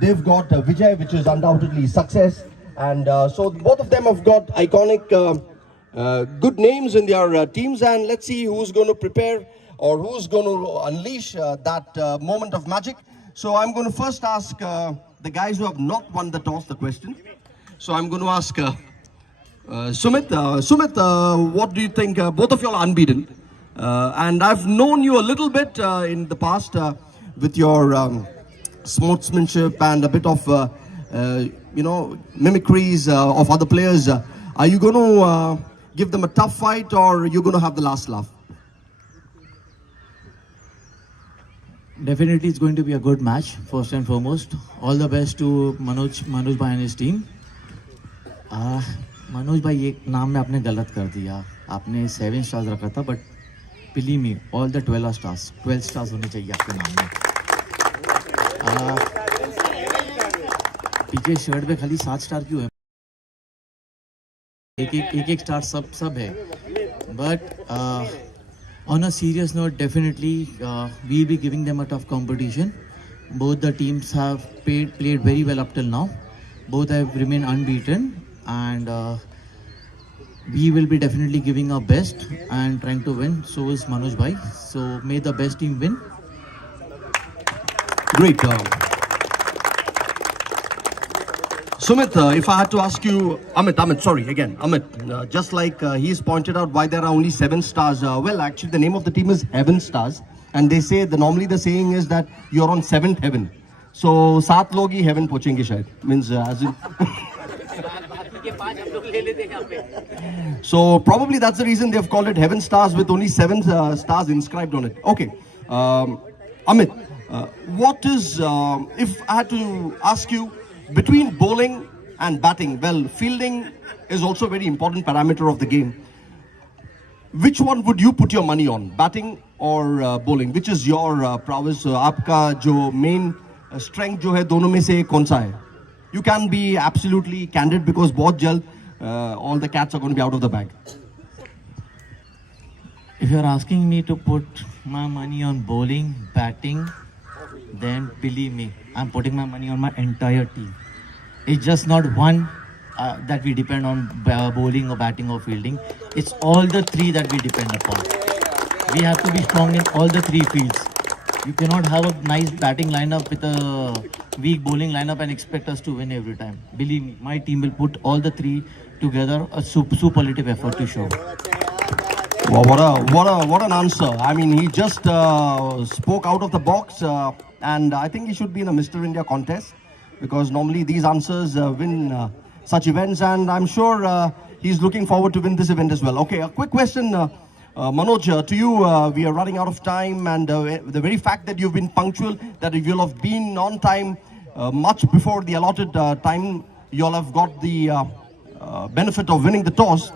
they've got Vijay, which is undoubtedly success. And so both of them have got iconic good names in their teams. And let's see who's going to prepare or who's going to unleash that moment of magic. So I'm going to first ask the guys who have not won the toss the question. So I'm going to ask Sumit. Sumit, what do you think? Both of you are unbeaten. And I've known you a little bit in the past with your sportsmanship and a bit of, mimicries of other players. Are you going to give them a tough fight, or are you going to have the last laugh? Definitely, it's going to be a good match, first and foremost. All the best to Manoj Bhai and his team. Manoj भाई एक नाम में आपने गलत कर दिया, आपने 7 stars रखा था, but believe me all the 12 stars होने चाहिए आपके नाम में. पीछे शर्ट पे खाली 7 स्टार क्यों है? एक स्टार सब है. But on a serious note, definitely we'll be giving them a tough competition. Both the teams have played very well up till now. Both have remained unbeaten. And we will be definitely giving our best and trying to win. So is Manoj Bhai. So may the best team win. Great. Sumit, if I had to ask you, Amit, just like he's pointed out why there are only 7 stars. Well, actually the name of the team is Heaven Stars. And they say, normally the saying is that you're on 7th heaven. So, 7 log hi heaven pochenge shayad. Means as in... So probably that's the reason they've called it Heaven Stars with only 7 stars inscribed on it. Okay, Amit, what is, if I had to ask you, between bowling and batting, well, fielding is also a very important parameter of the game. Which one would you put your money on, batting or bowling? Which is your prowess? Aapka jo main strength jo hai, dono mein se kaun sa hai? You can be absolutely candid because bahut jald all the cats are going to be out of the bag. If you're asking me to put my money on bowling, batting, then believe me, I'm putting my money on my entire team. It's just not one that we depend on, bowling or batting or fielding. It's all the 3 that we depend upon. We have to be strong in all the 3 fields. You cannot have a nice batting lineup with a weak bowling lineup and expect us to win every time. Believe me, my team will put all the 3 together, a superlative effort to show. Wow, what an answer. I mean, he just spoke out of the box, and I think he should be in a Mr. India contest, because normally these answers win such events, and I'm sure he's looking forward to win this event as well. Okay, a quick question. Manoj, to you, we are running out of time, and the very fact that you've been punctual, that you'll have been on time much before the allotted time, you'll have got the benefit of winning the toss.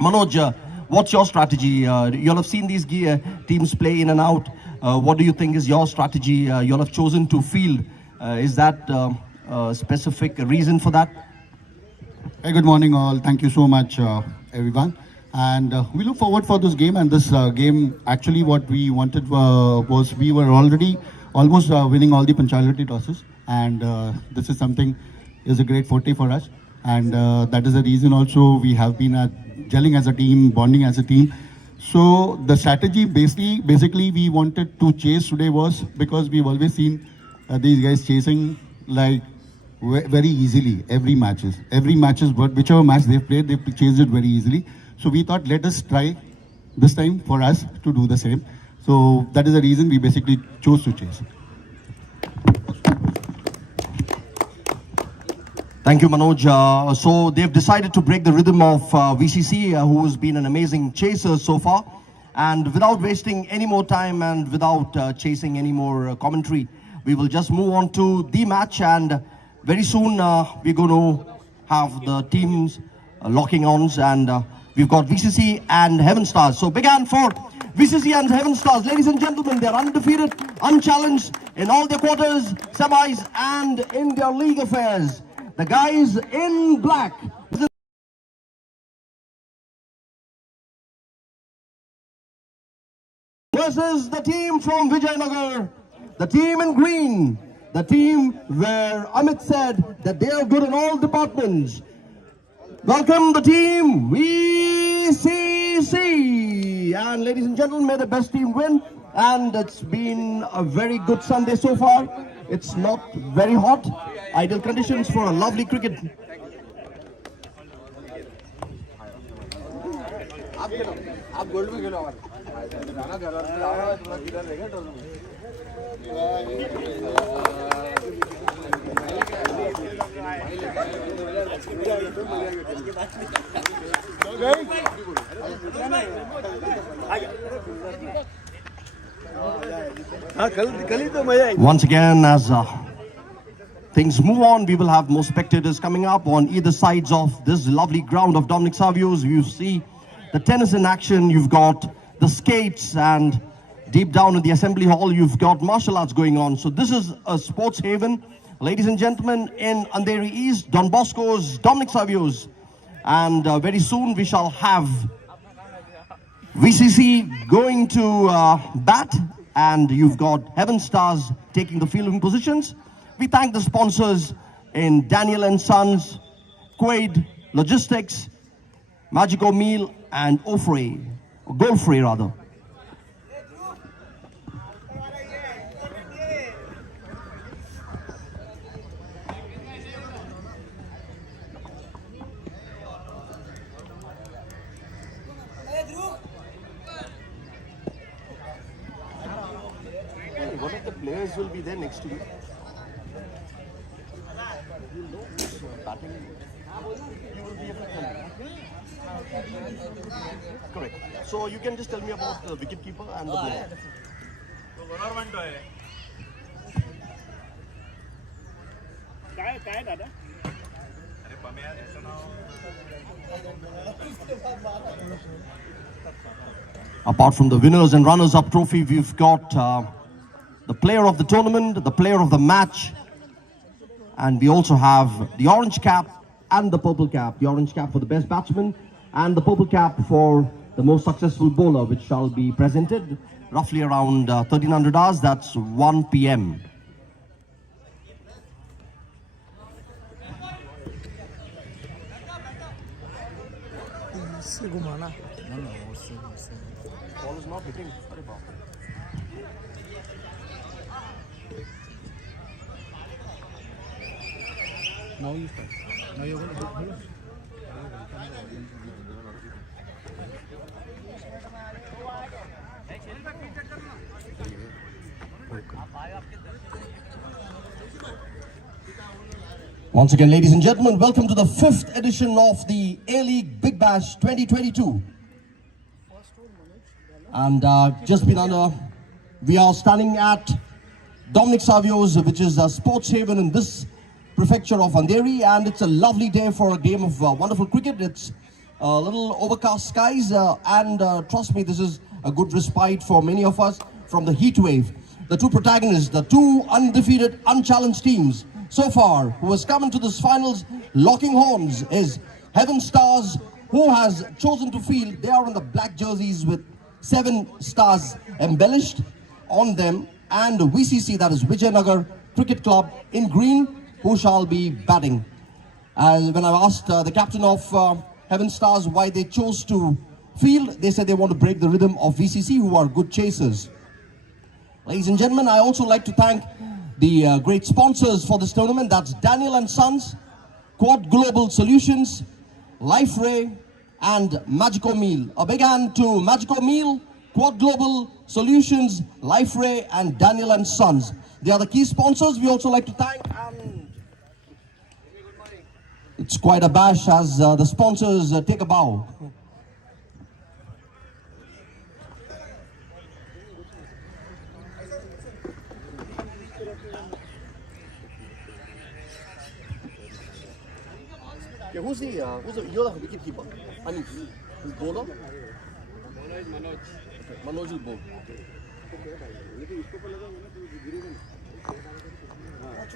Manoj, what's your strategy? You'll have seen these teams play in and out. What do you think is your strategy? You'll have chosen to field. Is that a specific reason for that? Hey, good morning all. Thank you so much, everyone. And we look forward for this game, and this game, actually what we wanted was, we were already almost winning all the punctuality tosses, and this is something, is a great forte for us, and that is the reason also we have been gelling as a team, bonding as a team. So the strategy basically we wanted to chase today was, because we've always seen these guys chasing like very easily every matches, whichever match they've played, they've chased it very easily. So we thought, let us try this time for us to do the same. So that is the reason we basically chose to chase. Thank you, Manoj. So they've decided to break the rhythm of VCC, who's been an amazing chaser so far. And without wasting any more time and without chasing any more commentary, we will just move on to the match. And very soon we're going to have the teams locking arms, and we've got VCC and Heaven Stars. So big hand for VCC and Heaven Stars. Ladies and gentlemen, they're undefeated, unchallenged in all their quarters, semis, and in their league affairs. The guys in black versus the team from Vijayanagar. The team in green, the team where Amit said that they are good in all departments. Welcome the team VCC. And ladies and gentlemen, may the best team win. And it's been a very good Sunday so far. It's not very hot. Ideal conditions for a lovely cricket. Once again, as things move on, we will have more spectators coming up on either sides of this lovely ground of Dominic Savio's. You see the tennis in action, you've got the skates, and deep down in the assembly hall, you've got martial arts going on. So this is a sports haven, ladies and gentlemen, in Andheri East, Don Bosco's, Dominic Savio's. And very soon we shall have VCC going to bat, and you've got Heaven Stars taking the fielding positions. We thank the sponsors in Daniel and Sons, Quaid, Logistics, Magico Meal, and Ofrey, or Golfrey rather. One of the players will be there next to you. You know, batting, you will be able to tell me. Correct. So you can just tell me about the wicket keeper and the bowler. Apart from the winners and runners-up trophy, we've got the player of the tournament, the player of the match, and we also have the orange cap and the purple cap. The orange cap for the best batsman and the purple cap for the most successful bowler, which shall be presented roughly around 1300 hours, that's 1 p.m. Ball is not hitting. Now you start. Now you're going to hit. Once again, ladies and gentlemen, welcome to the 5th edition of the A-League Big Bash 2022. And just been under, we are standing at Dominic Savio's, which is a sports haven in this prefecture of Andheri, and it's a lovely day for a game of wonderful cricket. It's a little overcast skies, and trust me, this is a good respite for many of us from the heat wave. The two protagonists, the two undefeated, unchallenged teams so far who has come into this finals locking horns is Heaven Stars, who has chosen to field. They are in the black jerseys with 7 stars embellished on them, and VCC, that is Vijayanagar Cricket Club, in green, who shall be batting. When I asked the captain of Heaven Stars why they chose to field, they said they want to break the rhythm of VCC, who are good chasers. Ladies and gentlemen, I also like to thank the great sponsors for this tournament. That's Daniel and Sons, Quad Global Solutions, Life Ray, and Magico Meal. A big hand to Magico Meal, Quad Global Solutions, Life Ray, and Daniel and Sons. They are the key sponsors. We also like to thank, and it's quite a bash as the sponsors take a bow. Yeah, who's the you're the wicket keeper? I mean, who's bowler? Manoj. Okay, Manoj will bowl.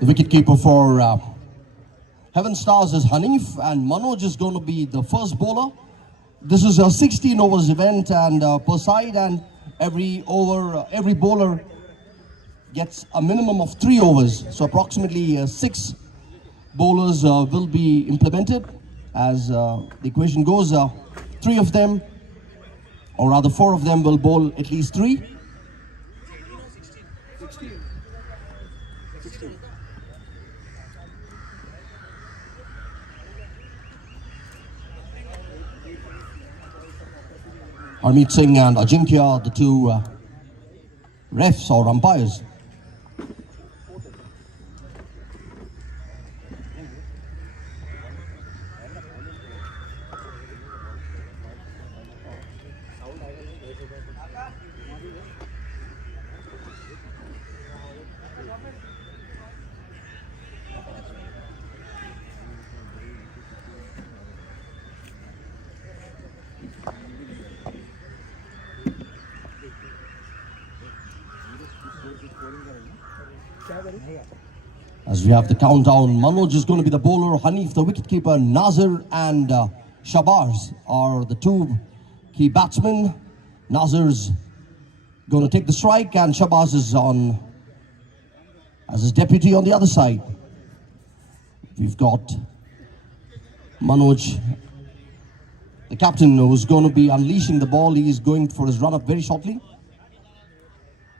The wicket keeper for Heaven Stars is Hanif, and Manoj is going to be the first bowler. This is a 16 overs event, and per side, and every bowler gets a minimum of 3 overs. So approximately 6 bowlers will be implemented. As the equation goes, 3 of them, or rather 4 of them, will bowl at least 3. Harmeet Singh and Ajinkya, the 2 refs or umpires. As we have the countdown, Manoj is going to be the bowler, Hanif the wicketkeeper, Nazir and Shabaz are the 2 key batsmen. Nazir's going to take the strike and Shabaz is on as his deputy on the other side. We've got Manoj, the captain, who's going to be unleashing the ball. He is going for his run-up very shortly.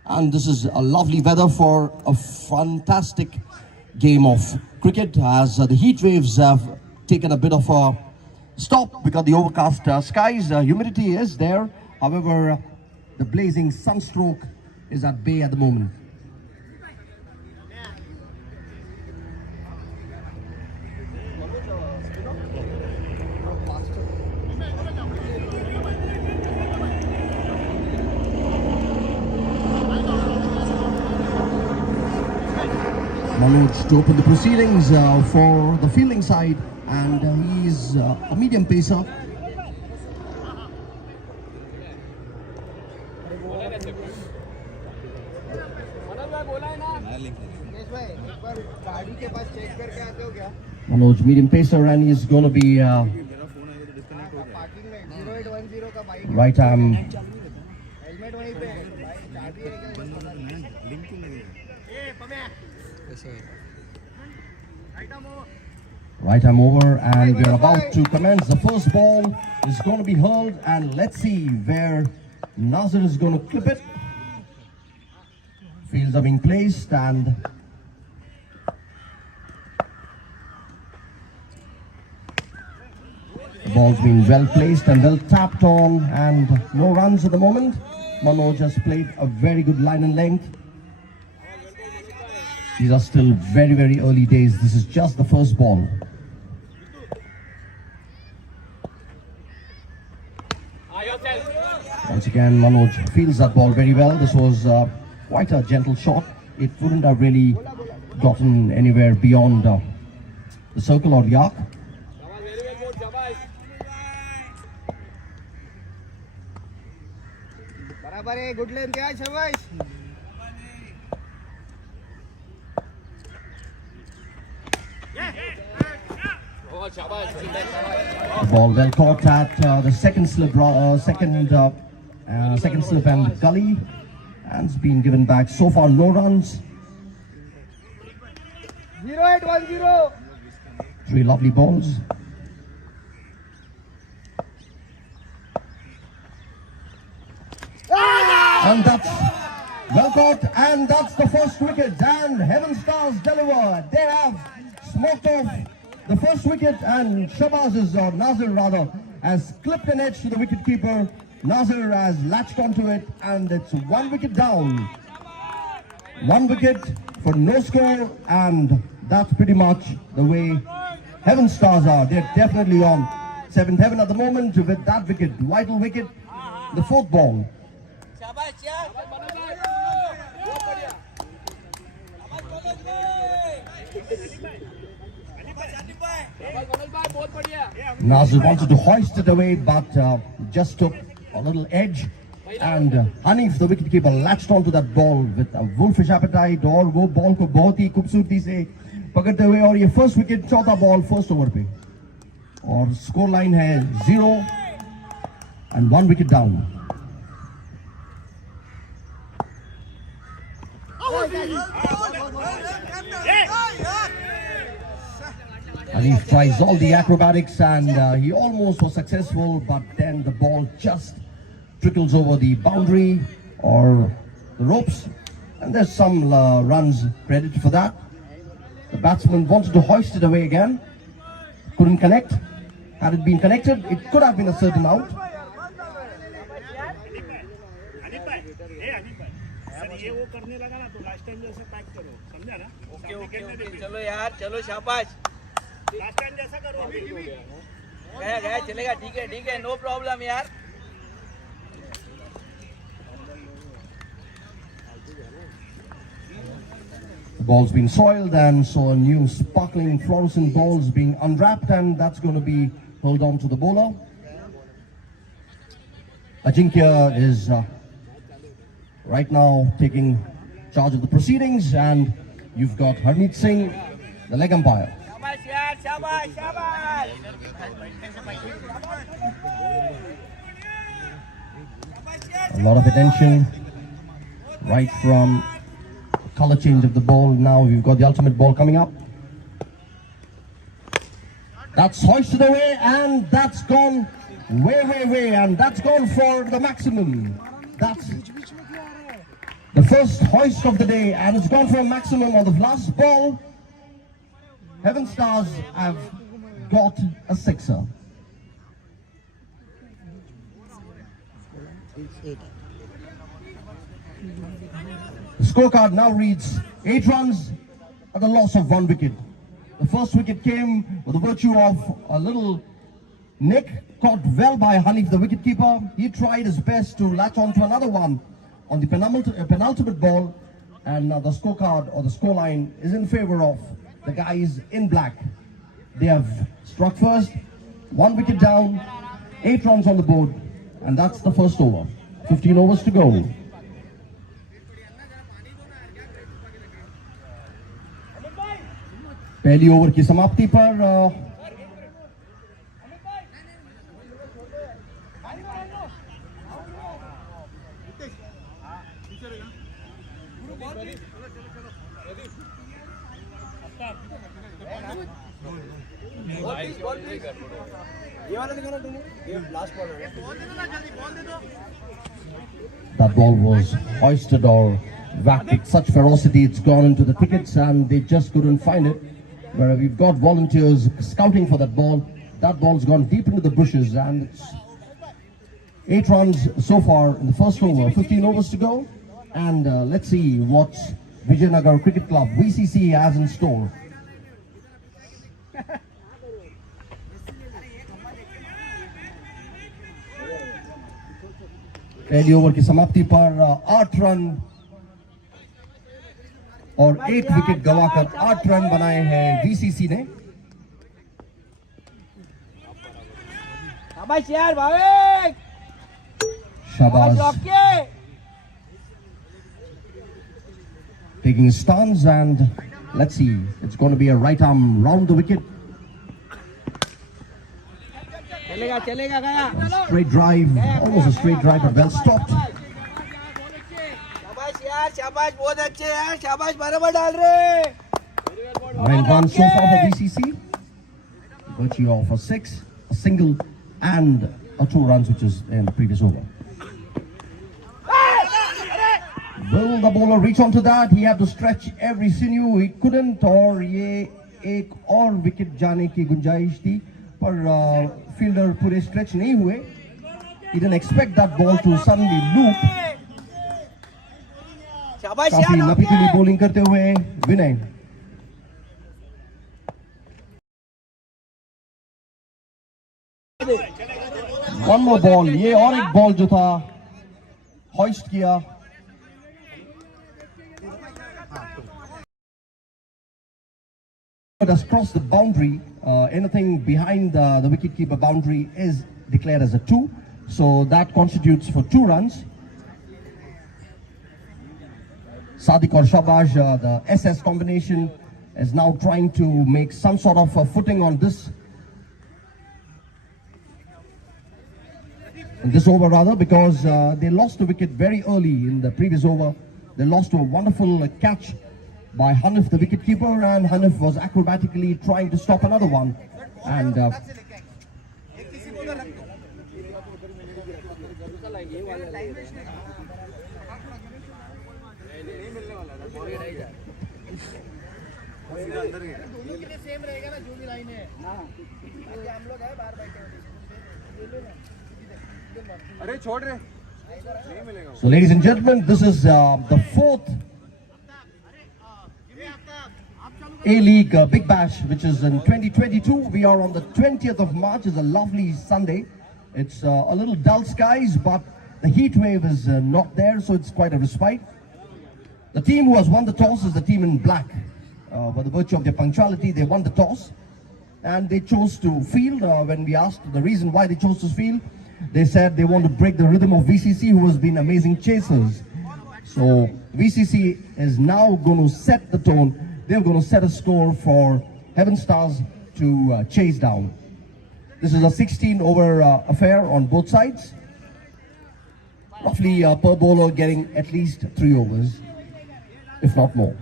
And this is a lovely weather for a fantastic game of cricket, as the heat waves have taken a bit of a stop because the overcast skies. Humidity is there. However, the blazing sunstroke is at bay at the moment. Manoj to open the proceedings for the fielding side, and he's a medium pacer. Manoj, medium pacer, and he's going to be right arm. Right arm over, and we're about to commence. The first ball is going to be hurled, and let's see where Nazir is going to clip it. Fields are being placed, and the ball's been well placed and well tapped on, and no runs at the moment. Manoj has played a very good line and length. These are still very, very early days. This is just the first ball. Once again, Manoj fields that ball very well. This was quite a gentle shot. It wouldn't have really gotten anywhere beyond the circle or the arc. Good length, yeah, Shabaz. Ball well caught at the second slip, second slip and gully, and it's been given back. So far, no runs. 0-8-1-0. 3 lovely balls. And that's well caught, and that's the first wicket, and Heaven Stars deliver. They have smoked off the first wicket, and Shabaz, or Nazir rather, has clipped an edge to the wicketkeeper. Nazir has latched onto it, and it's 1 wicket down. 1 wicket for no score, and that's pretty much the way Heaven Stars are. They're definitely on 7th heaven at the moment with that wicket, vital wicket, the 4th ball. Nazir wanted to hoist it away, but just took a little edge, and Hanif, the wicketkeeper, latched onto that ball with a wolfish appetite, और वो ball को बहुत ही खूबसूरती से पकड़ते हुए, और ये first wicket, चौथा ball first over पे, और score line है 0 and 1 wicket down. Hanif tries all the acrobatics and he almost was successful, but then the ball just trickles over the boundary or the ropes, and there's some runs credited for that. The batsman wanted to hoist it away again, couldn't connect. Had it been connected, it could have been a certain out. चलो यार चलो शाबाश गया गया चलेगा ठीक है no problem यार The ball's been soiled, and so a new sparkling fluorescent ball's being unwrapped, and that's going to be held on to the bowler. Ajinkya is right now taking charge of the proceedings, and you've got Harmeet Singh, the leg umpire. शाबाश यार शाबाश शाबाश A lot of attention right from color change of the ball. Now we've got the ultimate ball coming up. That's hoisted away, and that's gone way, and that's gone for the maximum. That's the first hoist of the day, and it's gone for a maximum on the last ball. Heaven Stars have got a sixer. The scorecard now reads 8 runs at the loss of 1 wicket. The first wicket came with the virtue of a little nick caught well by Hanif, the wicketkeeper. He tried his best to latch on to another one on the penultimate ball, and the scorecard or the scoreline is in favor of the guys in black. They have struck first, 1 wicket down, 8 runs on the board, and that's the first over. 15 overs to go. पहली over की समाप्ति पर that ball was hoisted or whacked with such ferocity, it's gone into the thickets and they just couldn't find it. Where we've got volunteers scouting for that ball. That ball's gone deep into the bushes, and it's 8 runs so far in the first over. 15 overs to go, and let's see what Vijayanagar Cricket Club VCC has in store. पहली over की समाप्ति पर 8 run और 1 wicket गंवाकर 8 run बनाए हैं VCC ने. शाबाश यार भावेक शाबाश. Taking his stance, and let's see, it's going to be a right arm round the wicket. चलेगा चलेगा गया A straight drive, almost a straight drive, but well stopped. शाबाश यार शाबाश बहुत अच्छे यार शाबाश बराबर डाल रहे 9 runs so far for VCC. Virtue of a 6, a single, and a 2 runs, which is in the previous over. Will the bowler reach onto that? He had to stretch every sinew. He couldn't, और ये एक और wicket जाने की गुंजाइश थी, पर fielder पूरे स्ट्रेच नहीं हुए. He didn't expect that ball to suddenly loop. शाबाश काफी यार नपीतुली बॉलिंग करते हुए विनय. One more ball. ये और एक बॉल जो था hoist किया. It has crossed the boundary. Anything behind the wicketkeeper boundary is declared as a 2. So that constitutes for 2 runs. Sadiq or Shabash, the SS combination, is now trying to make some sort of footing on this. In this over rather, because they lost the wicket very early in the previous over. They lost to a wonderful catch by Hanif, the wicketkeeper, and Hanif was acrobatically trying to stop another one. And अरे छोड़ रहे so, ladies and gentlemen, this is the fourth A-League Big Bash, which is in 2022. We are on the 20th of March. It's a lovely Sunday. It's a little dull skies, but the heat wave is not there, so it's quite a respite. The team who has won the toss is the team in black. By the virtue of their punctuality, they won the toss. And they chose to field. When we asked the reason why they chose to field, they said they want to break the rhythm of VCC, who has been amazing chasers. So VCC is now going to set the tone. They're going to set a score for Heaven Stars to chase down. This is a 16-over affair on both sides. Roughly per bowler getting at least 3 overs, if not more.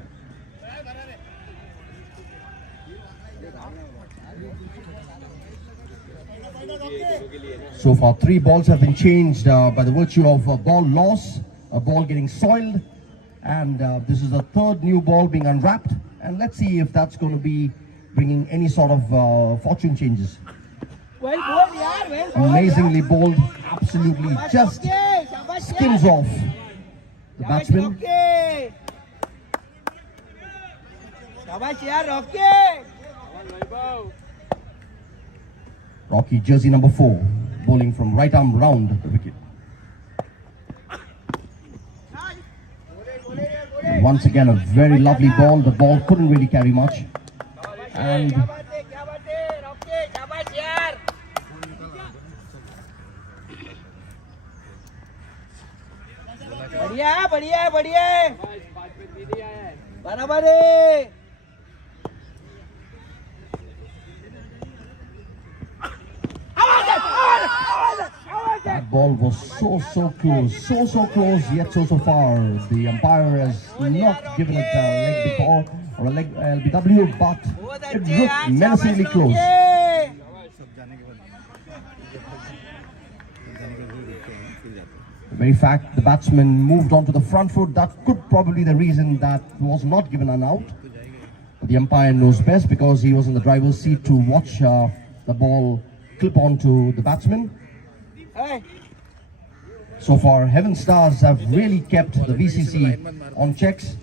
So far, 3 balls have been changed by the virtue of a ball loss, a ball getting soiled, and this is the 3rd new ball being unwrapped. And let's see if that's going to be bringing any sort of fortune changes. Amazingly bowled, absolutely just skims off the batsman. Rocky, jersey number 4, bowling from right arm round the wicket. Once again, a very lovely ball. The ball couldn't really carry much. And बढ़िया बढ़िया बढ़िया बराबर है that ball was so close, yet so far. The umpire has not given it a leg before or a leg LBW, but it looked menacingly close. The very fact the batsman moved on to the front foot, that could probably be the reason that was not given an out. But the umpire knows best because he was in the driver's seat to watch the ball clip onto the batsman. So far, Heaven Stars have really kept the VCC on checks.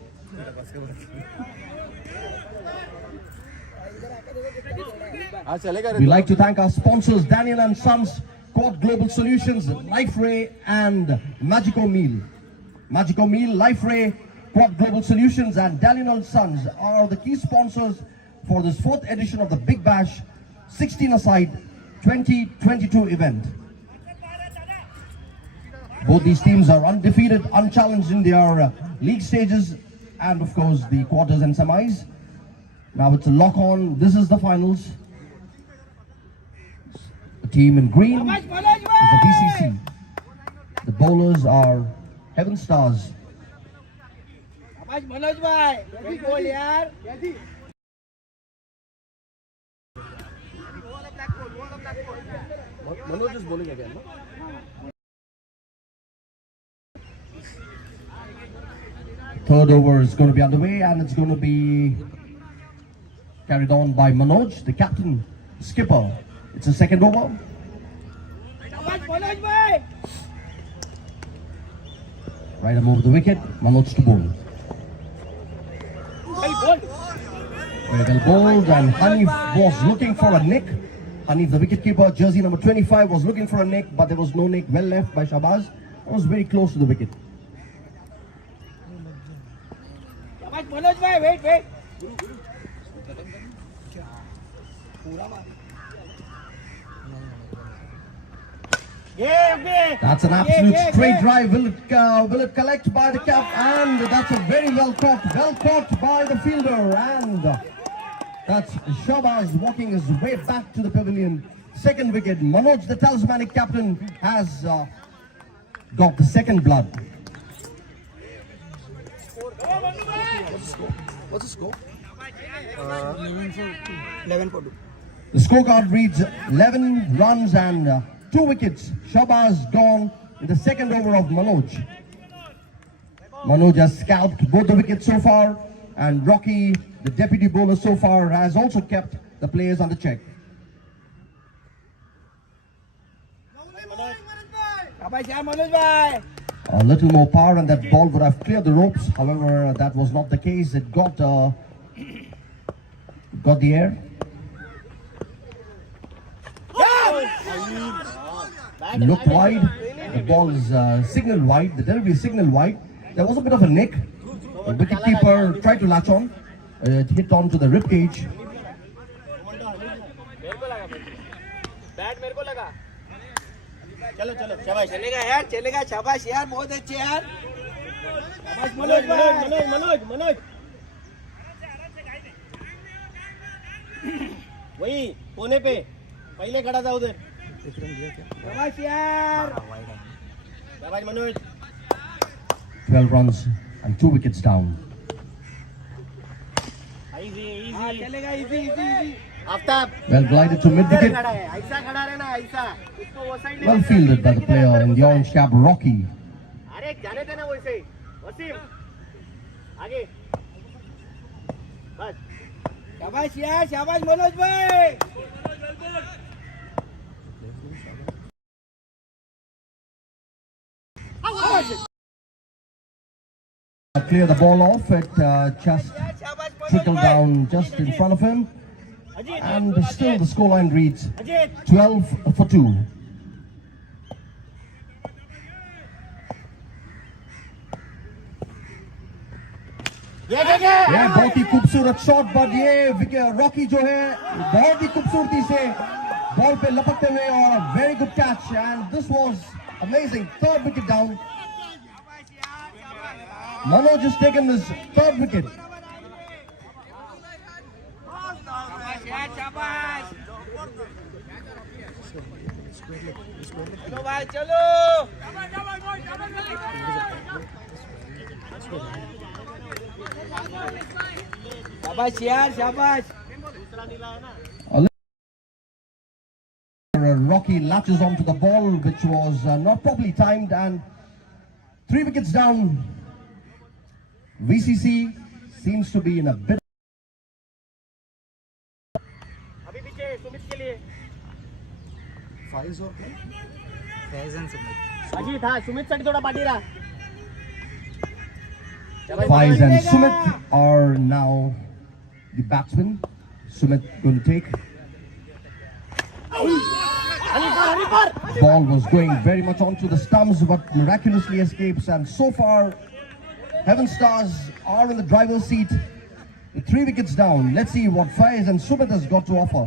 We'd like to thank our sponsors, Daniel and Sons, Quad Global Solutions, Life Ray and Magico Meal. Magico Meal, Life Ray, Quad Global Solutions and Daniel and Sons are the key sponsors for this 4th edition of the Big Bash 16-a-side 2022 event. Both these teams are undefeated, unchallenged in their league stages and of course the quarters and semis. Now it's a lock-on. This is the finals. The team in green is the VCC. The bowlers are Heaven Stars. Manoj is bowling again, no? Third over is going to be underway and it's going to be carried on by Manoj, the captain, skipper. It's a 2nd over. Right over the wicket, Manoj to bowl. Very well bowled and Hanif was looking for a nick. Hanif, the wicketkeeper, jersey number 25, was looking for a nick, but there was no nick. Well left by Shabaz. It was very close to the wicket. wait. That's an absolute straight drive. Will it collect by the cap? And that's a very well caught by the fielder. And that's Shabaz walking his way back to the pavilion. 2nd wicket. Manoj, the talismanic captain, has got the 2nd blood. What's the score? 11 for 2. The scorecard reads 11 runs and 2 wickets. Shabazz gone in the second over of Manoj. Manoj has scalped both the wickets so far, and Rocky, the deputy bowler so far, has also kept the players under check. शाबाश यार मनोज भाई. A little more power and that ball would have cleared the ropes. However, that was not the case. It got the air. Looked wide. The ball is signaled wide. The delivery is signaled wide. There was a bit of a nick. The wicketkeeper tried to latch on. It hit onto the rib cage. Bat मेरे को लगा. चलो चलो शाबाश. चलेगा यार, चलेगा. शाबाश यार, बहुत अच्छे यार. शाबाश मनोज भाई. मनोज वही कोने पे पहले खड़ा था उधर. शाबाश यार. शाबाश Manoj. 12 runs and 2 wickets down. Easy चलेगा. Easy Aftab. Well glided to mid-wicket. ऐसा खड़ा रहना ऐसा. इसको वो side Well fielded by the player in the orange cap, Rocky. अरे जाने देना वैसे ही. वसीम आगे. बस. शाबाश यार, शाबाश मनोज भाई. Clear the ball off. It just trickled down just in front of him. And still the scoreline reads 12 for 2. Yeah, बहुत ही खूबसूरत शॉट, बट ये रॉकी जो है बहुत ही खूबसूरती से बॉल पे लपकते हुए और very good catch, and this was amazing. Third wicket down. Manoj has taken his third wicket. चलो भाई चलो. शाबाश यार, शाबाश. Rocky latches onto the ball, which was not properly timed, and 3 wickets down. VCC seems to be in a bit. अभी पीछे सुमित के लिए. Faiz and Sumit. अजीत हाँ, सुमित साठी थोड़ा पाठी रहा. Faiz and Sumit are now the batsmen. Sumit going to take. Ball was going very much onto the stumps, but miraculously escapes, and so far Heaven Stars are in the driver's seat with 3 wickets down. Let's see what Faiz and Sumit has got to offer.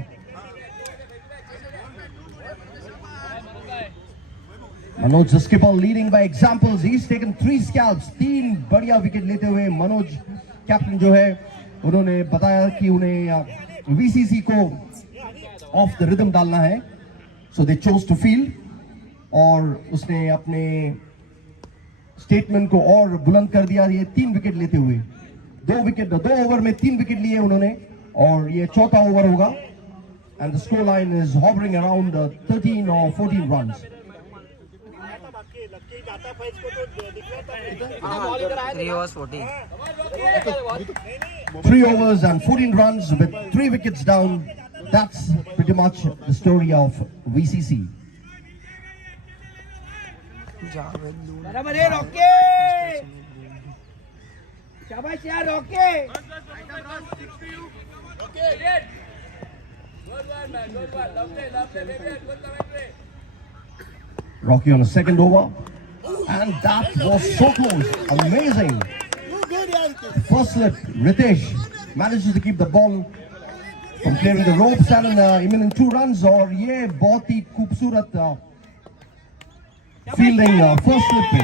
Manoj the skipper leading by examples. He's taken 3 scalps. 3 बढ़िया wicket लेते हुए Manoj captain जो है उन्होंने बताया कि उन्हें VCC को ऑफ द रिदम डालना है. So they chose to field, और उसने अपने स्टेटमेंट को और बुलंद कर दिया. ये 3 विकेट लेते हुए 2 ओवर में 3 विकेट लिए उन्होंने, और ये चौथा ओवर होगा. And the score line is hovering around 13 or 14 runs. 3 overs 14. 3 overs and 14 runs with 3 wickets down. That's pretty much the story of VCC. बराबर है रॉके. शाबाश यार रॉके. Rocky on a second over, and that was so close. Amazing. First slip, Ritesh manages to keep the ball from clearing the ropes and imminent 2 runs. और ये बहुत ही खूबसूरत fielding first slip पे.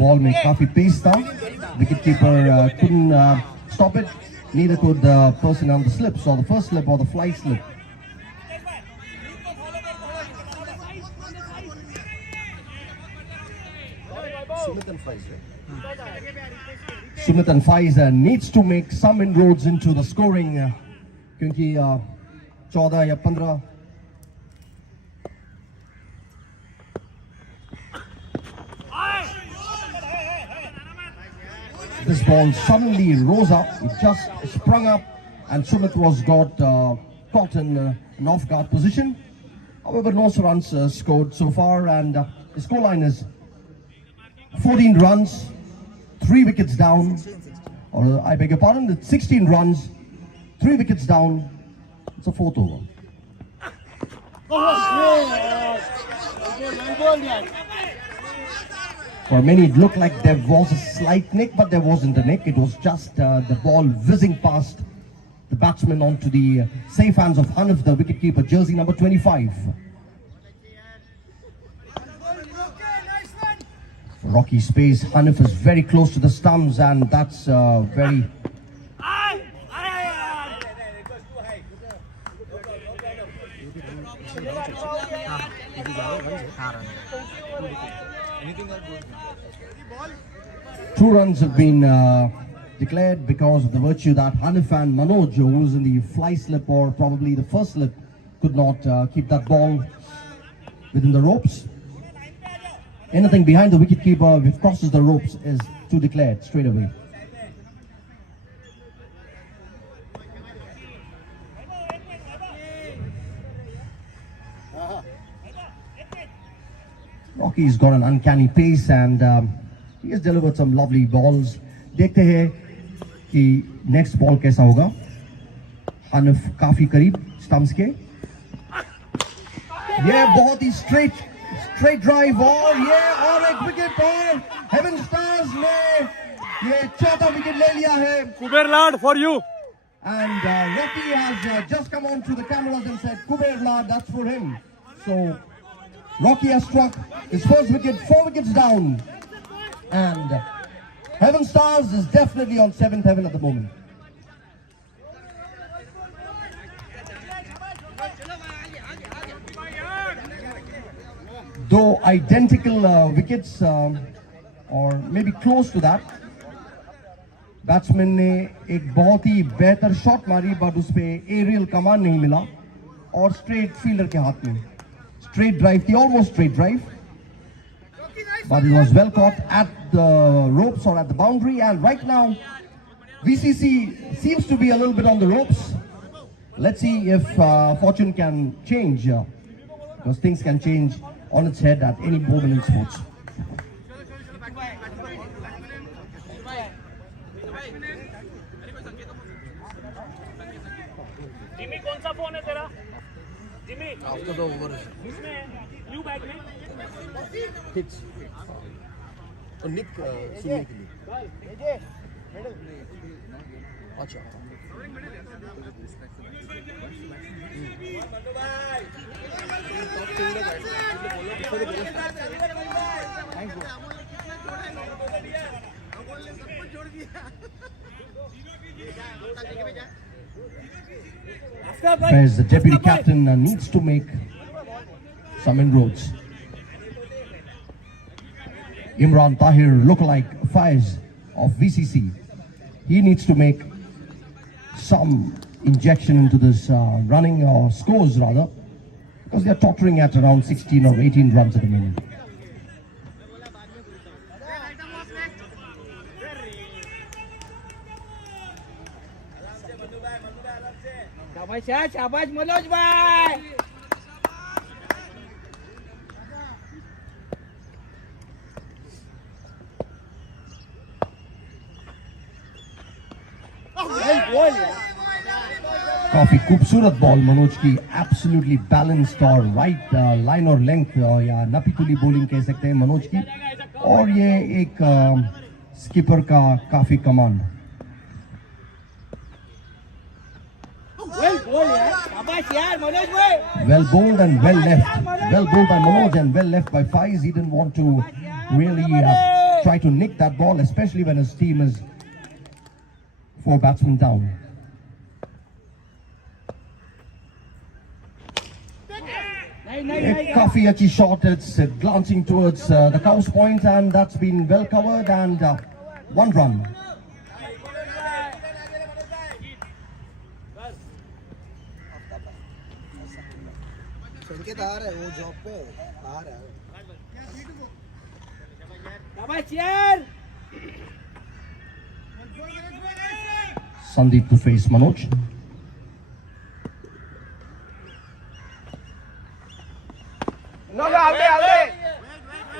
Ball में काफी पेस था. Wicket keeper couldn't stop it. Neither could the person on the slips, or the first slip, or the fly slip. Sumit and Faiz needs to make some inroads into the scoring, because 14 या 15. This ball suddenly rose up, it just sprung up, and Sumit was got caught in an off-guard position. However, no runs scored so far, and the scoreline is 14 runs, 3 wickets down, or I beg your pardon, it's 16 runs, 3 wickets down. It's a 4th over. For many, it looked like there was a slight nick, but there wasn't a nick. It was just the ball whizzing past the batsman onto the safe hands of Hanif, the wicketkeeper, jersey number 25. Rocky space, Hanif is very close to the stumps, and that's very... Two runs have been declared because of the virtue that Hanif and Manoj, who was in the fly slip or probably the first slip, could not keep that ball within the ropes. Anything behind the wicketkeeper which crosses the ropes is to declared straight away. Rocky's got an uncanny pace, and he has delivered some lovely balls. देखते हैं कि next ball कैसा होगा. Hanif काफी करीब stumps के. ये बहुत ही straight drive, और ये और एक wicket, और Heaven Stars ने ये चौथा wicket ले लिया है. Kuber lad for you. And Rocky has just come on to the cameras and said, Kuber lad, that's for him. So Rocky has struck his first wicket, 4 wickets down. And Heaven Stars is definitely on 7th heaven at the moment. Though identical wickets, or maybe close to that, batsman ने एक बहुत ही बेहतर shot मारी, but उस पे aerial कमान नहीं मिला और स्ट्रेट फील्डर के हाथ में. Straight drive, the almost straight drive, but it was well caught at the ropes or at the boundary. And right now VCC seems to be a little bit on the ropes. Let's see if fortune can change, because things can change on its head at any moment in sports. Jimmy कौन सा phone है तेरा? Jimmy आपका तो over है. इसमें blue bag में hits और निक सुनने के लिए. अच्छा As the deputy captain needs to make some inroads. Imran Tahir, lookalike Faiz of VCC, he needs to make some injection into this running, or scores rather, because they are tottering at around 16 or 18 runs at the moment. शाबाश मनोज भाई. काफी खूबसूरत ball Manoj की, absolutely balanced और right line और length, या नपीतुली bowling कह सकते हैं मनोज की. और ये एक स्किपर का काफी command. Well bowled and well left. Well bowled by Manoj and well left by Faiz. He didn't want to really try to nick that ball, especially when his team is 4 batsmen down. A coffee achi shot, it's glancing towards the cow's point, and that's been well covered, and 1 run. संकेत आ रहा है वो job पे आ रहा है शाबाश यार Sandeep to face Manoj.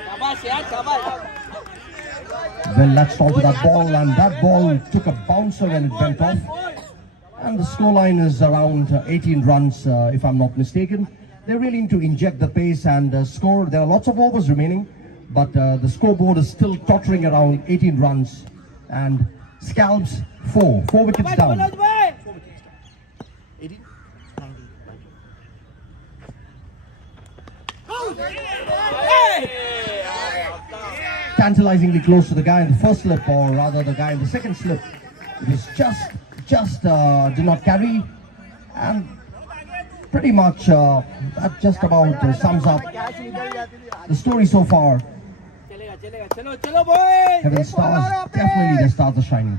शाबाश यार शाबाश Well latched onto that ball, and that ball took a bouncer when it went off. And the scoreline is around 18 runs, if I'm not mistaken. They're really need to inject the pace and score. There are lots of overs remaining, but the scoreboard is still tottering around 18 runs. And Scalps 4 wickets down. Tantalizingly close to the guy in the first slip, or rather the guy in the second slip. It was just did not carry, and pretty much that just about sums up the story so far. Heaven stars, definitely the stars are shining.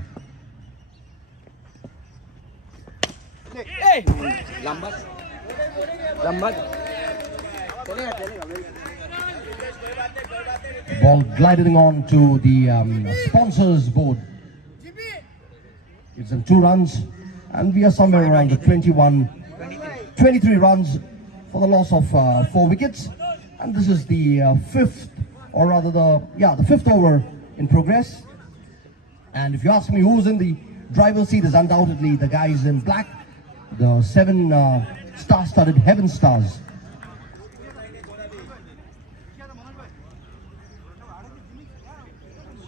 Ball gliding on to the sponsors board. Gives them 2 runs, and we are somewhere around the 23 runs for the loss of 4 wickets. And this is the 5th, or rather the 5th over in progress. And if you ask me who's in the driver's seat, is undoubtedly the guys in black, the 7 star-studded Heaven Stars.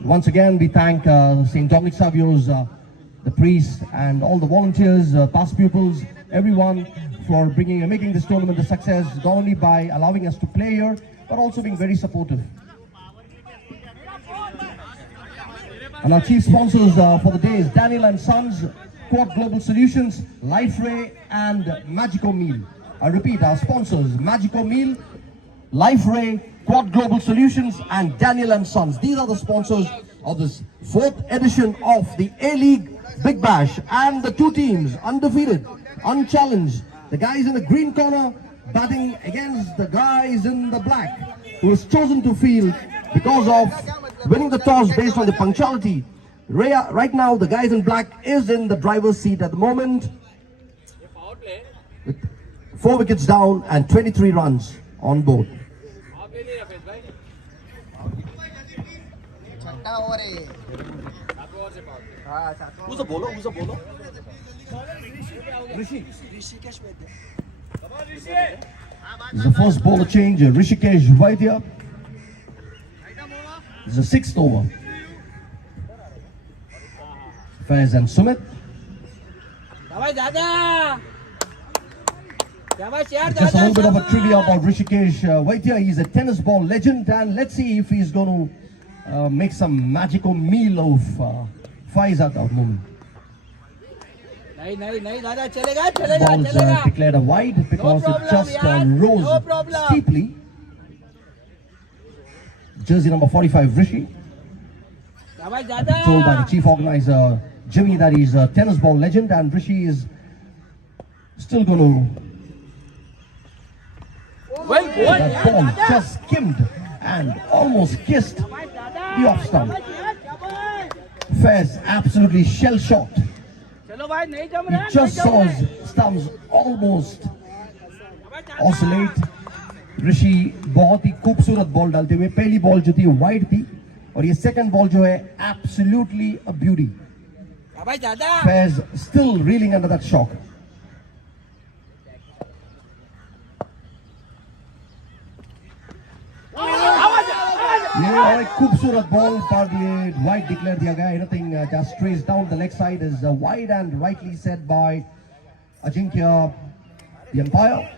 Once again, we thank St. Dominic Savio's, the priests, and all the volunteers, past pupils, everyone for making this tournament a success, not only by allowing us to play here, but also being very supportive. And our chief sponsors for the day is Daniel & Sons, Quad Global Solutions, Life Ray, and Magico Meal. I repeat, our sponsors, Magico Meal, Life Ray, Quad Global Solutions, and Daniel & Sons. These are the sponsors of this 4th edition of the A-League Big Bash. And the 2 teams, undefeated, unchallenged. The guys in the green corner batting against the guys in the black, who was chosen to field because of winning the toss based on the punctuality. Right now, the guys in black is in the driver's seat at the moment, with 4 wickets down and 23 runs on board. Who's a bowler? This is the first bowler change, Rishikesh Vaidya. This is the 6th over. Faiz and Sumit. Just a little bit of a trivia about Rishikesh Vaidya. He's a tennis ball legend, and let's see if he's going to make some magical meal of Faiz at that moment. Ball is declared a wide because it just rose steeply. Jersey number 45, Rishi. I've been told by the chief organizer, Jimmy, that he's a tennis ball legend, and Rishi is still going to... That ball just skimmed and almost kissed the off stump. Faiz absolutely shell-shocked. He just saw his stumps almost oscillate. ऋषि बहुत ही खूबसूरत ball डालते हुए, पहली ball जो थी wide थी और ये सेकंड बॉल जो है absolutely a beauty. Faiz still reeling under that shock. ये एक खूबसूरत बॉल पर ये वाइड डिक्लेयर दिया गया. Anything just trace down the leg side is wide, and rightly said by Ajinkya, the umpire.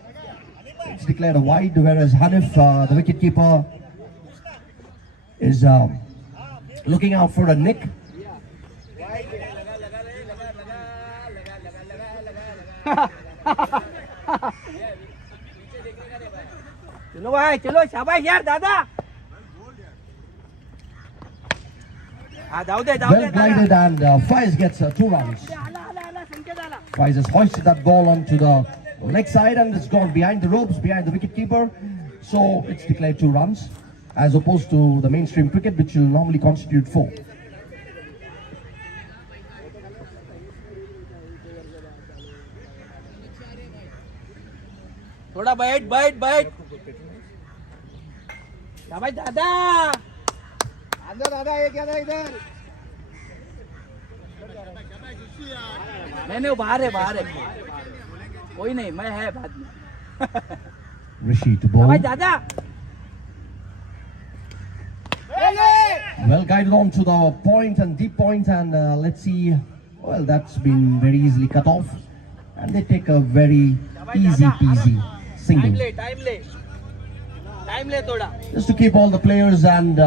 It's declared a wide, whereas Hanif, the wicketkeeper, is looking out for a nick. चलो भाई चलो शाबाश यार दादा हाँ दाऊ दे Well glided, and Faiz gets 2 runs. Faiz has hoisted that ball onto the leg side and it's gone behind the ropes, behind the wicket keeper. So it's declared 2 runs as opposed to the mainstream cricket, which will normally constitute 4. थोड़ा बैठ बैठ बैठ शाबाश दादा अंदर दादा ये क्या था इधर नहीं नहीं बाहर है कोई नहीं मैं है बाद में Rishi to bowl. शाबाश दादा Well guided on to the point and deep point, and let's see. Well, that's been very easily cut off, and they take a very easy peasy single. Time ले थोड़ा Just to keep all the players and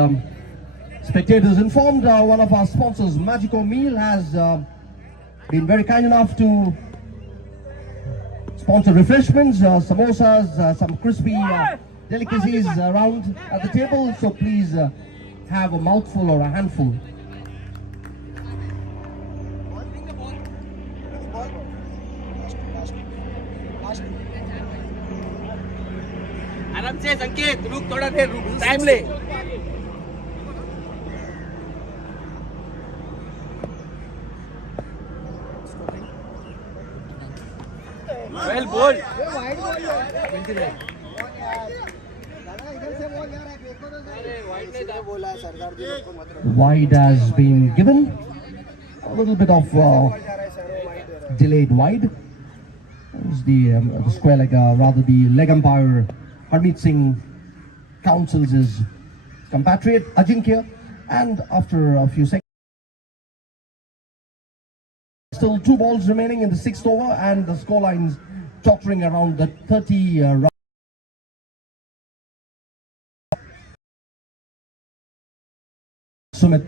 spectators informed, one of our sponsors, Magico Meal, has been very kind enough to sponsor refreshments, samosas, some crispy delicacies around at the table. So please have a mouthful or a handful. आराम से संकेत रुक थोड़ा देर रुक time ले well बोल Wide has been given. A little bit of delayed wide. It's the square leg, rather the leg umpire Harmeet Singh counsels his compatriot Ajinkya, and after a few seconds, still 2 balls remaining in the 6th over, and the scorelines tottering around the 30 run. Sumit.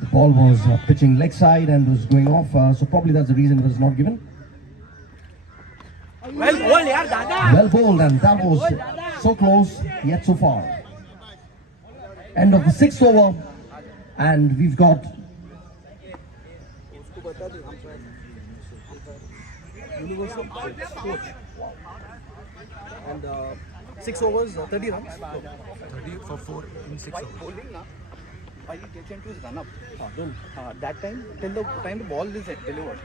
The ball was pitching leg side and was going off, so probably that's the reason it was not given. Well बोल यार दादा Well bowled, and that was so close yet so far. End of the 6th over, and we've got and 6 overs, 30 runs. 30 for 4 in 6 overs. Bowling, while he gets into his run up, that time, till the time the ball is delivered.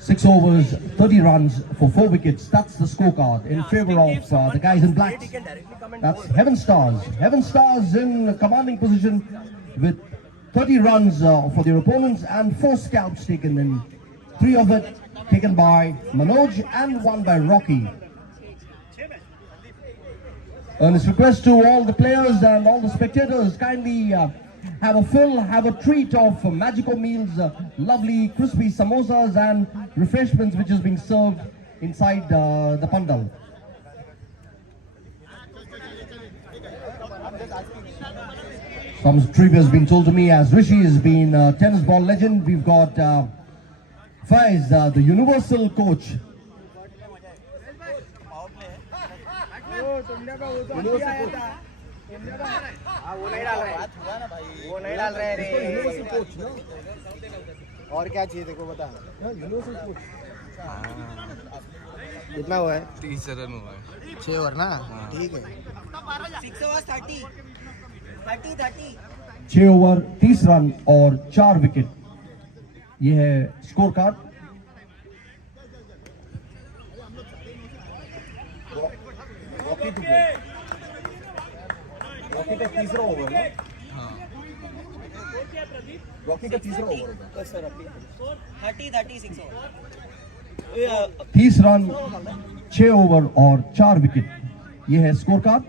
6 overs, 30 runs for 4 wickets. That's the scorecard in favour of the guys in black. That's Heaven Stars. Heaven Stars in a commanding position with 30 runs for their opponents and 4 scalps taken in. 3 of it taken by Manoj and 1 by Rocky. Earnest request to all the players and all the spectators, kindly have a fill, have a treat of Magico Meals, lovely crispy samosas and refreshments which is being served inside the pandal. Some trivia has been told to me, as Rishi has been a tennis ball legend. We've got Faiz, the universal coach. वो नहीं डाल रहे रे universal coach ना और क्या चाहिए देखो बता यूनिवर्सल कोच कितना हुआ है 30 रन हुआ है 6 ओवर ना ठीक है 6 ओवर 30 रन और 4 विकेट, ये है स्कोर कार्ड. रॉकी का तीसरा ओवर ना रॉकी का तीसरा ओवर होगा 30 रन, 6 ओवर और 4 विकेट, ये है स्कोर कार्ड.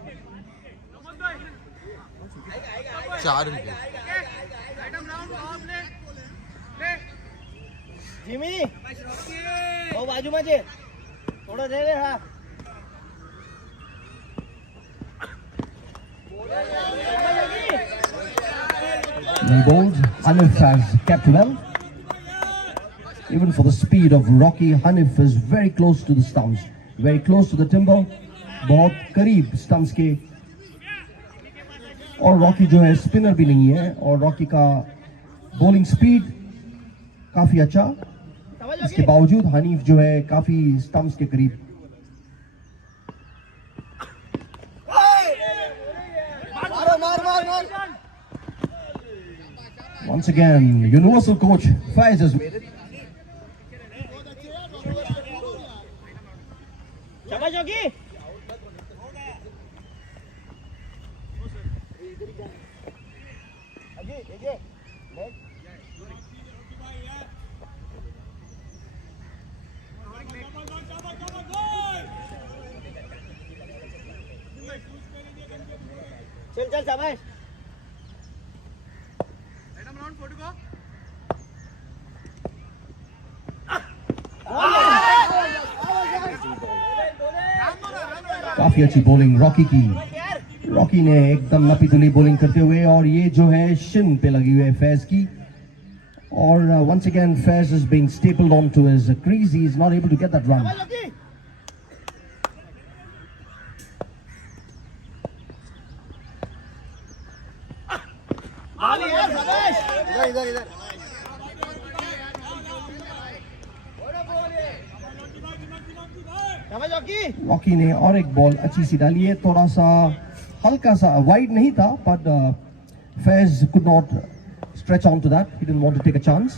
4 विकेट जिमी ओ बाजूમાં છે થોડો દે રે હા He bowled. Hanif has kept well. Even for the speed of Rocky, Hanif is very close to the stumps, very close to the timber. बहुत करीब stumps के. और Rocky जो है spinner भी नहीं है और Rocky का bowling speed काफी अच्छा. इसके बावजूद हनीफ जो है काफी stumps के करीब. Once again, universal coach Faiz has waited. शाबाश जोगी चल चल शाबाश काफी अच्छी बॉलिंग रॉकी की. रॉकी ने एकदम नपी-तुली बॉलिंग करते हुए और ये जो है शिन पे लगी हुई है फैज की. और once again Faiz is being stapled onto his crease. He is not able to get that run. Rocky ने और एक बॉल अच्छी सी डाली है. थोड़ा सा हल्का सा वाइड नहीं था but Faiz could not stretch on to that. He didn't want to take a chance.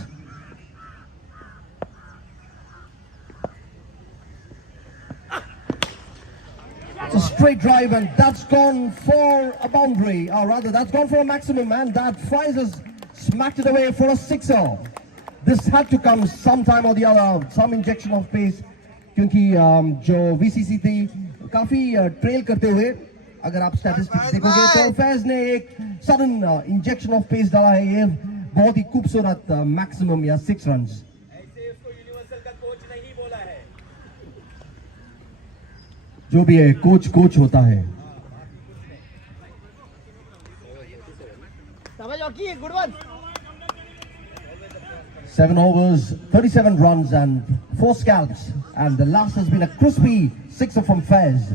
It's a straight drive and that's gone for a boundary, or rather that's gone for a maximum, and that Faiz has smacked it away for a sixer. This had to come sometime or the other, some injection of pace, क्योंकि जो VCC थी काफी trail करते हुए अगर आप statistics देखोगे तो फैज ने एक सडन इंजेक्शन ऑफ पेस डाला है. ये बहुत ही खूबसूरत मैक्सिमम या 6 रन्स. ऐसे उसको यूनिवर्सल का कोच नहीं बोला है. जो भी है कोच होता है. शाबाश जोगी good one. 7 overs, 37 runs and 4 scalps, and the last has been a crispy sixer from Faiz.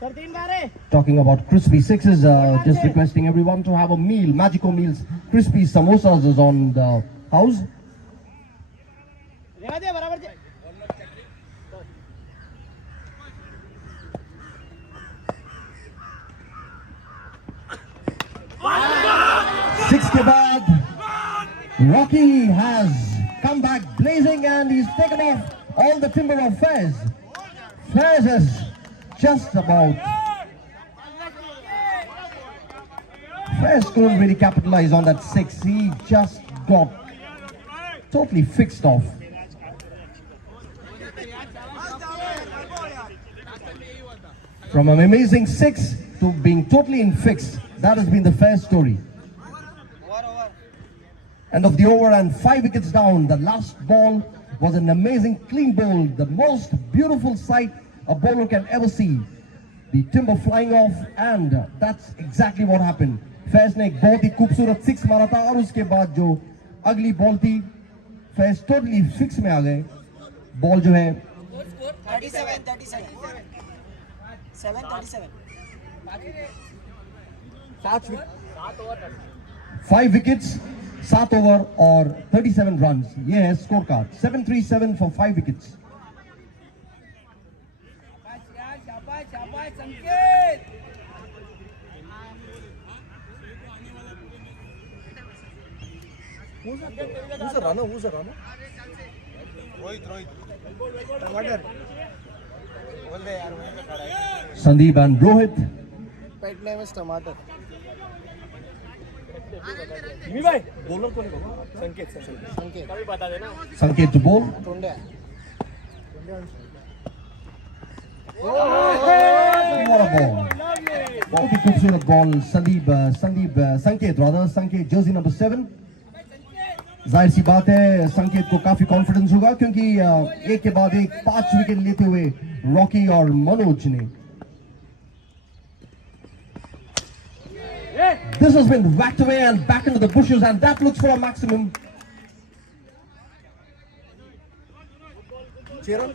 Sir 3 बार है. Talking about crispy sixes, just requesting everyone to have a meal. Magico Meals crispy samosas is on the house. रेवा दे बराबर दे. Six के बाद Rocky has come back blazing and he's taken off all the timber of Faiz. Faiz has just about. Faiz couldn't really capitalize on that 6. He just got totally fixed off. From an amazing 6 to being totally infixed, that has been the Faiz story. End of the over and 5 wickets down. The last ball was an amazing clean bowl, the most beautiful sight a bowler can ever see. The timber flying off, and that's exactly what happened. Faiz ने एक बहुत ही खूबसूरत 6 मारा था और उसके बाद जो अगली बॉल थी Faiz totally fix में आ गए. बॉल जो है 5 wickets, 7 over और 37 runs. ये है score card. 737 for 5 wickets. Who's the runner? टमाटर Sandeep and Rohit. Pet name is टमाटर. मी भाई बॉलर को नहीं संकेत कभी बता देना. Sanket to bowl. टोंडे What a ball. बहुत ही खूबसूरत ball. Sanket rather. Sanket jersey number 7. जाहिर सी बात है संकेत को काफी कॉन्फिडेंस होगा क्योंकि एक के बाद एक 5 विकेट लेते हुए रॉकी और मनोज ने This has been whacked away and back into the bushes, and that looks for a maximum. Cheran.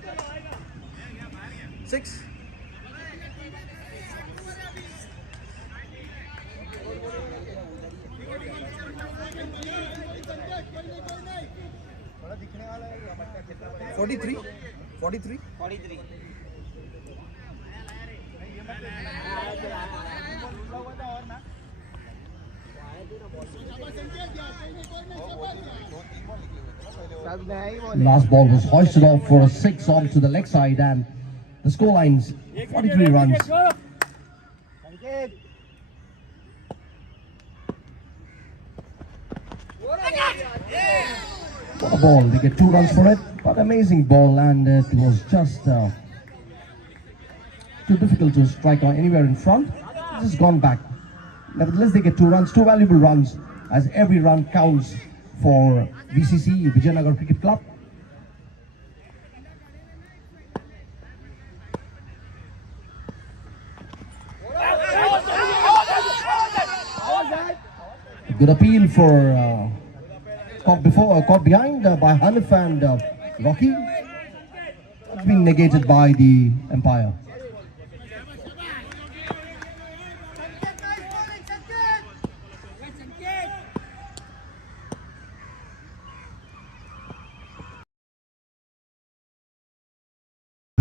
6. Forty-three. 43. Last ball was hoisted off for a 6 onto the leg side, and the scoreline's 43 runs. What a ball! They get 2 runs for it, but amazing ball, and it was just too difficult to strike on anywhere in front. It's just gone back. Nevertheless, they get 2 runs, 2 valuable runs, as every run counts for VCC, Vijayanagar Cricket Club. Good appeal for caught behind by Hanif and Rocky. It's been negated by the umpire.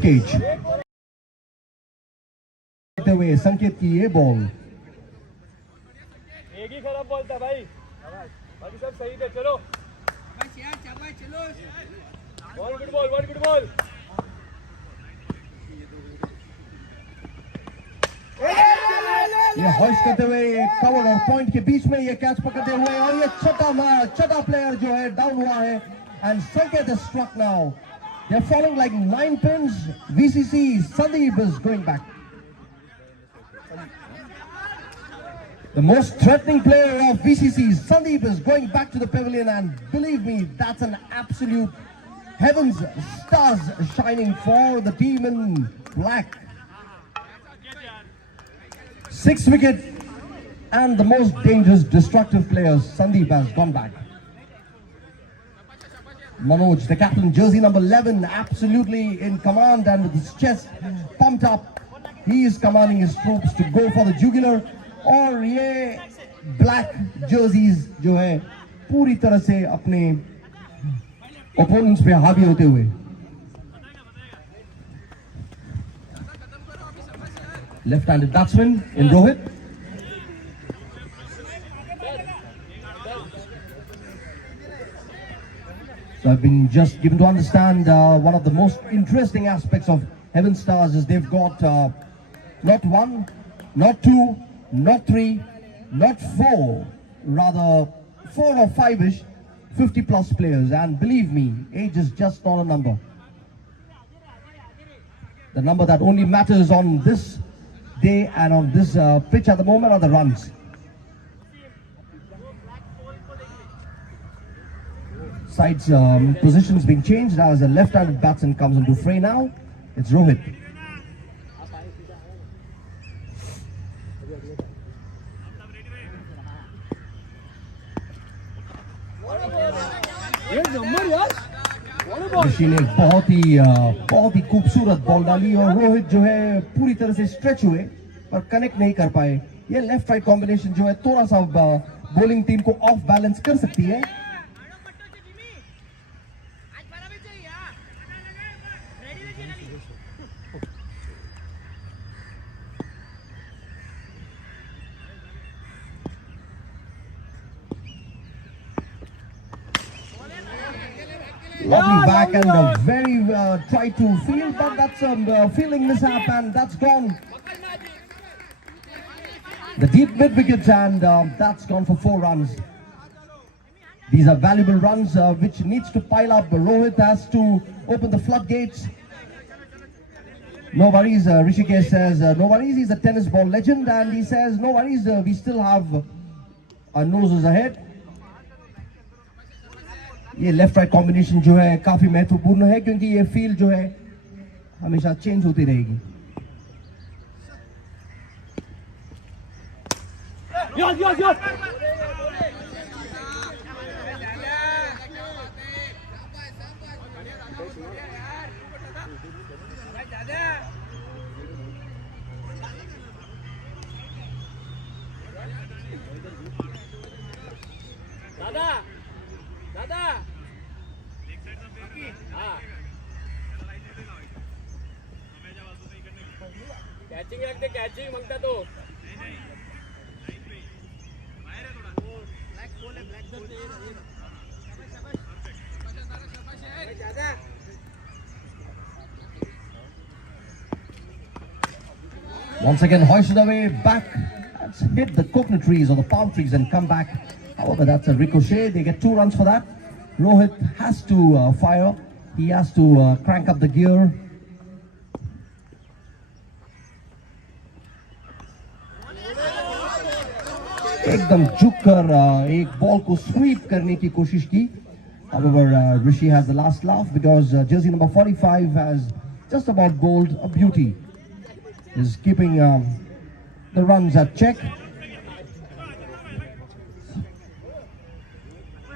Cage. Away संकेत की ये ball एक ही खराब ball था भाई बाकी सब सही थे चलो बॉल गुड बॉल ये हॉइस्ट करते हुए कवर और पॉइंट के बीच में ये कैच पकड़ते हुए और ये छठा प्लेयर जो है डाउन हुआ है एंड संकेत is struck now. They're falling like 9 pins. VCC Sandeep is going back. The most threatening player of VCC, Sandeep, is going back to the pavilion, and believe me, that's an absolute heavens stars shining for the team in black. 6 wicket, and the most dangerous, destructive player, Sandeep, has gone back. Manoj, the captain, jersey number 11, absolutely in command and with his chest pumped up. He is commanding his troops to go for the jugular. और ये black jerseys जो है पूरी तरह से अपने opponents पे हावी होते हुए left handed batsman in Rohit. So I've been just given to understand one of the most interesting aspects of Heaven Stars is they've got not 1, not 2, not 3, not 4, rather 4 or 5-ish 50 plus players, and believe me, age is just not a number. The number that only matters on this day and on this pitch at the moment are the runs. Sides positions being changed as a left-handed batsman comes into fray now. It's Rohit. ऋषि ने बहुत ही खूबसूरत ball डाली और रोहित जो है पूरी तरह से स्ट्रेच हुए पर कनेक्ट नहीं कर पाए. ये लेफ्ट राइट कॉम्बिनेशन जो है थोड़ा सा बॉलिंग टीम को ऑफ बैलेंस कर सकती है. Lovely back and a very tried to field, but that's a fielding mishap and that's gone. The deep mid wickets and that's gone for 4 runs. These are valuable runs which needs to pile up. Rohit has to open the floodgates. No worries, Rishikesh says, no worries, he's a tennis ball legend and he says, no worries, we still have our noses ahead. ये left right combination जो है काफी महत्वपूर्ण है क्योंकि ये field जो है हमेशा चेंज होती रहेगी. कॅचिंग लागते कॅचिंग म्हणता तो Once again hoisted away back. That's hit the coconut trees or the palm trees and come back. However, that's a ricochet. They get 2 runs for that. Rohit has to fire. He has to crank up the gear. एकदम झुक कर एक ball को SVEEP करने की कोशिश की. However, Rishi has the last laugh because jersey number 45 has just about bowled a beauty. Is keeping the runs at check.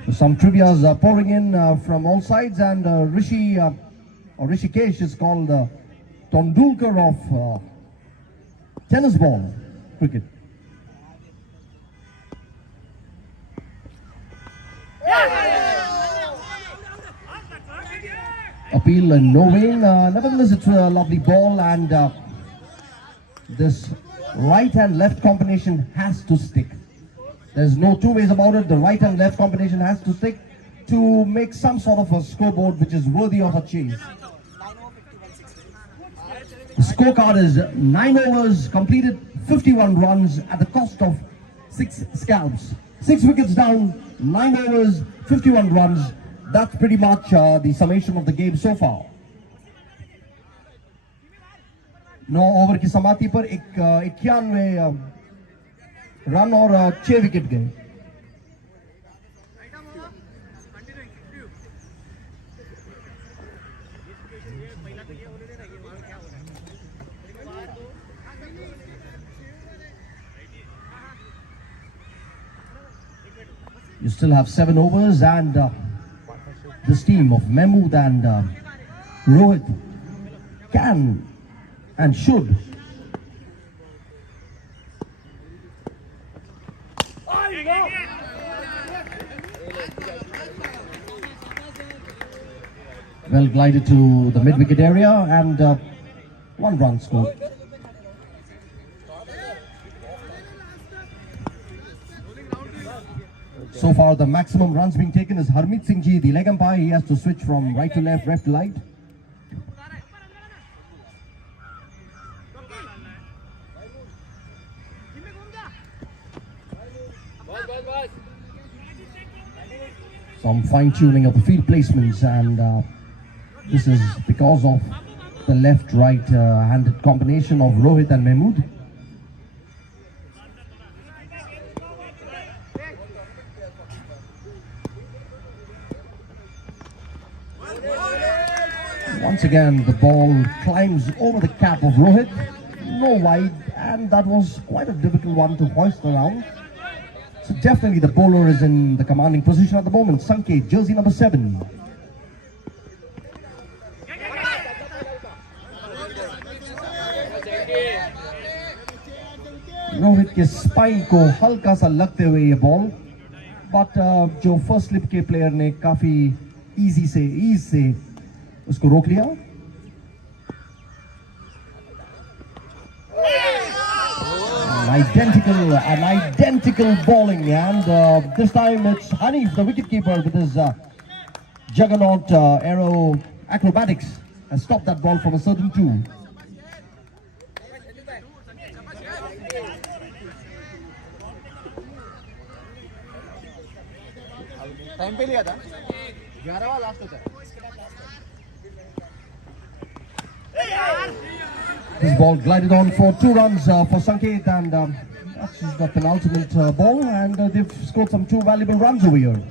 So some trivias are pouring in from all sides, and Rishi or Rishikesh is called the Tendulkar of tennis ball cricket. Appeal no win. Nevertheless, it's a lovely ball, and this right and left combination has to stick. There's no two ways about it. The right and left combination has to stick to make some sort of a scoreboard which is worthy of a chase. The scorecard is 9 overs completed, 51 runs at the cost of 6 scalps. 6 wickets down, 9 overs, 51 runs. That's pretty much the summation of the game so far. 9 over की समाप्ति पर 91 run और 6 wicket गए. You still have 7 overs, and this team of Mahmood and Rohit can and should well glided to the mid-wicket area, and 1 run scored. So far, the maximum runs being taken is Harmeet Singh Ji, the leg umpire. He has to switch from right to left, left to right. Some fine-tuning of the field placements, and this is because of the left-right handed combination of Rohit and Mahmood. Once again, the ball climbs over the cap of Rohit, no wide, and that was quite a difficult one to hoist around. So definitely the bowler is in the commanding position at the moment. Sanket, jersey number 7. Rohit के spine को हल्का सा लगते हुए ये ball, but जो first slip के player ने काफी ईज से उसको रोक लिया. An identical bowling, and this time it's Hanif, the wicketkeeper, with his juggernaut aero acrobatics, has stopped that ball from a certain tool. Time पे लिया था 11वां लास्ट होता है. This ball glided on for 2 runs for Sanket, and that's the penultimate ball, and they've scored some 2 valuable runs over here.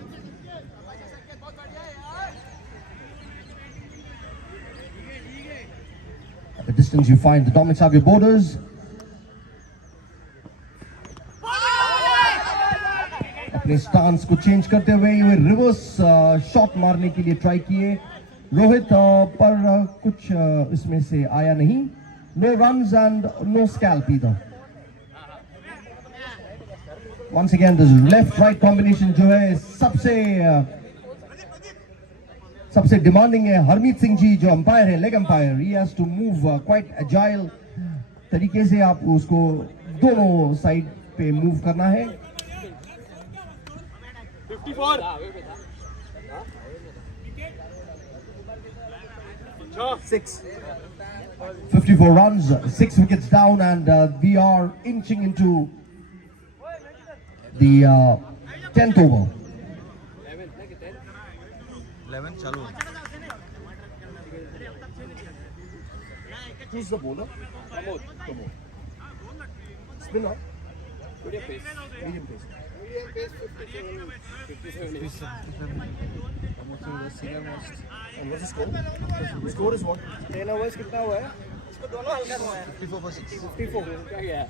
distance you find the Dominic Savio borders. अपने stance को change करते हुए ये reverse shot मारने के लिए try किए रोहित, पर कुछ इसमें से आया नहीं. No runs and no scalp either. Once again, this left-right combination जो है सबसे demanding है. हरमीत सिंह जी जो अंपायर है, leg umpire, he has to move quite agile तरीके से. आप उसको दोनों साइड पे मूव करना है. 54 runs, 6 wickets down, and we are inching into the 10th over. 11 चालू. Who's the bowler? Pramod. Spinner. Medium pace. Medium pace. 57. And what's the score? The score is what? 10 overs कितना हुआ है? इसको दोनों हल्का हुआ है. 54 for 6. 54. क्या गया?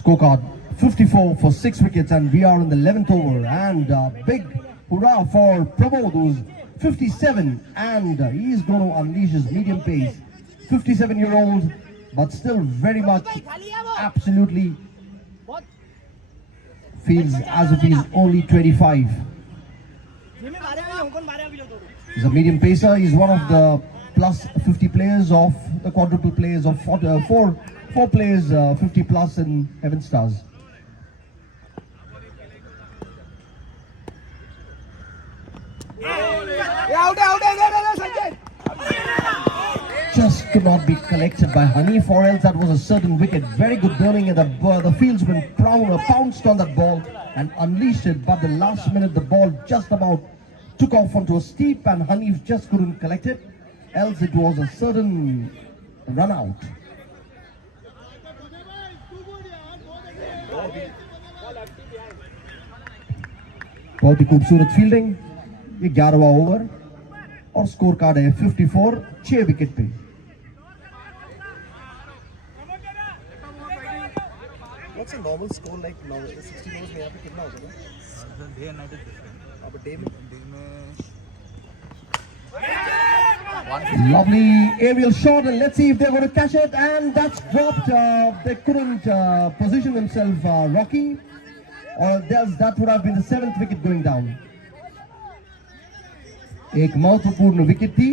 Scorecard 54 for 6 wickets, and we are in the 11th over. And big hurrah for Pramod, who's 57, and he's going to unleash his medium pace. 57-year-old, but still very much absolutely feels as if he's only 25. He's a medium pacer. He's one of the plus 50 players of the quadruple players of four players 50 plus in Heaven Stars. Just could not be collected by Hanif, or else that was a certain wicket. Very good bowling, and the fieldsman pounced on that ball and unleashed it, but the last minute the ball just about took off onto a steep, and Hanif just couldn't collect it, else it was a certain run out. बहुत ही खूबसूरत fielding. ये 11वां over और score card है 54, 6 wicket पे. What's a normal score like now? 16 overs में यहाँ पे कितना होता है? Day and night is different. अब day में Lovely aerial shot, and let's see if they're going to catch it, and that's dropped. They couldn't position themselves, Rocky, or that would have been the 7th wicket going down. एक महत्वपूर्ण wicket थी.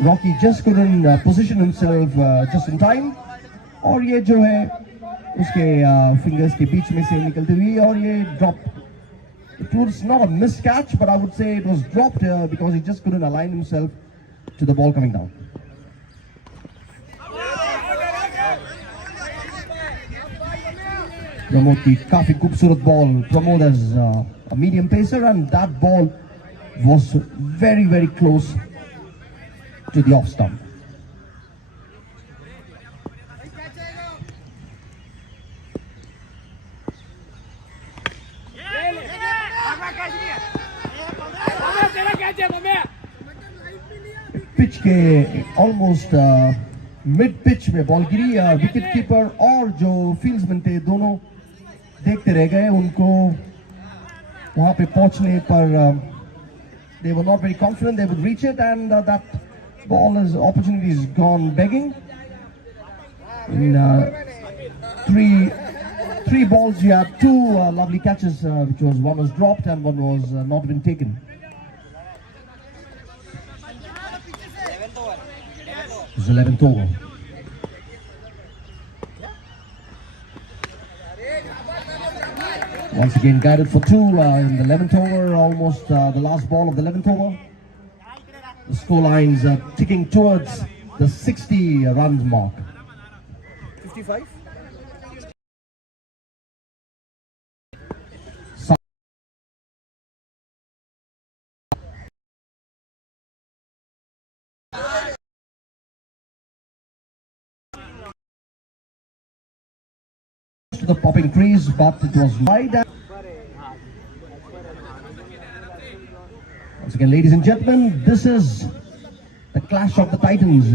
Rocky just couldn't position himself just in time, और ये जो है उसके fingers के बीच में से निकलती हुई, और ये drop. It was not a missed catch, but I would say it was dropped because he just couldn't align himself to the ball coming down. Pramod की काफी खूबसूरत ball. Pramod as a medium pacer, and that ball was very, very close to the off stump. Pitch के almost mid pitch में ball गिरी. Wicket keeper और जो फील्ड्समैन थे दोनों देखते रह गए. उनको वहां पे पहुंचने पर they were not very confident they would reach it, and that ball is opportunity is gone begging. In three balls you had two lovely catches, which was one was dropped and one was not been taken. It's 11th over. Once again guided for 2 in the 11th over, almost the last ball of the 11th over. The score lines are ticking towards the 60 runs mark. 55? To the popping trees, but it was wide. Once again, ladies and gentlemen, this is the clash of the titans.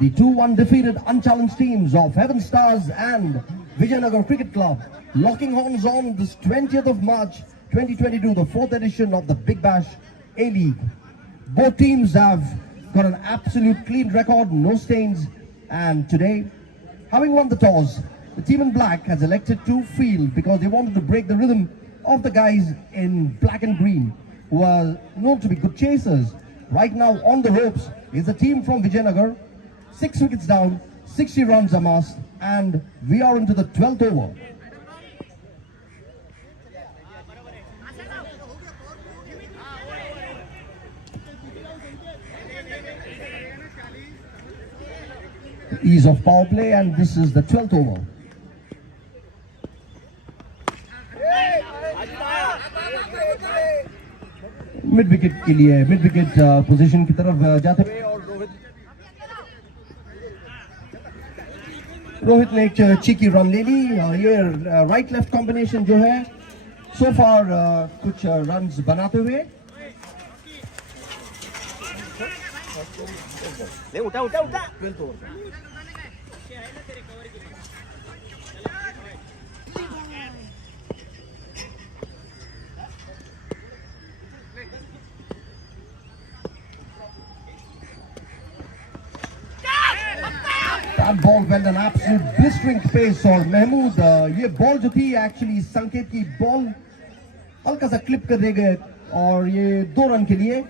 The 2-1 defeated unchallenged teams of Heaven Stars and Vijayanagar Cricket Club locking horns on this 20th of March 2022, the 4th edition of the Big Bash A-League. Both teams have got an absolute clean record, no stains, and today, having won the toss, the team in black has elected to field because they wanted to break the rhythm of the guys in black and green, who are known to be good chasers. Right now on the ropes is the team from Vijayanagar, 6 wickets down, 60 runs amassed, and we are into the 12th over. The ease of power play, and this is the 12th over. Mid wicket के लिए mid wicket position की तरफ जाते हुए और रोहित ने एक cheeky run ले ली। ये राइट लेफ्ट कॉम्बिनेशन जो है सो फार कुछ रन्स बनाते हुए ले उठा उठा उठा That ball went an absolute blistering pace और महमूद ये बॉल जो थी एक्चुअली संकेत की बॉल हल्का सा क्लिप कर दे गए और ये 2 रन के लिए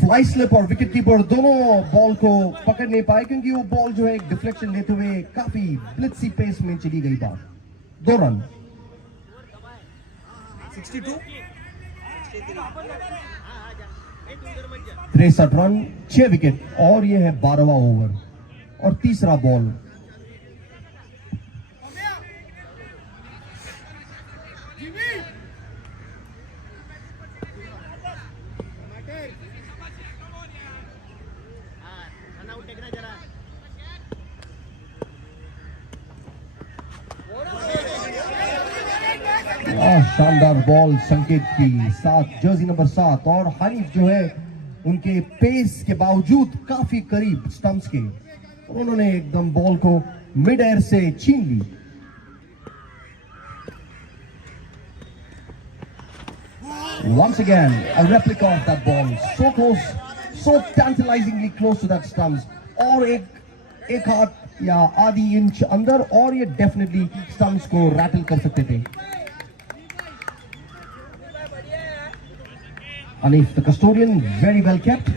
फ्लाई स्लिप और विकेट कीपर दोनों बॉल को पकड़ नहीं पाए क्योंकि वो बॉल जो है एक डिफ्लेक्शन लेते हुए काफी ब्लिट्सी पेस में चली गई बात। 2 रन 62 63 रन 6 विकेट और ये है 12वां ओवर और तीसरा बॉल। शानदार बॉल संकेत की साथ जर्सी नंबर 7 और हनीफ जो है उनके पेस के बावजूद काफी करीब स्टंप्स के उन्होंने एकदम बॉल को मिड एयर से छीन ली। Once again, a replica of that ball, so close, so tantalizingly close to that stumps. और एक हाथ या आधी इंच अंदर और ये डेफिनेटली स्टंप्स को रैटल कर सकते थे। Hanif, the custodian, very well kept.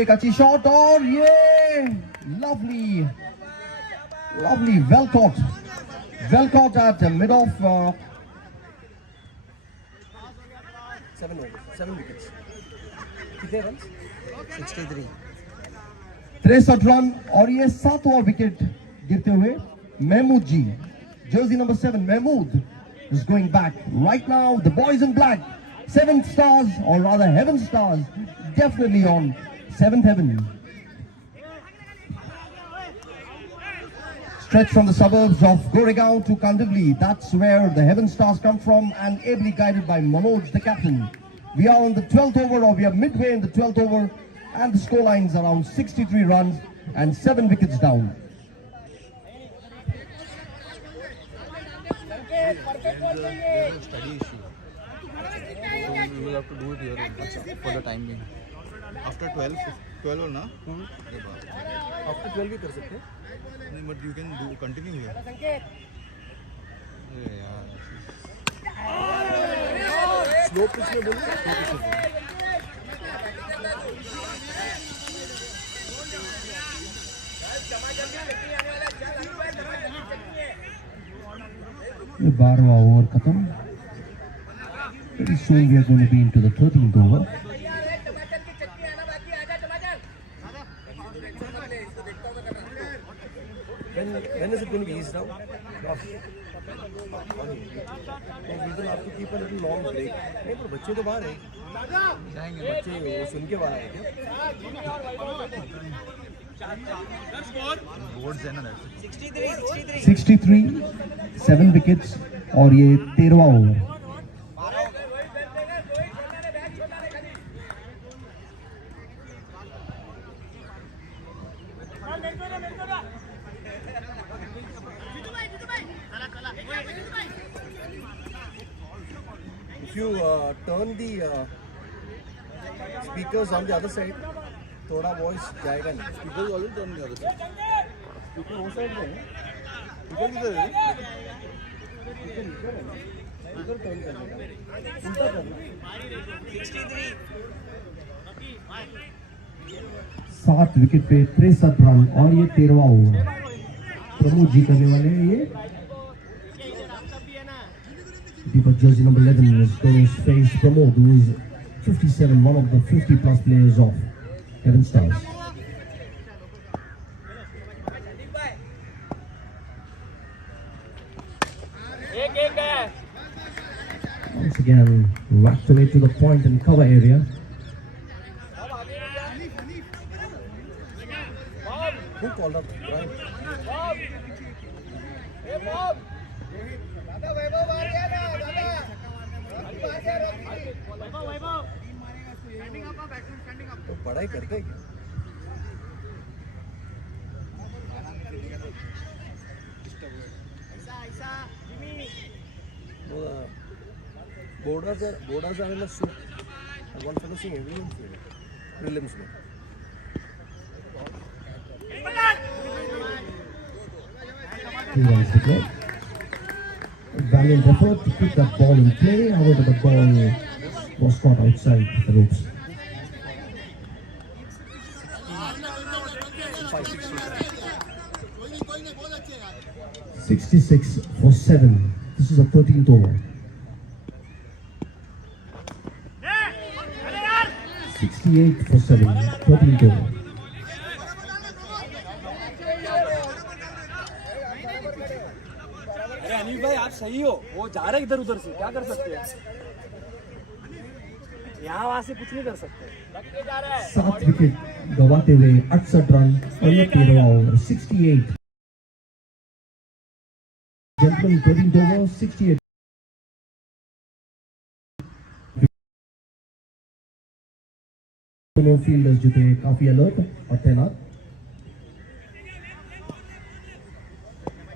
एक अच्छी शॉट और ये lovely, well caught at mid of 7 wickets कितने रन 63 63 रन और ये 7वां विकेट गिरते हुए महमूद जी jersey number 7 Mahmood is going back right now. The boys in black, 7 stars or rather Heaven Stars, definitely on 7th heaven. Stretch from the suburbs of Goregaon to Kandivli, that's where the Heaven Stars come from, and ably guided by Manoj, the captain. We are on the 12th over, or we are midway in the 12th over, and the scoreline is around 63 runs and 7 wickets down. There's a study issue. So we will have to do it here for the time being. After 12 or na? after 12 भी कर सकते हैं नहीं, but you can do continue here. अरे यार slow pitch में बोलो slow pitch में बोलो The 12वां over खत्म. Pretty soon we are going to be into the 13th over. When is it going to be eased out? Because we will have to keep a little long break. नहीं पर बच्चे तो बाहर हैं. जाएंगे बच्चे वो सुन के बाहर हैं क्या? boards है ना that's it. 63, 7 wickets और ये 13वां over. If you turn the speakers on the other side, थोड़ा voice जाएगा नहीं. Speaker is always on the other side. Speaker वो side में है. Speaker किधर है? Speaker इधर है. इधर turn करना है. उल्टा करना. 7 विकेट पे 63 रन और ये 13वां ओवर. प्रमोद जी करने वाले हैं ये. Deepak jersey number 11 is going to face Pramod, who is 57, one of the 50 plus players of Heaven Stars. Once again, whacked away to the point and cover area. Who called up? Right. तो पढ़ाई करते हैं क्या? Borders are in a suit. And one finishing everyone's prelims में. He runs the clock. Valiant effort to keep that ball in play, however the ball was caught outside the ropes. 66 for 7. This is a 13th over. 68 for 7, 13th over. अरे अनिल भाई आप सही हो. वो जा रहे इधर उधर से. क्या कर सकते हैं? यहाँ वहाँ से कुछ नहीं कर सकते. 7 विकेट गवाते हुए 68 रन और ये 13वां ओवर. 68. Gentlemen, 13th over, 68. दोनों फील्डर्स जो थे काफी अलर्ट और तैनात.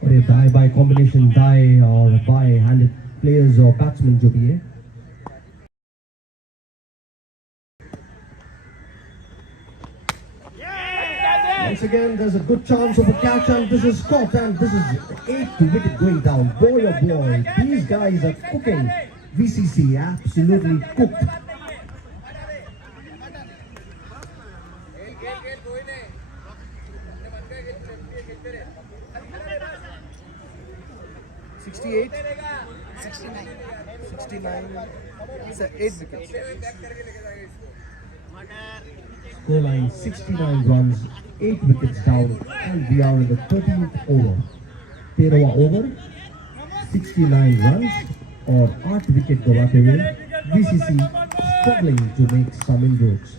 और ये दाएं बाएं कॉम्बिनेशन, दाएं और बाएं हैंडेड प्लेयर्स और बैट्समैन जो भी है. Once again, there's a good chance of a catch, and this is caught, and this is 8th wicket going down. Boy, oh boy, these guys are cooking. VCC absolutely cooked. $68, 69, 8 wickets. Scoreline 69 runs, 8 wickets down, and we are in the 13th over. 13वां over, 69 runs और 8 wicket गवाते हुए VCC struggling to make some inroads.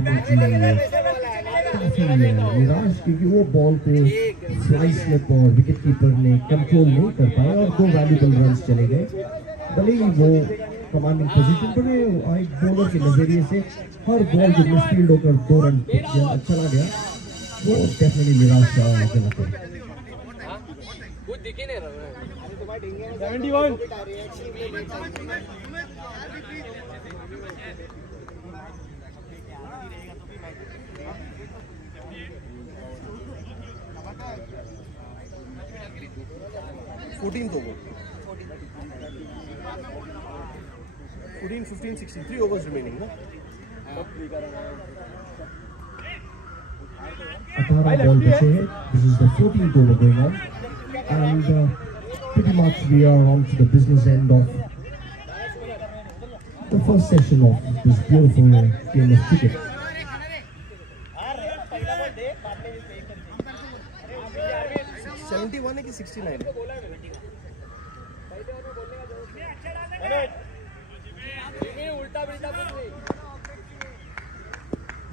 काफी निराश क्योंकि वो ball को fly slip और wicket keeper ने control नहीं कर पाए और 2 वैल्यूबल रन्स चले गए. भले ही वो कमांडिंग पोजीशन पर है, एक बॉलर के नजरिए से हर बॉल जो मिसफील्ड होकर 2 रन चला गया वो डेफिनेटली निराशाजनक है. 71. $14th over. 14, 15, 16. 3 overs remaining, no? 18 ball बचे हैं. This is the 14th over going on, and pretty much we are on to the business end of the first session of this beautiful game of cricket. 71 है कि 69 है?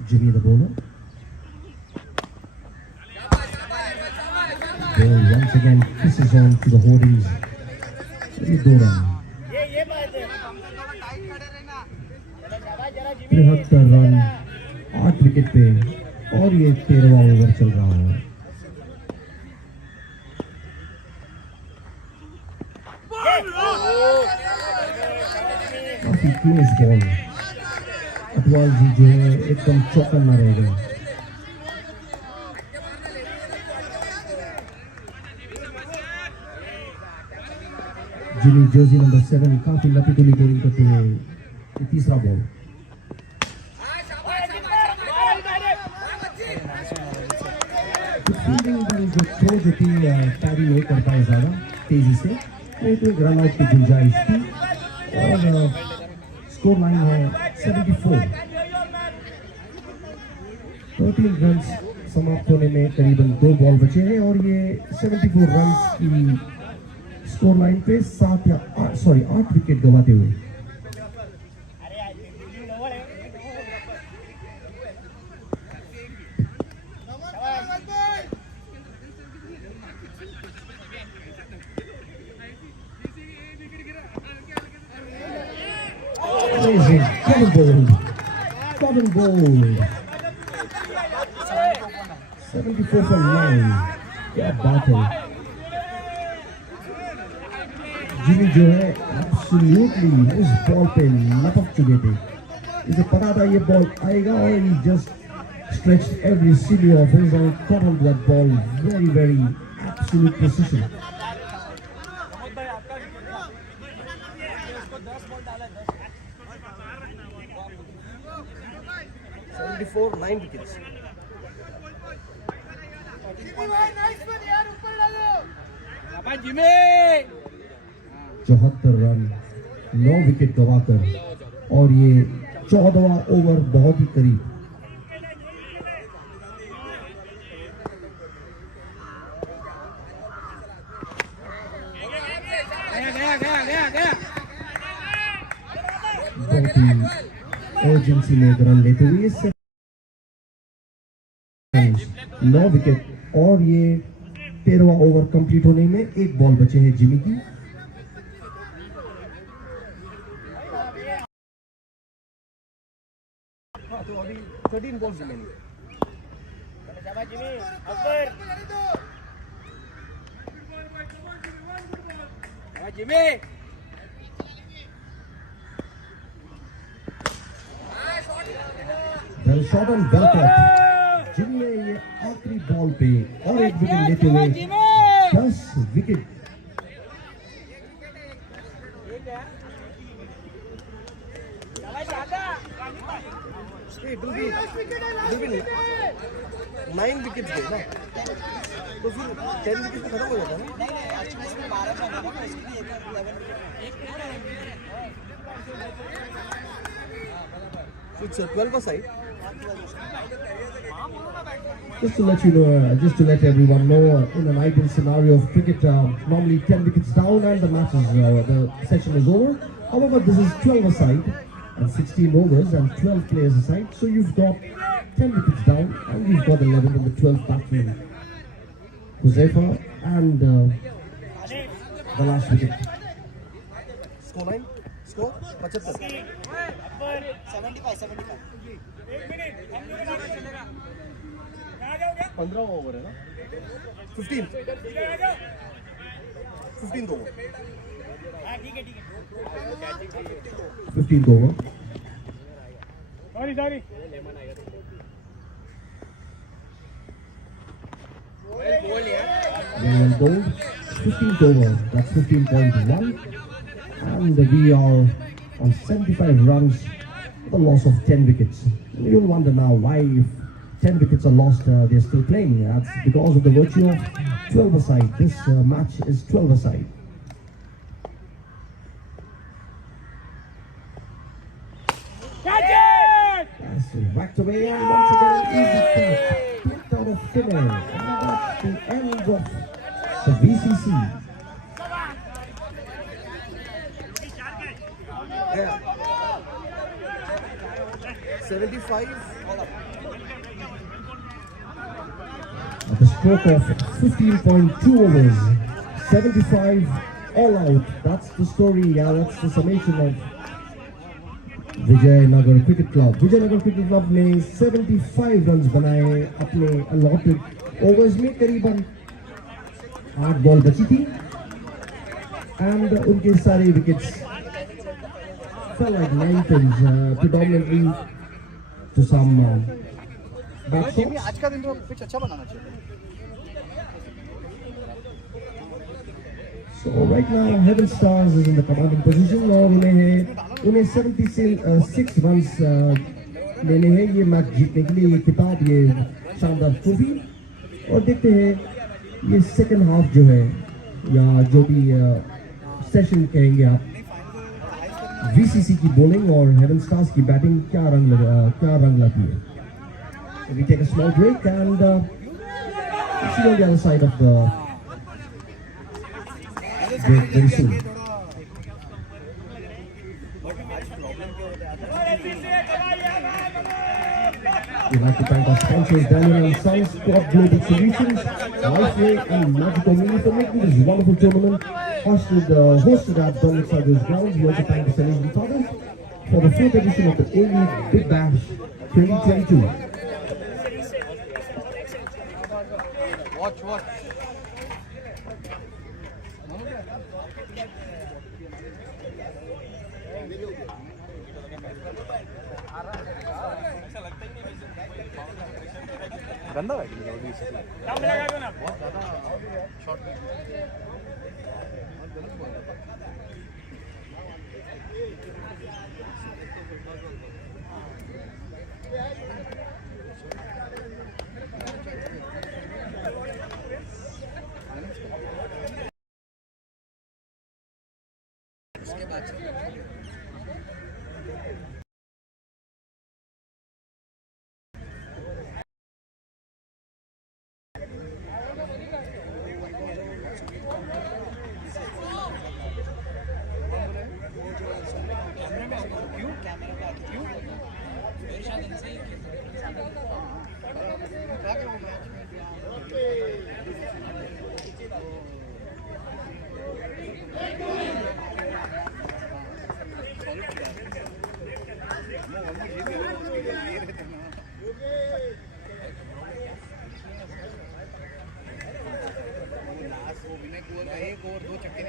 Jimmy the bowler. Ball once again kisses on to the hoardings. Very good run. 73 run 8 wicket पे और ये 13वां over चल रहा है. काफी क्लोज बॉल. अटवाल जी जो है एकदम चौकन्ना रह गए. जिमी जर्सी नंबर 7 काफी लपीटुली बॉलिंग करते हुए ये तीसरा बॉल. फील्डिंग जो थ्रो जो थी कैरी नहीं कर पाए ज्यादा तेजी से, नहीं तो एक रन आउट की गुंजाइश थी. और स्कोर लाइन है 74. 13 रन समाप्त होने में करीबन 2 बॉल बचे हैं और ये 74 रन की स्कोर लाइन पे 8 विकेट गंवाते हुए. Amazing, Cotton bowled. 74 for 9. क्या बात है. जिमी जो है एब्सोल्युटली उस बॉल पे लपक चुके थे. इसे पता था ये बॉल आएगा और he just stretched every sinew of his and caught on that ball. Very, very absolute precision. 74 9 wickets. 74 run 9 wicket गंवाकर और ये 14वां ओवर बहुत ही करीब. बहुत ही अर्जेंसी में रन लेते हुए 9 विकेट और ये 13वां ओवर कंप्लीट होने में 1 बॉल बचे हैं जिमी की. तो अभी 13 balls remaining. Jimmy well shot on well caught. Jimmy ने ये आखिरी बॉल पे और 1 विकेट लेते हुए 10 wicket. it will be 9 wickets गए ना, तो फिर 10 wickets में खत्म हो जाता है ना. It's 12 aside. Just to let you know, just to let everyone know, in an ideal scenario of cricket, normally 10 wickets down and the match is, the session is over. However, this is 12 aside and 16 overs and 12 players aside. So you've got 10 wickets down and you've got 11 in the 12th batsman, Josefa, and the last wicket. Scoreline, score 75. 15 over है ना, 15th over. 15th over. Sorry. Well bowled. 15th over. That's 15.1. And we are on 75 runs with a loss of 10 wickets. You'll wonder now why, if 10 wickets are lost, they're still playing. That's because of the virtue of 12 aside. This match is 12 aside. That's whacked away and once again easy cut. Picked out of thin air. And that's the end of the VCC. Yeah. 75 with a stroke of 15.2 overs, 75 all out. That's the story, yeah, that's the summation of Vijayanagar cricket club. Vijayanagar cricket club ने 75 runs बनाए अपने allotted overs में. करीबन 8 ball बची थी and उनके सारे wickets fell like 9 pins, predominantly to some back shots. आज का दिन तो पिच अच्छा बनाना चाहिए. So right now Heaven Stars is in the commanding position और उन्हें 76 runs लेने हैं ये मैच जीतने के लिए. ये किताब, ये शानदार ट्रॉफी. और देखते हैं ये सेकंड हाफ जो है या जो भी सेशन कहेंगे आप, VCC की बॉलिंग और हेवन स्टार्स की बैटिंग क्या रंग लाती है. We take a small break and see on the other side of the break very soon. We'd like to thank our sponsors, Daniel and Sons, Top Global Solutions, Lifeway and Magical Media for making this wonderful tournament hosted at Dominic Sago's grounds. We also thank the Celestial Fathers for the 4th edition of the A-League Big Bash 2022. Watch. गंदा batting है वो. काम लगा दो ना. बहुत ज्यादा shot. इसके बाद एक और 2 चक्के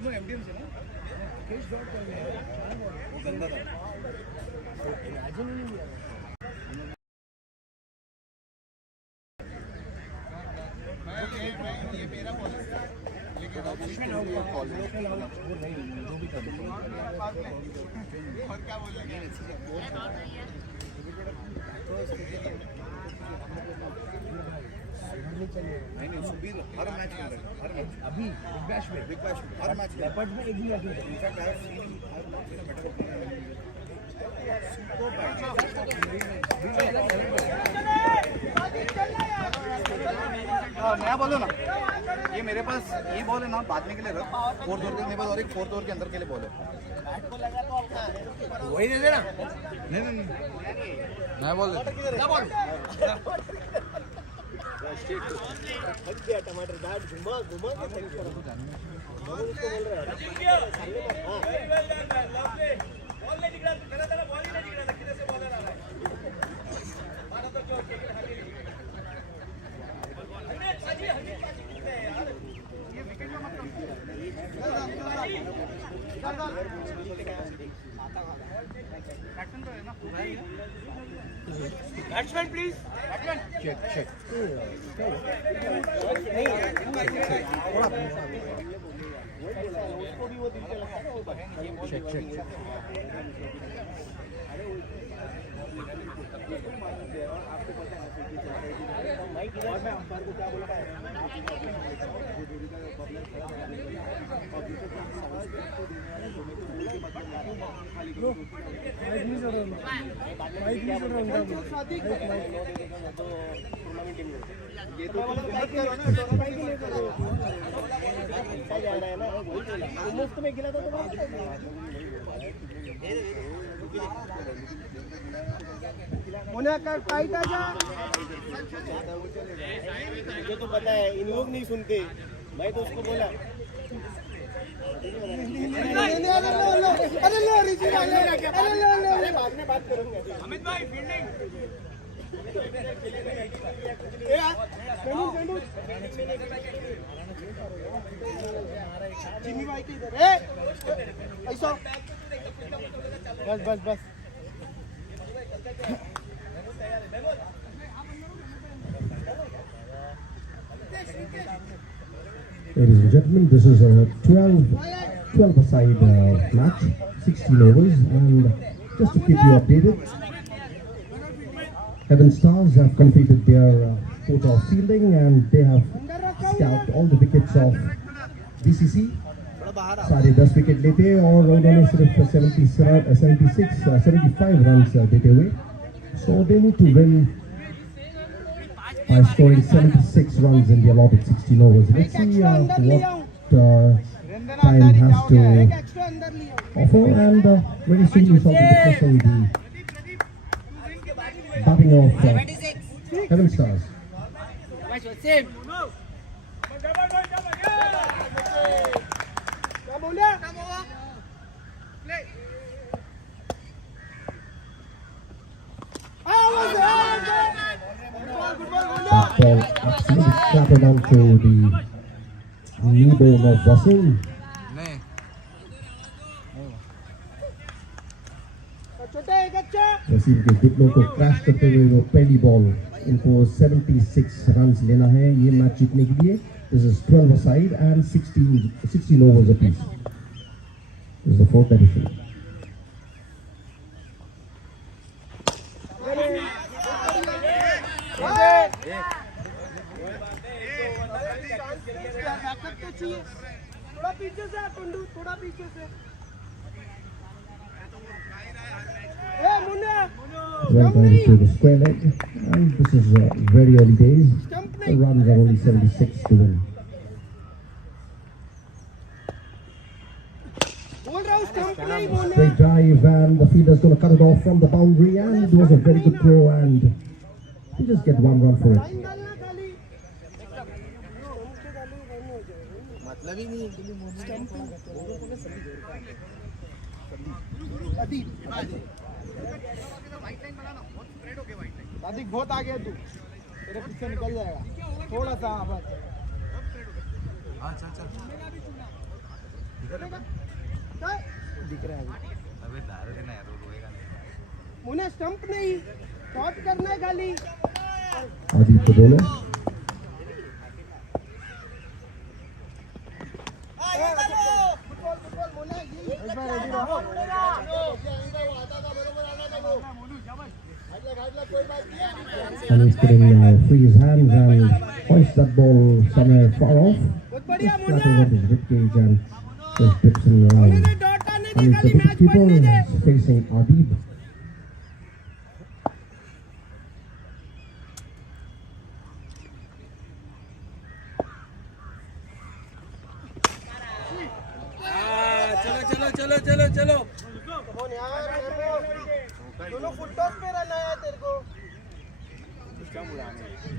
नहीं एमडीएम से ना केस डॉट कर रहे हैं वो गंदा था. ये मेरा बॉल है लेकिन जो भी कर और क्या बोलेंगे नहीं सुबीर हर मैच खेल रहा है. हर मैच अभी बिग बैश में हर मैच लेपर्ड में एक भी मैच नहीं. In fact I have seen her match में बेटर सुपर नया बॉल है ना. ये मेरे पास ये बॉल है ना, बांधने के लिए रख. 4th ओवर के मेरे पास और एक 4th ओवर के अंदर के लिए बॉल है. वही दे देना. नहीं नया बॉल टमाटर बैट घुमा के सही कर बैट्समैन प्लीज. चेक मुफ्त में खिला था मुझे तो पता है इन लोग नहीं सुनते मैं तो उसको बोला बाद में बात करूंगा अमित भाई फील्डिंग जिम्मी भाई के इधर ऐसा बस बस बस Ladies and gentlemen, this is a 12-a-side match, 16 overs, and just to keep you updated, Heaven Stars have completed their quota of fielding and they have scalped all the wickets of BCC. सारे 10 wicket लेते और उन्होंने सिर्फ 75 runs देते हुए. So they need to win by scoring 76 runs in the allotted 16 overs. Let's see what time has to offer, and very soon we shall be discussing the batting of Heaven Stars. That ball absolutely clattered onto the knee bone of Wasim. Wasim के घुटनों को crash करते हुए वो पहली ball, इनको 76 runs लेना है ये मैच जीतने के लिए. This is 12 aside and 16 overs apiece. This is the fourth edition. थोड़ा पीछे से टुंडू, थोड़ा पीछे से. Well down to the square leg, and this is very early days. The runs are only 76 to win. Straight drive, and the fielder's going to cut it off from the boundary, and it was a very good throw, and we just get one run for it. अधिक बहुत आगे तू तेरे पीछे निकल जाएगा थोड़ा सा बस. चल दिख रहा है अबे दारू देना यार, रोएगा नहीं. मुझे स्टंप नहीं शॉट करना है खाली. Adib को बोलो. And he's getting free his hands and points that ball somewhere far off. Just flatters on his ribcage and just dips him around. And it's the wicketkeeper facing Adib. चलो दोनों फुटटॉप पे रहना है तेरे को.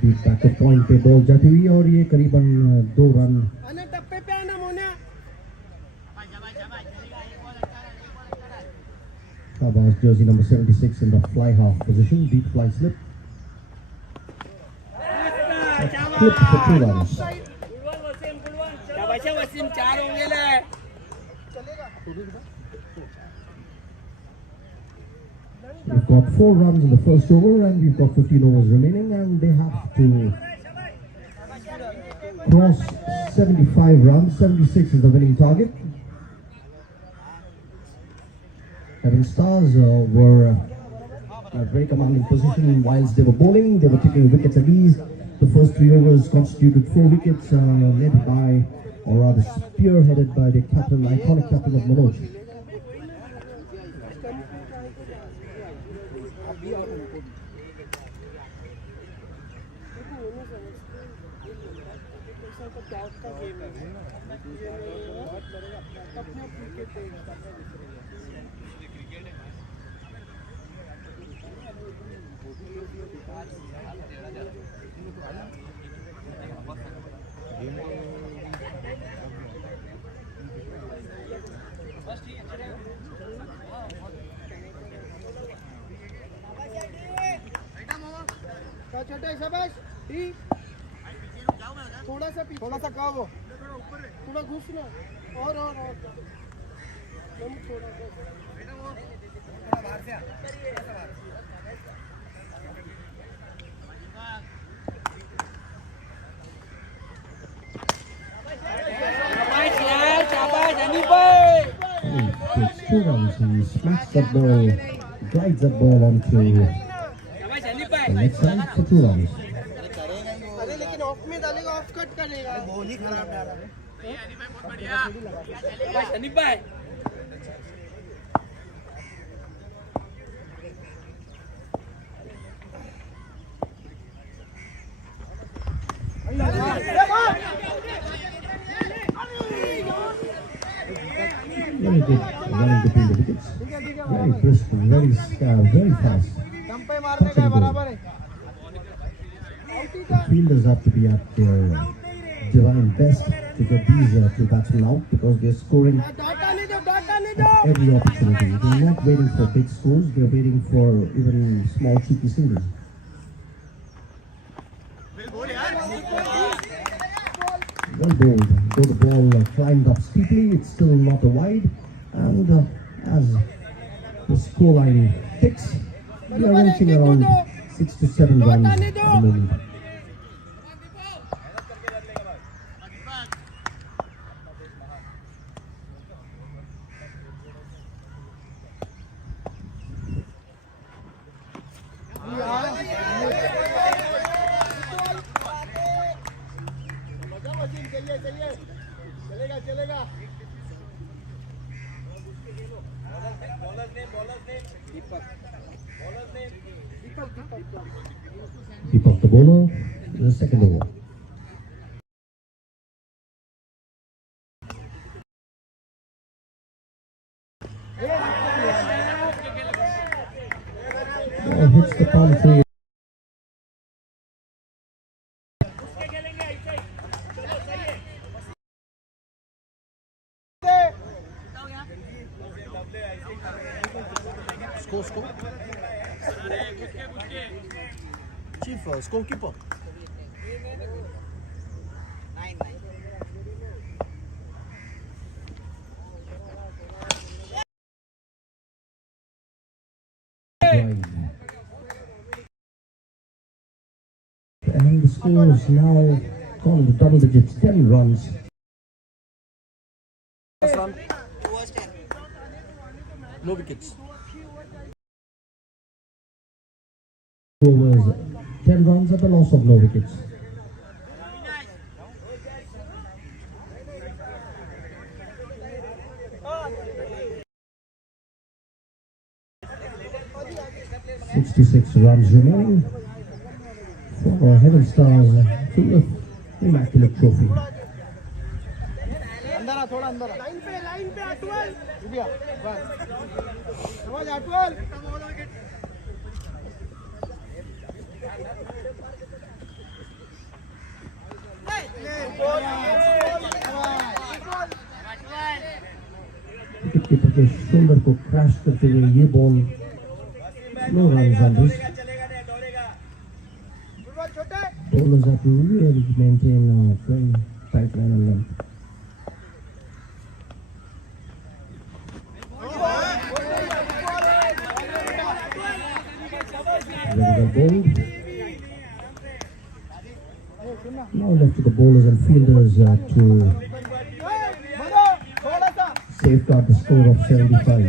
बीच बैक पॉइंट पे ball जाती हुई और ये करीबन 2 रन. आना टप्पे पे आना Mona. Shabazz, jersey number 76 in the fly half position, deep fly slip. Clip for 2 runs. Wasim 4 होंगे ले. We've got 4 runs in the first over and we've got 15 overs remaining, and they have to cross 75 runs. 76 is the winning target. Heaven Stars were in a very commanding position whilst they were bowling. They were taking wickets at ease. The first 3 overs constituted 4 wickets, led by, or rather spearheaded by the captain, iconic captain of Manoj. छोटे शाबाश ठीक थोड़ा सा कव थोड़ा घुस ना और थोड़ा बाहर से Takes 2 runs. He smacks that ball, glides that ball onto the left side for 2 runs. अरे लेकिन ऑफ में डालेगा ऑफ कट करेगा बॉल ही खराब डाला है शनीफ भाई Very good running between the wickets. Very brisk, very fast. Touching the ball. The fielders have to be at their divine best to get these 2 batsmen out because they're scoring at every opportunity. They're not waiting for big scores, they're waiting for even small cheeky singles. Well bowled. Though the ball climbed up steeply, it's still not a wide. And as the scoreline ticks, we are reaching around 6 to 7 runs at the moment. चलेगा Deepak the bowler, the second over. Ball hits the palm tree. Score. Chief, scorekeeper. And the score is now gone to double digits, 10 runs. First run. No wickets. Overs, 10 runs at the loss of no wickets. "66 runs remaining for Heaven Stars to lift the Immaculate Trophy." अंदर आ थोड़ा अंदर line पे अटवल रुबिया बस समझ Atwal wicketkeeper के shoulder को crash करते हुए ये ball no runs on this. Bowlers have to really maintain a very tight line and length. Very well bowled. Now left to the bowlers and fielders to safeguard the score of 75.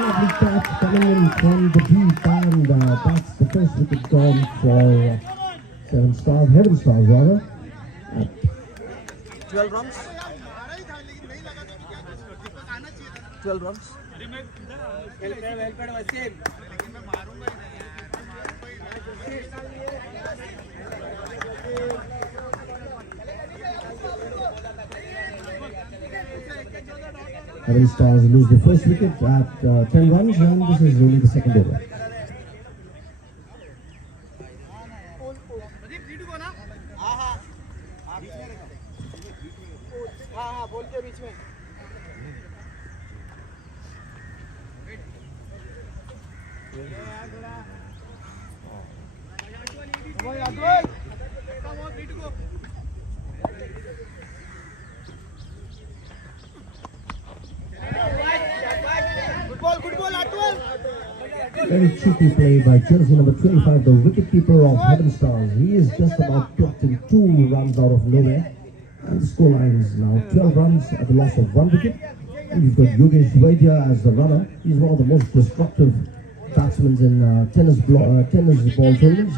Lovely catch coming in from the deep, and that's the first wicket gone for Heaven Stars rather. 12 runs. 12 runs. Seven Stars lose the first wicket at 10 runs, and this is only the second over. Very cheeky play by jersey number 25, the wicketkeeper of Heaven Stars. He is just about clocked in 2 runs out of nowhere. And the scoreline is now 12 runs at the loss of 1 wicket. And you've got Yogesh Vaidya as the runner. He's one of the most destructive batsmen in tennis ball tournaments.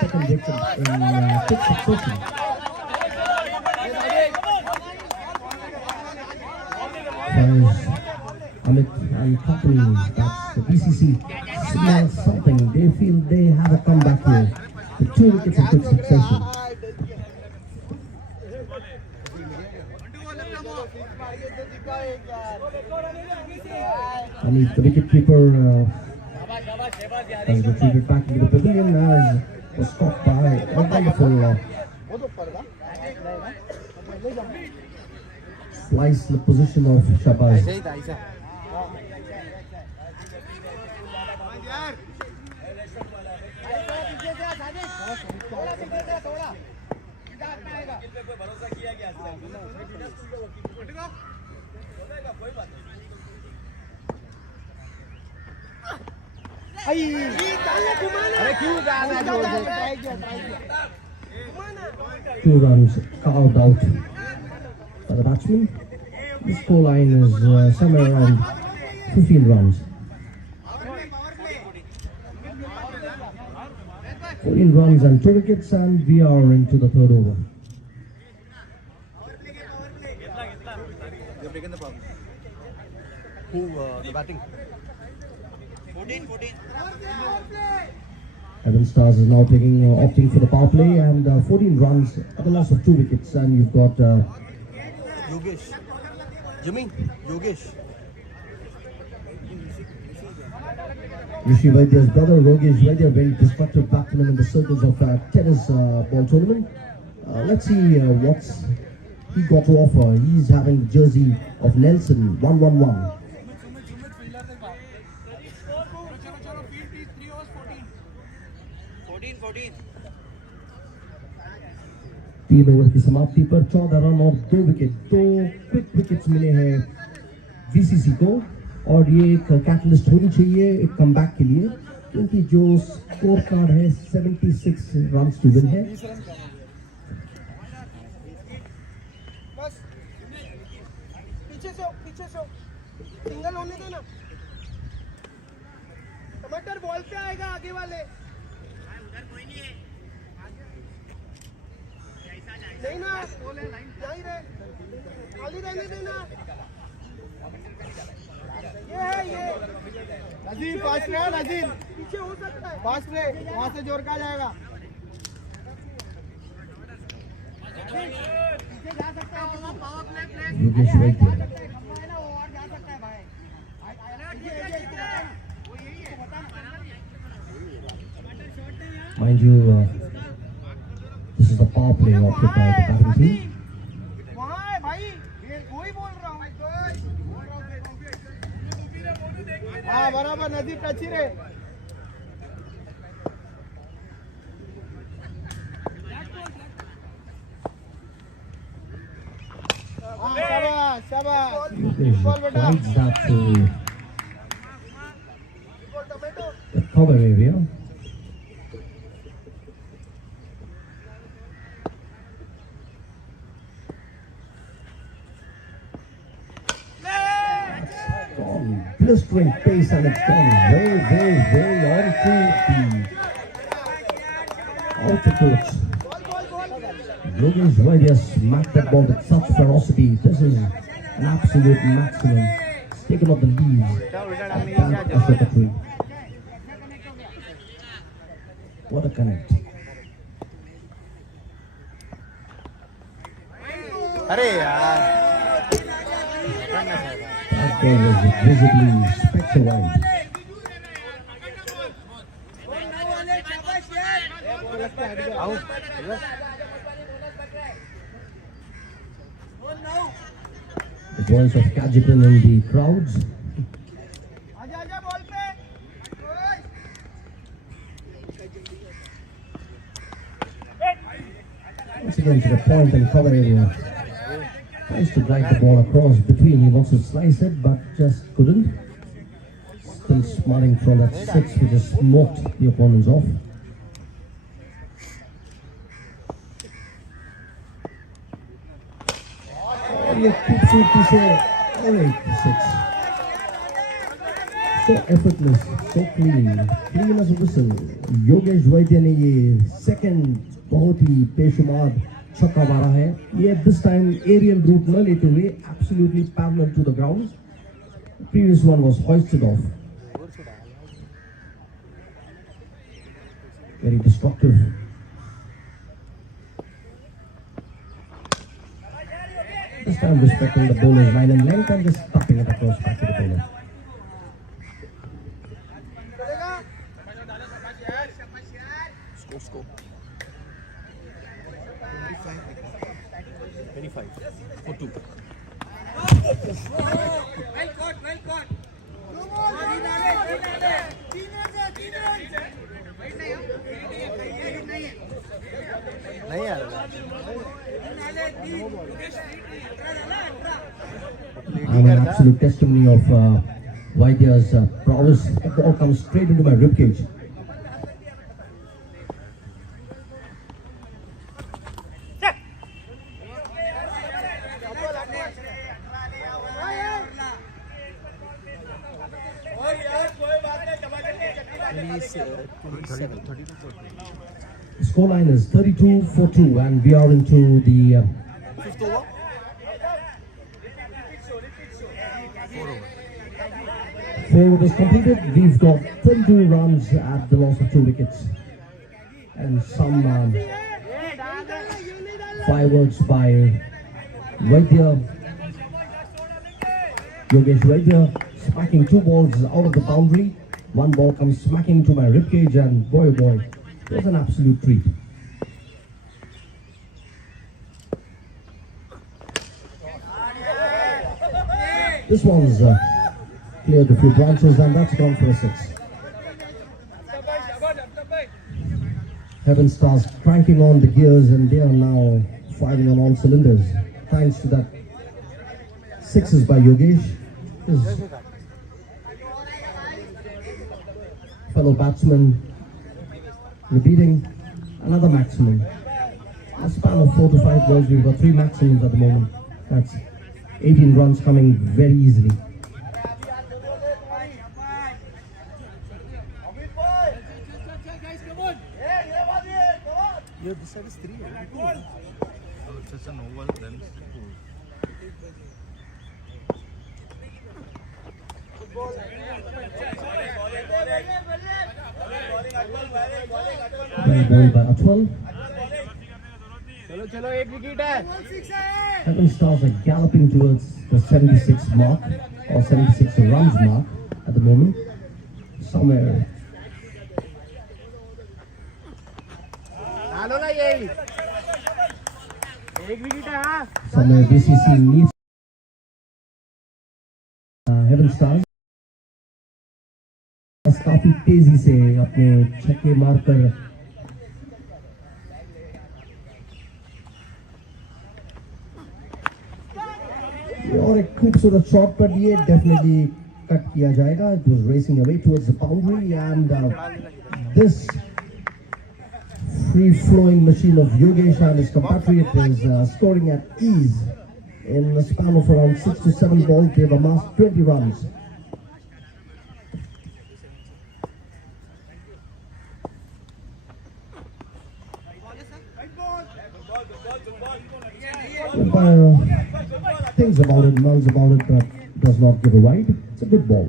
Second wicket in quick succession. Amit and company, that's the BCC, smell something. They feel they have a comeback here. The 2 wickets in quick succession. Amit, the wicketkeeper, has retreated back into the pavilion as was caught by a wonderful slice the position of Shabaz. Two runs carved out by the batsman. The scoreline is somewhere around 15 runs. 14 runs and 2 wickets, and we are into the third over. They've taken the power. Who, the batting? 14. Heaven Stars is now taking opting for the power play, and 14 runs at the loss of 2 wickets, and you've got Yogesh. Jimmy, Yogesh. Rishi Vaidya's brother, Yogesh Vaidya, very destructive batsman in the circles of tennis ball tournament. Let's see what's he got to offer. He's having the jersey of Nelson, 111. तीन over की समाप्ति पर 14 run और 2 wicket, 2 quick wickets मिले हैं BCC को, और ये एक कैटलिस्ट होनी चाहिए एक कमबैक के लिए, क्योंकि जो स्कोर कार्ड है 76 रन टू विन है। पीछे से सिंगल होने देना, टमाटर बॉल पे आएगा आगे वाले, उधर कोई नहीं है, नहीं ना, नहीं रे, खाली रहने देना, ये है ये, नजीब फास्ट रहे, नजीब पीछे हो सकता है, फास्ट रहे, वहाँ से जोर का जाएगा, पीछे जा सकता है, पावर प्ले और जा सकता है भाई, Mind you, this is the power play opted by the batting team. वहाँ भाई, वही बोल रहा हूँ, हाँ बराबर, नजीब टची रे, शाबाश शाबाश, Slides that to cover area. Gone blistering pace and it's gone way onto the outer court. Yogesh Vaidya smacked that ball with such ferocity. This is an absolute maximum. It's taken up the lead. What a connect. अरे यार That ball was visibly spectre wide. The voice of Kajipan in the crowds. Once again to the point and cover area. Tries to drive the ball across between. He wants to slice it, but just couldn't. Still smarting from that six, which has smoked the opponents off. और ये खूबसूरती से और एक six. So effortless, so clean as a whistle. Yogesh वैद्य ने ये second बहुत ही बेशुमार छक्का मारा है. ये this time aerial route न लेते हुए absolutely parallel to the ground. The previous one was hoisted off. Very destructive. This time respecting the bowler's line and length and just tapping it across back to the bowler. Score. 25 for 2. नहीं यार I'm an absolute testimony of Vaidya's prowess. The ball comes straight into my ribcage. The scoreline is 32-4-2 and we are into the Fifth over. 4 overs completed. We've got 32 runs at the loss of 2 wickets. And some fireworks by Vaidya. Yogesh Vaidya smacking 2 balls out of the boundary. 1 ball comes smacking to my ribcage and boy oh boy, it was an absolute treat. This one's cleared a few branches and that's gone for a 6. Heaven Stars cranking on the gears and they are now firing on all cylinders. Thanks to that 6s by Yogesh. His fellow batsman repeating another maximum. A span of 4 to 5 balls, we've got 3 maximums at the moment. That's 18 runs coming very easily. Yeah, this side is 3. It's just an oval, then 4. Well bowled by Atwal. चलो एक wicket है. Heaven Stars are galloping towards the 76 mark or 76 runs mark at the moment. Somewhere. डालो ना यही. एक wicket है हाँ. Somewhere BCC needs Heaven Stars. काफी तेजी से अपने छक्के मारकर और एक खूबसूरत शॉट पर ये डेफिनेटली cut किया जाएगा. It was racing away towards the boundary, and this free-flowing machine of Yogesh and his compatriot is scoring at ease. In a span of around 6 to 7 balls, they've amassed 20 runs. Thinks about it, mulls about it, but does not give a wide. It's a good ball.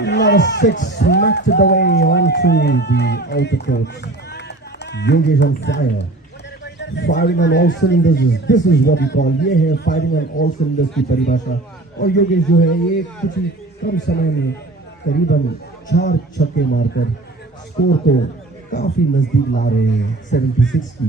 Number 6 smacked it away onto the outer court. Yogesh on fire. Firing on all cylinders. This is what we call ये है firing on all cylinders की परिभाषा. और योगेश जो है ये कुछ ही कम समय में करीबन 4 छक्के मारकर स्कोर को काफी नजदीक ला रहे हैं 76 की.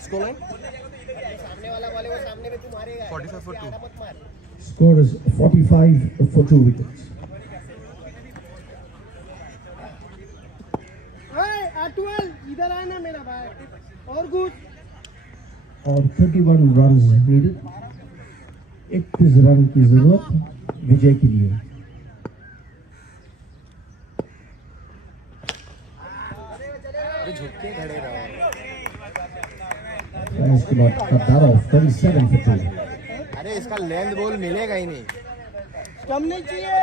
Scoreline? 45 for 2. Score is 45 for 2 wickets. इधर आना मेरा भाई और गुड और 31 runs needed. 31 रन की जरूरत विजय के लिए. झुक के खड़े रहो. Guys could not cut that off. 37 for 2. अरे इसका लेंथ बॉल मिलेगा ही नहीं. कम नहीं चाहिए.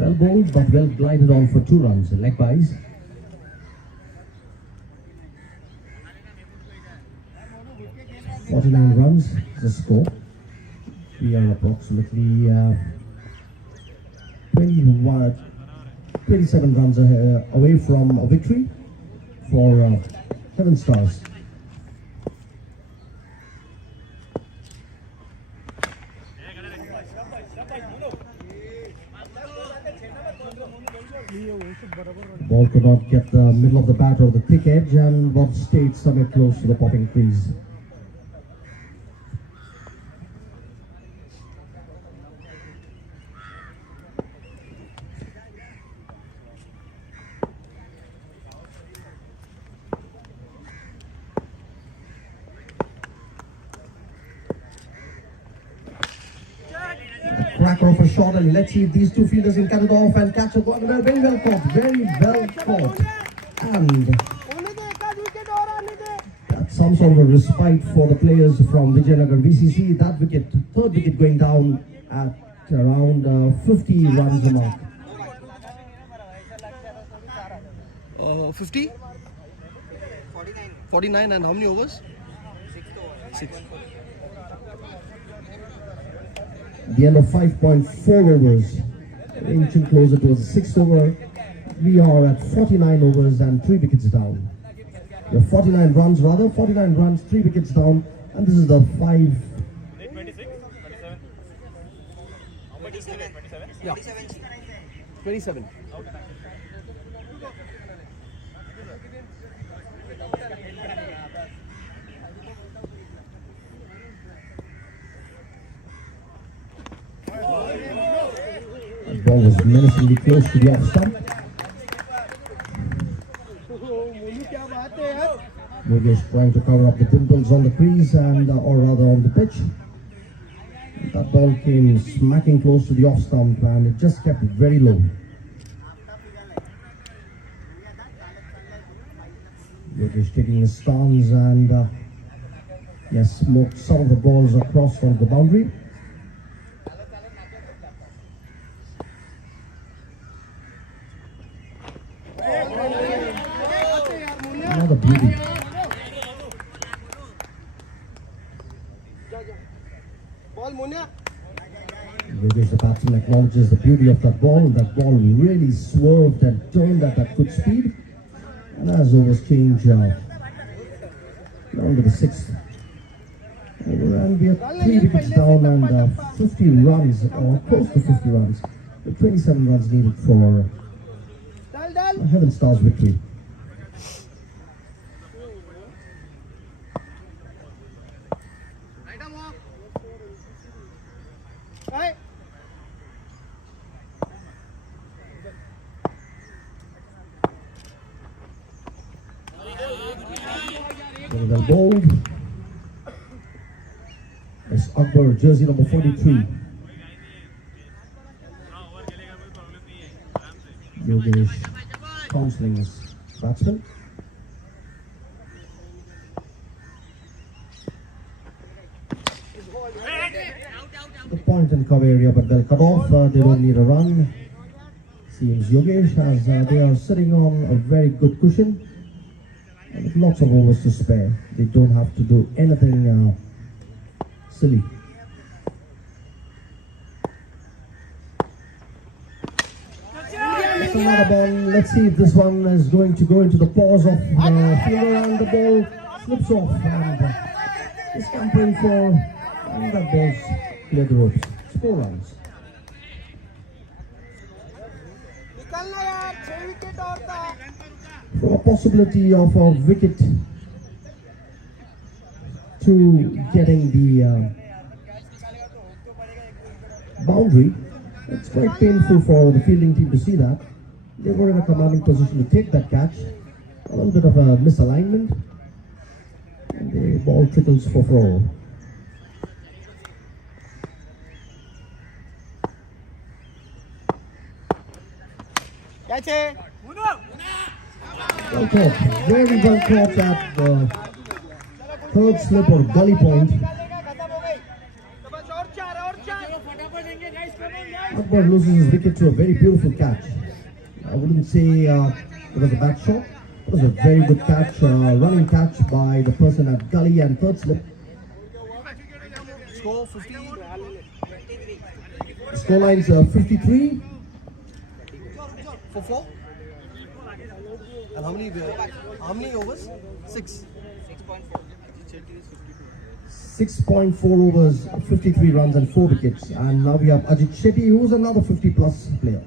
Well bowled, but well glided on for 2 runs. Leg byes. "49 runs is the score. We are approximately 27 runs away from a victory for Heaven Stars. Ball could not get the middle of the bat or the thick edge and was stayed somewhere close to the popping crease. Cracker of a shot, and let's see if these two fielders can cut it off and catch it. Very well caught, very well caught. And that's some sort of a respite for the players from Vijayanagar VCC. That wicket, third wicket going down at around 50 runs a mark. 50? 49 and how many overs? 6. The end of 5.4 overs, inching closer towards the 6th over. We are at 49 overs and 3 wickets down. We have 49 runs, 3 wickets down, and this is the 5. 27. The ball was menacingly close to the off stump. Yogesh trying to cover up the dimples on the crease and, or rather on the pitch. That ball came smacking close to the off stump and it just kept very low. Yogesh taking his stance and yes, smoked some of the balls across from the boundary. Another beauty. Yogesh, the batsman, acknowledges the beauty of that ball. That ball really swerved and turned at that good speed. And as overs change, down to the 6th. And we are 3 wickets down and 50 runs, or close to 50 runs. With 27 runs needed for a Heaven Stars victory. Very well bowled. It's Akbar, jersey number 43. Yogesh counselling his batsman. The point and cover area, but they'll cut off. They don't need a run. Seems Yogesh, as they are sitting on a very good cushion. And with lots of overs to spare. They don't have to do anything silly. That's another ball. Let's see if this one is going to go into the paws of fielder, and the ball slips off. And is camping for, and that ball's cleared the ropes. 4 runs. For a possibility of a wicket to getting the boundary, it's quite painful for the fielding team to see that. They were in a commanding position to take that catch. A little bit of a misalignment, and the ball trickles for 4. Well caught, very well caught at the 3rd slip or gully point. Akbar loses his wicket to a very beautiful catch. I wouldn't say it was a bad shot. It was a very good catch, running catch by the person at gully and 3rd slip. Score 50. Scoreline's 53. For 4. And how many overs? 6. 6.4 overs, 53 runs and 4 wickets. And now we have Ajit Shetty, who's another 50 plus player.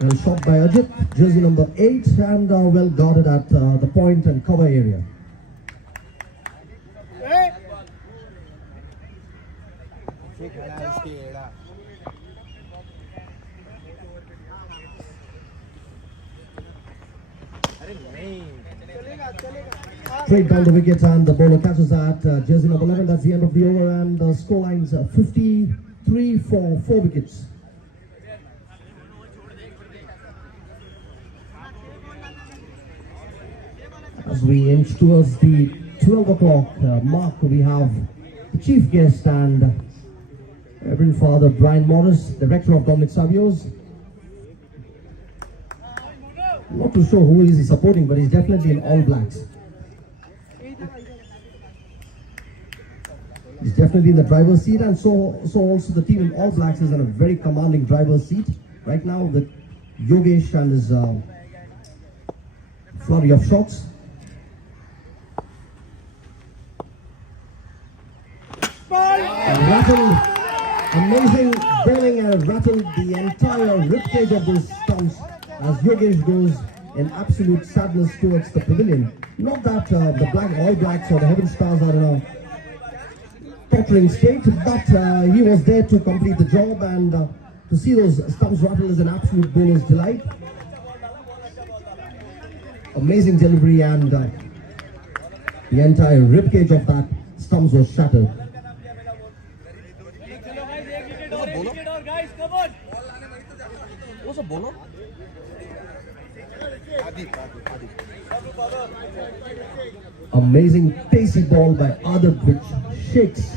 Well shot by Ajit, jersey number 8, and well guarded at the point and cover area. Straight down the wicket, and the bowler catches that. Jersey number 11, that's the end of the over, and the scoreline's 53 for 4 wickets. As we inch towards the 12 o'clock mark, we have the chief guest and Reverend Father Brian Morris, director of Dominic Savio's. Not too sure who is he supporting, but he's definitely in All Blacks. He's definitely in the driver's seat, and so also the team in All Blacks is in a very commanding driver's seat right now with Yogesh and his flurry of shots. Rattled, amazing bowling, rattled the entire ribcage of those stumps as Yogesh goes in absolute sadness towards the pavilion. Not that the All Blacks or the Heaven Stars are in a tottering state, but he was there to complete the job, and to see those stumps rattle is an absolute bowler's delight. Amazing delivery, and the entire ribcage of that stumps was shattered. What's a bowler? Amazing pacey ball by Adib, which shakes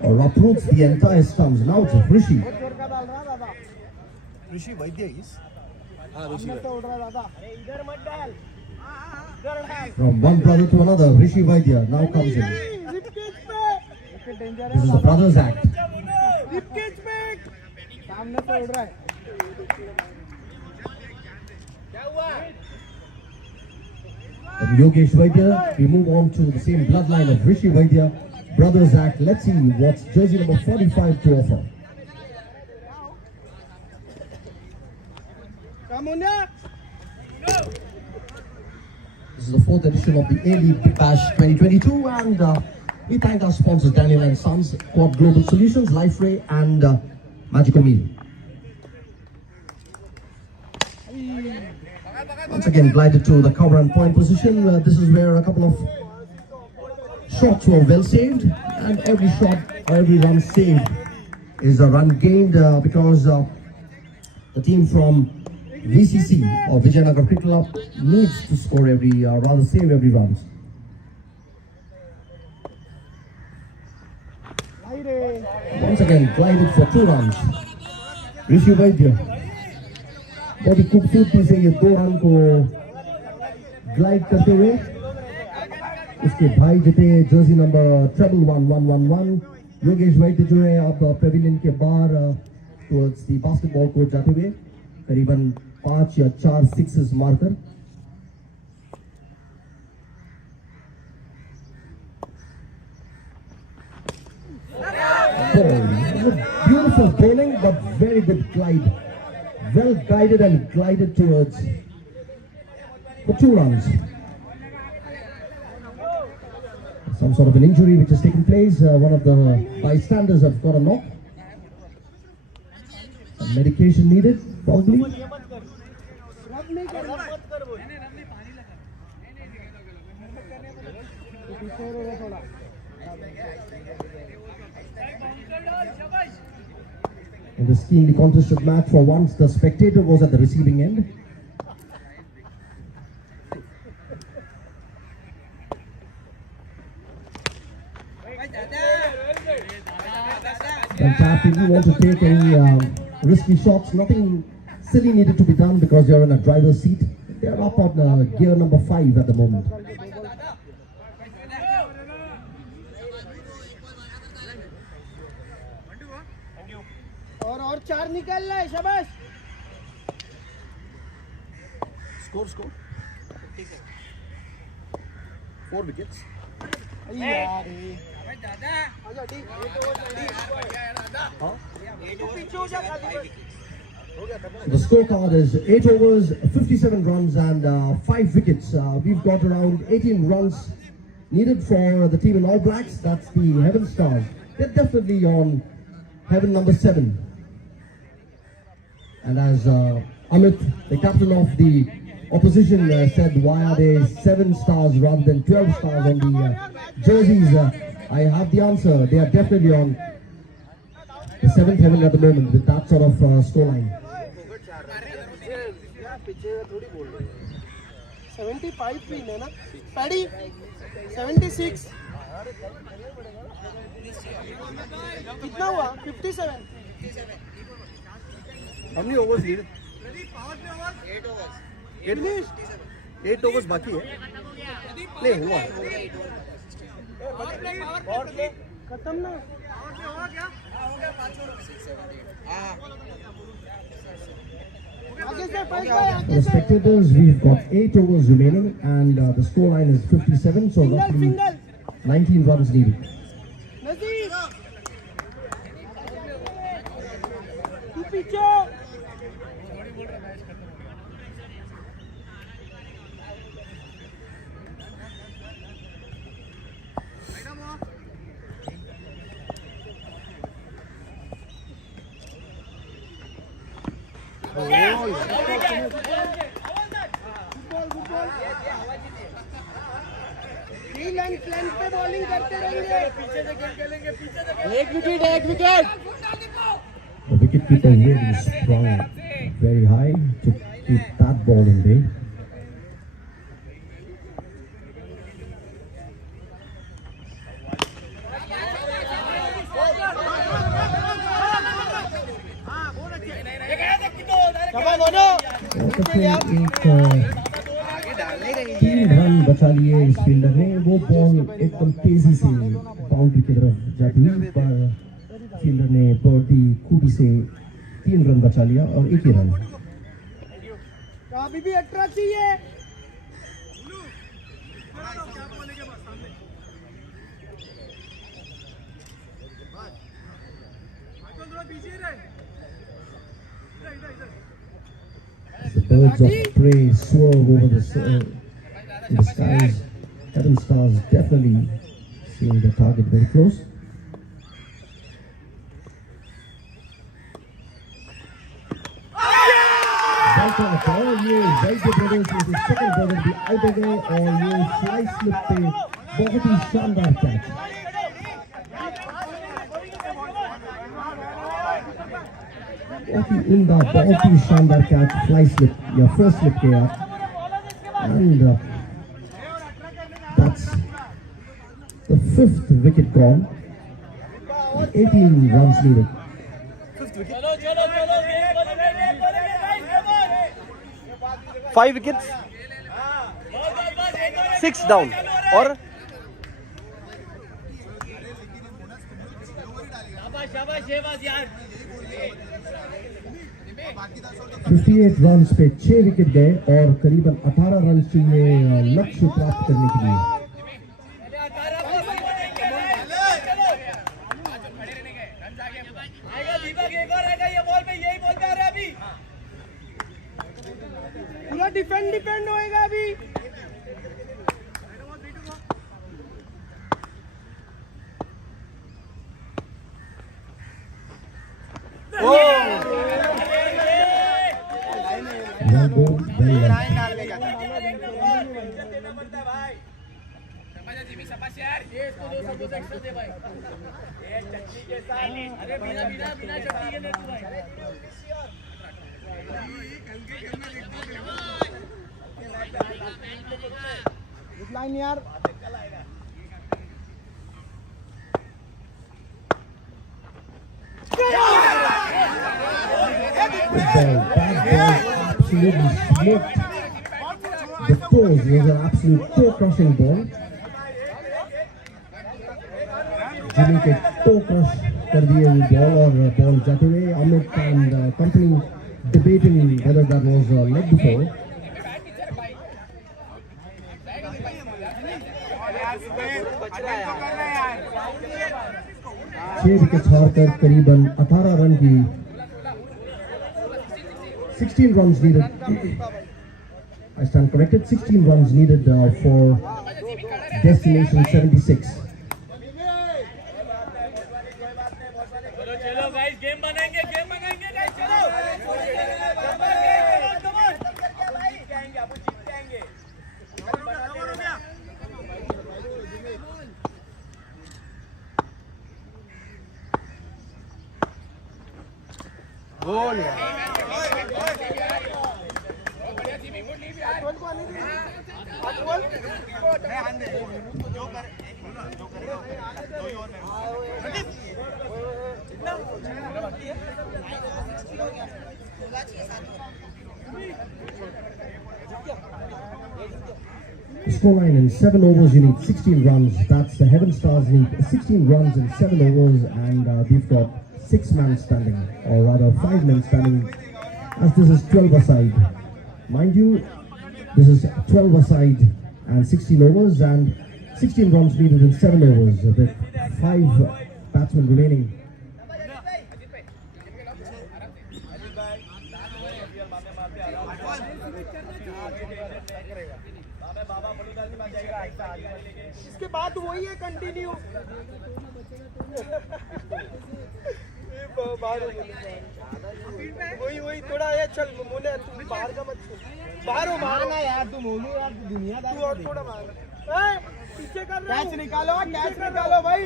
or uproots the entire stumps. Now it's a Rishi. Rishi Vaidya is. From one brother to another, Rishi Vaidya now comes in. This is the brothers act. From Yogesh Vaidya, we move on to the same bloodline of Rishi Vaidya, brothers act. Let's see what's jersey number 45 to offer. This is the 4th edition of the A-League Big Bash 2022, and we thank our sponsors Daniel and Sons, Quad Global Solutions, Life Ray, and Magical Meal. Once again glided to the cover and point position. This is where a couple of shots were well saved, and every shot or every run saved is a run gained because the team from VCC or Vijayanagar Cricket Club needs to score every, rather save every run. Once again glided for 2 runs. Rishi Vaidya बहुत ही खूबसूरती से ये 2 run को glide करते हुए उसके भाई जीते जर्सी नंबर 111111 योगेश वैद्य जो है अब पेविलियन के बाहर टुवर्ड्स द बास्केटबॉल कोर्ट जाते हुए करीबन 5 या 4 सिक्सेस मारकर beautiful bowling but very good glide. Well guided and glided towards for 2 runs. Some sort of an injury which has taken place. One of the bystanders have got a knock. Some medication needed, probably. In this keenly contested match, for once the spectator was at the receiving end. Fantastic. You want to take any risky shots? Nothing silly needed to be done because you're in a driver's seat. They're up on gear number 5 at the moment. और 4 निकल रहा है शाबाश Score. 4 wickets. The scorecard is 8 overs, 57 runs and 5 wickets. We've got around 18 runs needed for the team in All Blacks. That's the Heaven Stars. They're definitely on heaven number 7. And as Amit, the captain of the opposition, said, why are they 7 stars rather than 12 stars on the jerseys? I have the answer. They are definitely on the 7th heaven at the moment with that sort of scoreline. 75 pin है ना paddy 76 कितना हुआ 57 How many overs needed? 8 overs बाकी है play हुआ खत्म ना For the spectators, we've got 8 overs remaining and the scoreline is 57, so roughly 19 runs needed. Length पे बॉलिंग करते रहेंगे पीछे से खेलेंगे पीछे से एक wicket The wicketkeeper really sprung very high to keep that ball in there. सकते हैं एक 3 रन बचा लिए इस फील्डर ने। वो बॉल एकदम तेजी से बाउंड्री की तरफ जाती हुई, पर फील्डर ने बहुत ही खूबी से 3 रन बचा लिया और 1 ही रन। अभी भी एक्स्ट्रा चाहिए। The birds of prey swerve over the skies. Heaven Stars definitely seeing the target very close. और ये वैद्य ब्रदर्स के सेकंड बॉलर भी आउट हो गए और ये फ्लाई स्लिप पे बहुत ही शानदार कैच। बहुत ही उम्दा, बहुत ही शानदार कैच, फ्लाई स्लिप या फर्स्ट स्लिप किया, and that's the 5th wicket gone. 18 runs needed. 5 wickets, 6 down और 58 runs पे 6 विकेट गए और करीबन 18 रन चाहिए लक्ष्य प्राप्त करने के लिए। पूरा डिपेंड होएगा अभी। लाइन यार। Absolutely smoked the toes. It was an absolute toe-crushing ball. Jimmy के toe crush कर दिए वो ball और ball जाते हुए। Amit and company debating whether that was leg before. 6 wicket हारकर करीबन 18 रन की 16 runs needed. I stand corrected. 16 runs needed for destination 76. चलो गाइस, गेम बनाएंगे गाइस, चलो। गोल Scoreline in 7 overs, you need 16 runs. That's the Heaven Stars need 16 runs in 7 overs, and we've got 6 men standing, or rather 5 men standing, as this is 12 aside. Mind you, this is 12 aside and 16 overs, and 16 runs needed in 7 overs, with 5 batsmen remaining. इसके बाद वही है continue. वही थोड़ा ये चल मोने, तू बाहर का मत, बाहर हो ना यार, तू मोनू यार, तू दुनियादार, तू और थोड़ा बाहर पीछे कर रहा है। कैच निकालो भाई।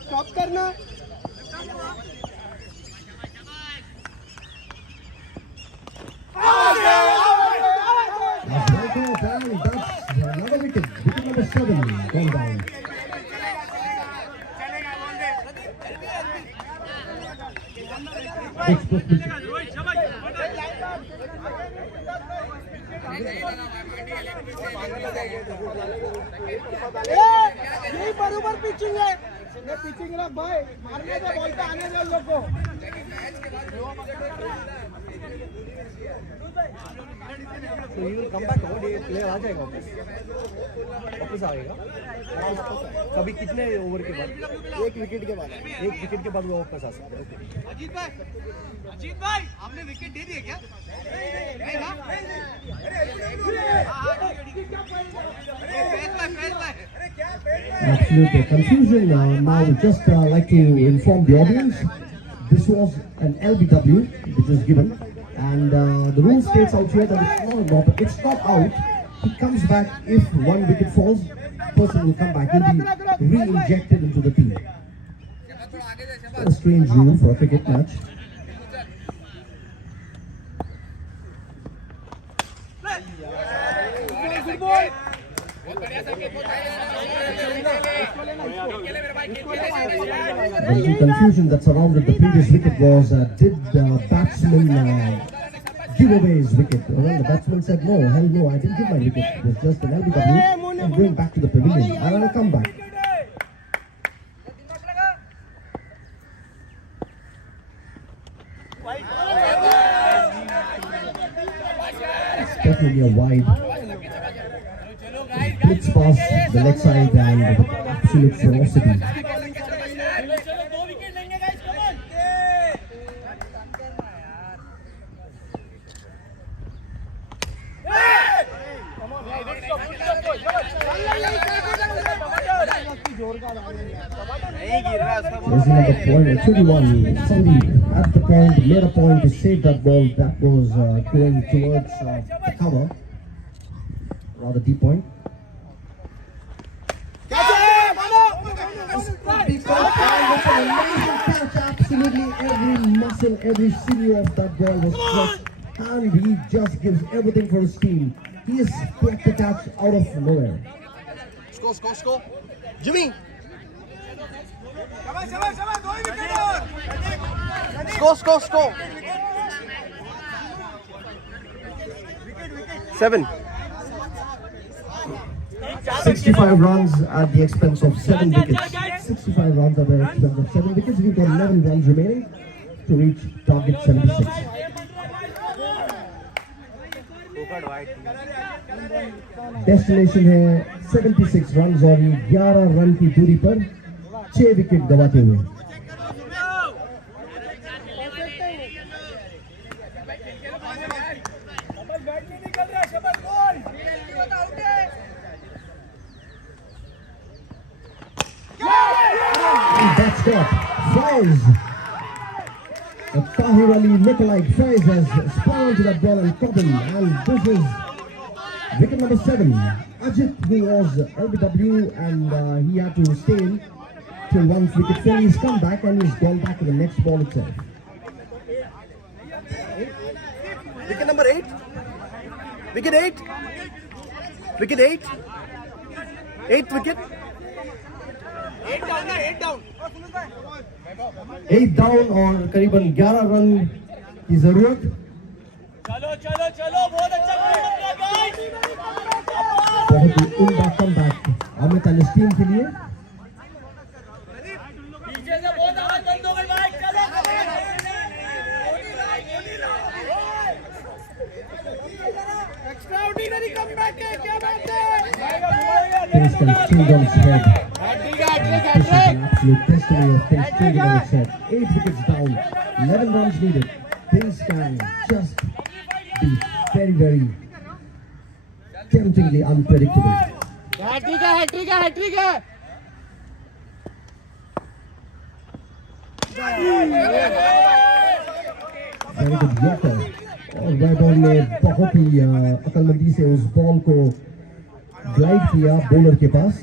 स्टॉप करना। Another wicket, wicket number 7 gone down. यही बरोबर पिचिंग है पिचिंग रख भाई मारने दे बोलते आने दे लोग को तो ये कम बैक हो ये प्लेयर आ जाएगा वापस आएगा कभी कितने ओवर के बाद एक विकेट के बाद वो वापस आ सकते हैं अजीत भाई आपने विकेट दे दिया क्या नहीं ना Absolute confusion. Now we just like to inform the audience. This was an LBW which was given, and the rule states out here that it's not out. He comes back if one wicket falls. Person will come back. He'll be re-injected into the team. A strange rule for a cricket match. The confusion that surrounded the previous wicket was did the batsman give away his wicket? Well, the batsman said no, hell no, I didn't give my wicket. It was just an LBW. I'm going back to the pavilion and I'll come back. It's definitely a wide. Blitz past the leg side and with absolute ferocity. Jersey number 21, somebody at the point made a point to save that ball that was going towards the cover, rather deep point. Absolutely every muscle, every sinew of that ball was stretched, and he just gives everything for his team. He has plucked the catch out of nowhere. Score. Jimmy. Score. 7. 65 runs at the expense of 7 wickets. 65 runs at the expense of 7 wickets. We've got 11 runs remaining to reach target 76. Destination है 76 runs और 11 run की दूरी पर 6 wicket गवाते हुए. That's got Faiz. Tahir Ali lookalike Faiz has spun onto that ball and caught him, and this is wicket number 7. Ajit, who was LBW and he had to stay in till one wicket fell, he's come back and he's gone back to the next ball itself. Wicket number 8. Wicket 8. 8th wicket. 8 down और करीबन 11 run की जरूरत. चलो बहुत अच्छा बहुत ही उम्दा comeback Amit Ali team के लिए. पीछे से बहुत आवाज बंद हो गई भाई. चलो एक्स्ट्राऑर्डिनरी कमबैक है. क्या बात है. Things can change on its head. This is an absolute testimony of things changing on its head. 8 wickets down, 11 runs needed. Things can just be very, very temptingly unpredictable. Hat trick है. Very good blocker. और वैभव ने बहुत ही अकलमंदी से उस ball को glide किया bowler के पास.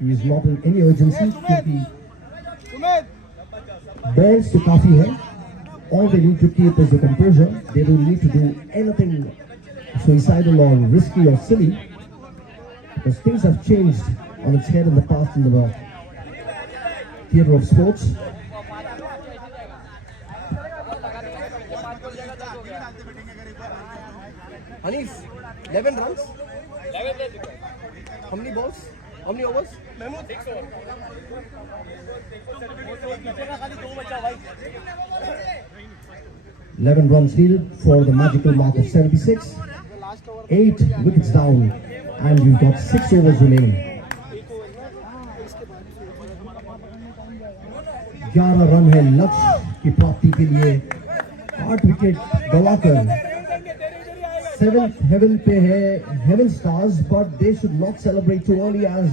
He is not in any urgency क्योंकि balls तो काफी है. All they need to keep is the composure. They don't need to do anything suicidal or risky or silly, because things have changed on its head in the past in the theatre of sports. Hanif, 11 runs. 11 runs. How many balls? How many overs? 6 overs. 11 runs needed for the magical mark of 76. 8 wickets down, and you've got 6 overs remaining. 11 run है लक्ष्य की प्राप्ति के लिए. 8 wicket गवाकर 7th heaven पे है Heaven Stars, but they should not celebrate too early as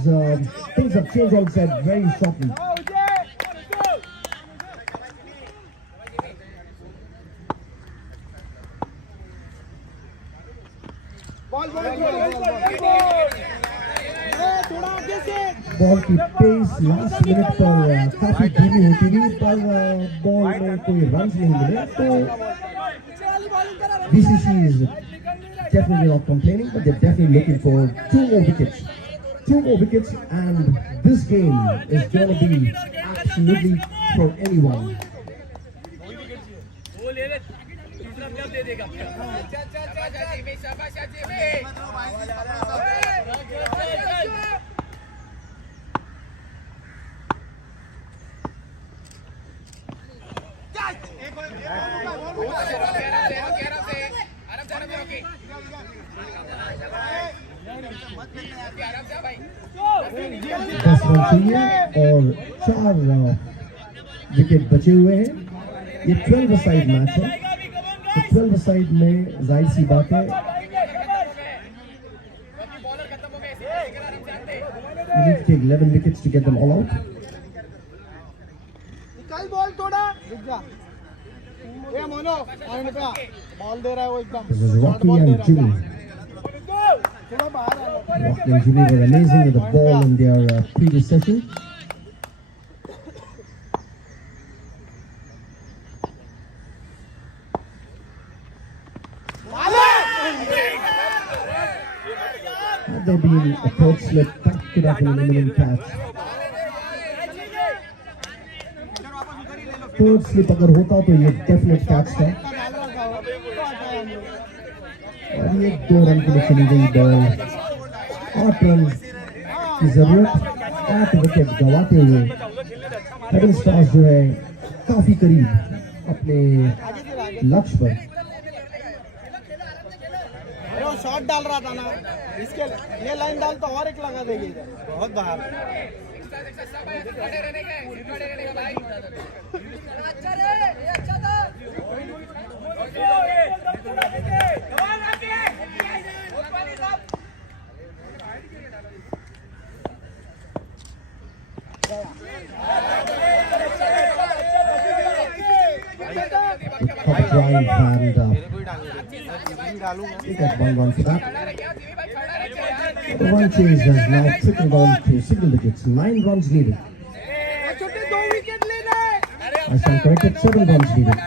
things have changed on set very shortly. Ball की pace last minute पर काफी धीमी होती हुई, पर बॉल में कोई रन नहीं मिले, तो BCC is definitely not complaining, but they're definitely looking for 2 more wickets. 2 more wickets, and this game is going to be absolutely for anyone. दस रन चाहिए और 4 विकेट बचे हुए हैं. ये 12 साइड मैच है, तो 12 साइड में जाहिर सी बात है you need to take 11 wickets to get them all out. निकाल बॉल थोड़ा. ये मोनो एंड पे बॉल दे रहा है वो एकदम. This is Rocky and Jimmy. थोड़ा बाहर आ. Rocky and Jimmy were amazing with the ball in their previous session. Had there been a third slip, that could have been an imminent catch. Third slip अगर होता तो ये definite catch था. और ये 2 run के लिए चली गई बॉल. 8 रन की जरूरत. 8 विकेट गंवाते हुए हेवन स्टार्स जो है काफी करीब अपने लक्ष्य पर. अरे वो शॉट डाल रहा था ना, इसके ये लाइन डाल तो और एक लगा देगी इधर. बहुत बाहर. Top drive and he got 1 run for that. The run chase has now trickled on to single digits. 9 runs needed. I stand corrected, 7 runs needed.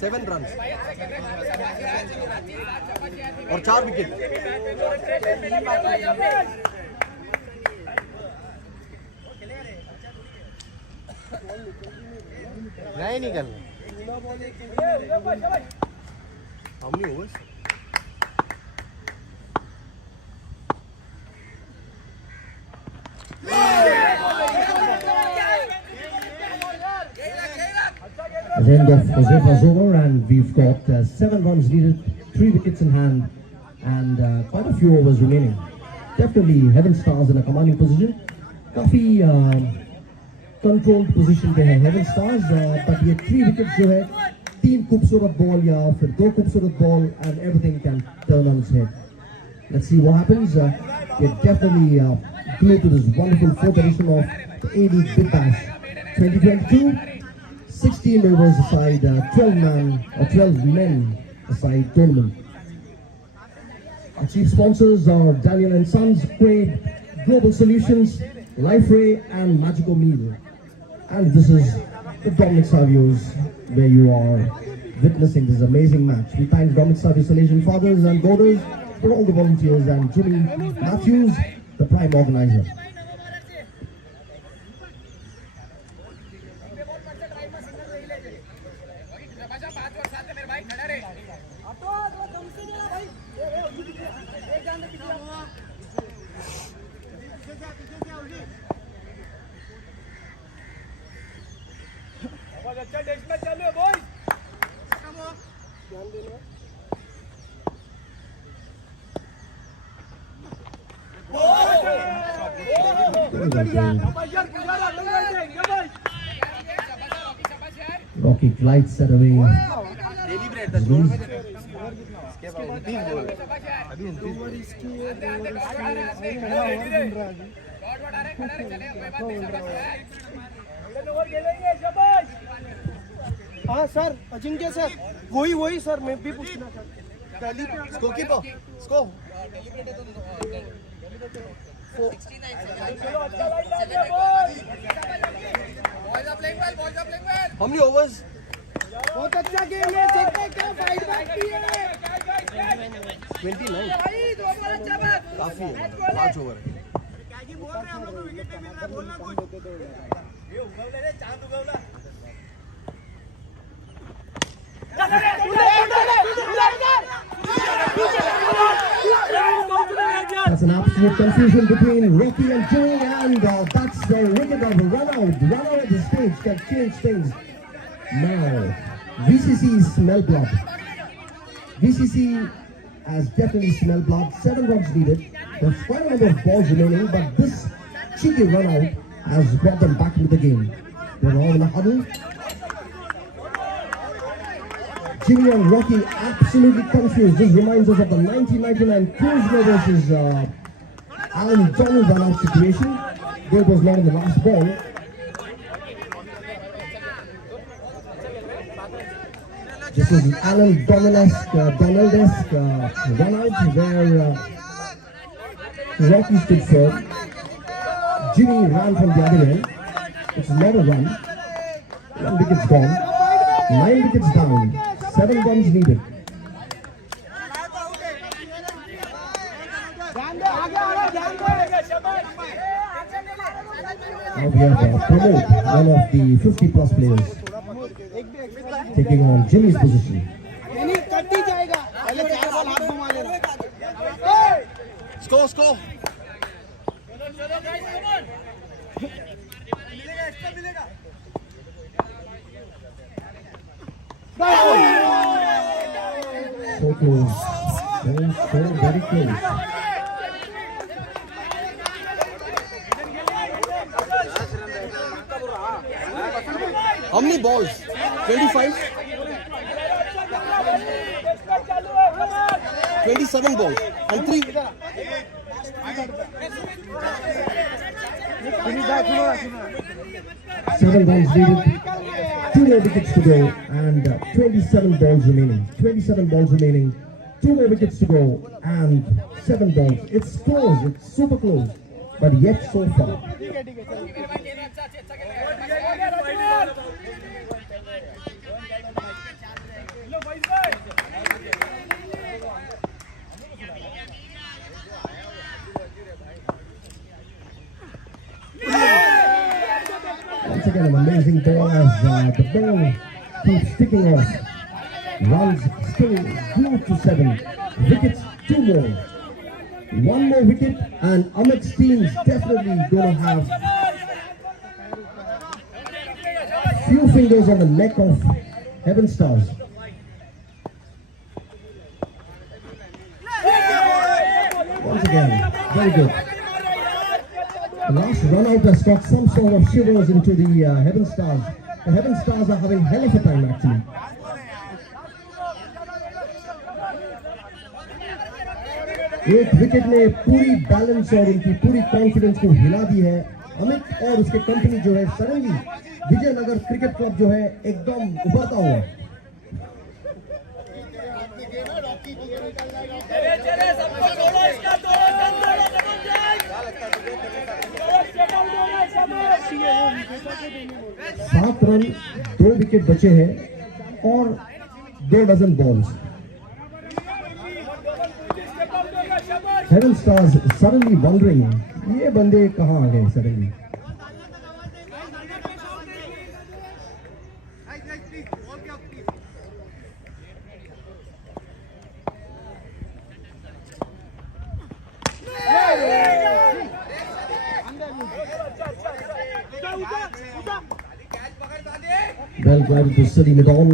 Seven run और 4 विकेट. नहीं निकल. How many overs? The end of Josefa is over, and we've got 7 runs needed, 3 wickets in hand, and quite a few overs remaining. Definitely Heaven Stars in a commanding position. काफी controlled position पे है Heaven Stars, but ये 3 wickets जो है, 3 खूबसूरत ball या फिर 2 खूबसूरत ball, and everything can turn on its head. Let's see what happens. We're definitely glued to this wonderful fourth edition of the AD Big Bash 2022. 16 overs aside, 12 men aside tournament. Our chief sponsors are Daniel and Sons, Quaid, Global Solutions, Life Ray, and Magical Meal. And this is the Dominic Savio's, where you are witnessing this amazing match. We thank Dominic Savio's Salesian fathers and daughters for all the volunteers, and Jimmy Matthews, the prime organizer. Rocky glides set away. हाँ sir, Ajinkya sir, वही sir, मैं भी पूछना चाहता हूँ। Score keeper. Score. How many overs? बहुत अच्छा game है, देखते क्या फाइट बनती है। 29. काफी है, 5 ओवर है। That's an absolute confusion between Rocky and Jimmy, and that's the wicket of a run out. Run out at the stage can change things. Now, VCC smell blood. VCC has definitely smelled blood. 7 runs needed. There's quite a number of balls remaining, but this cheeky run out has brought them back into the game. They're all in a huddle. Jimmy and Rocky absolutely confused. This reminds us of the 1999 Kuzma versus Alan Donald run-out situation. There was not in the last ball. This was an Alan Donald-esque run-out where Rocky stood firm. Jimmy ran from the other end. It's not a run. 1 wicket's gone. 9 wickets down. 7 runs needed. Now we have Pramod, one of the 50+ players, taking on Jimmy's position. Score. So close. So very close. How many balls? 25? 27 balls. And 3. 7 runs needed. 2 more wickets to go, and 27 balls remaining. 27 balls remaining. 2 more wickets to go, and 7 balls. It's close. It's super close, but yet so far. Once again, an amazing ball as the ball keeps sticking off. Runs still glued to 7. Wickets 2 more. 1 more wicket, and Amit's team's definitely going to have few fingers on the neck of Heaven Stars. Once again, very good. The last run out has got some sort of shivers into the Heaven Stars. The Heaven Stars are having hell of a time actually. एक wicket ने पूरी balance और उनकी पूरी confidence को हिला दी है। अमित और उसके कंपनी जो है सडनली विजयनगर क्रिकेट क्लब जो है एकदम उभरता हुआ। सात रन 2 विकेट बचे हैं और 2 dozen balls. Heaven stars suddenly wandering ये बंदे कहां आ गए suddenly. Well grounded to City Madon.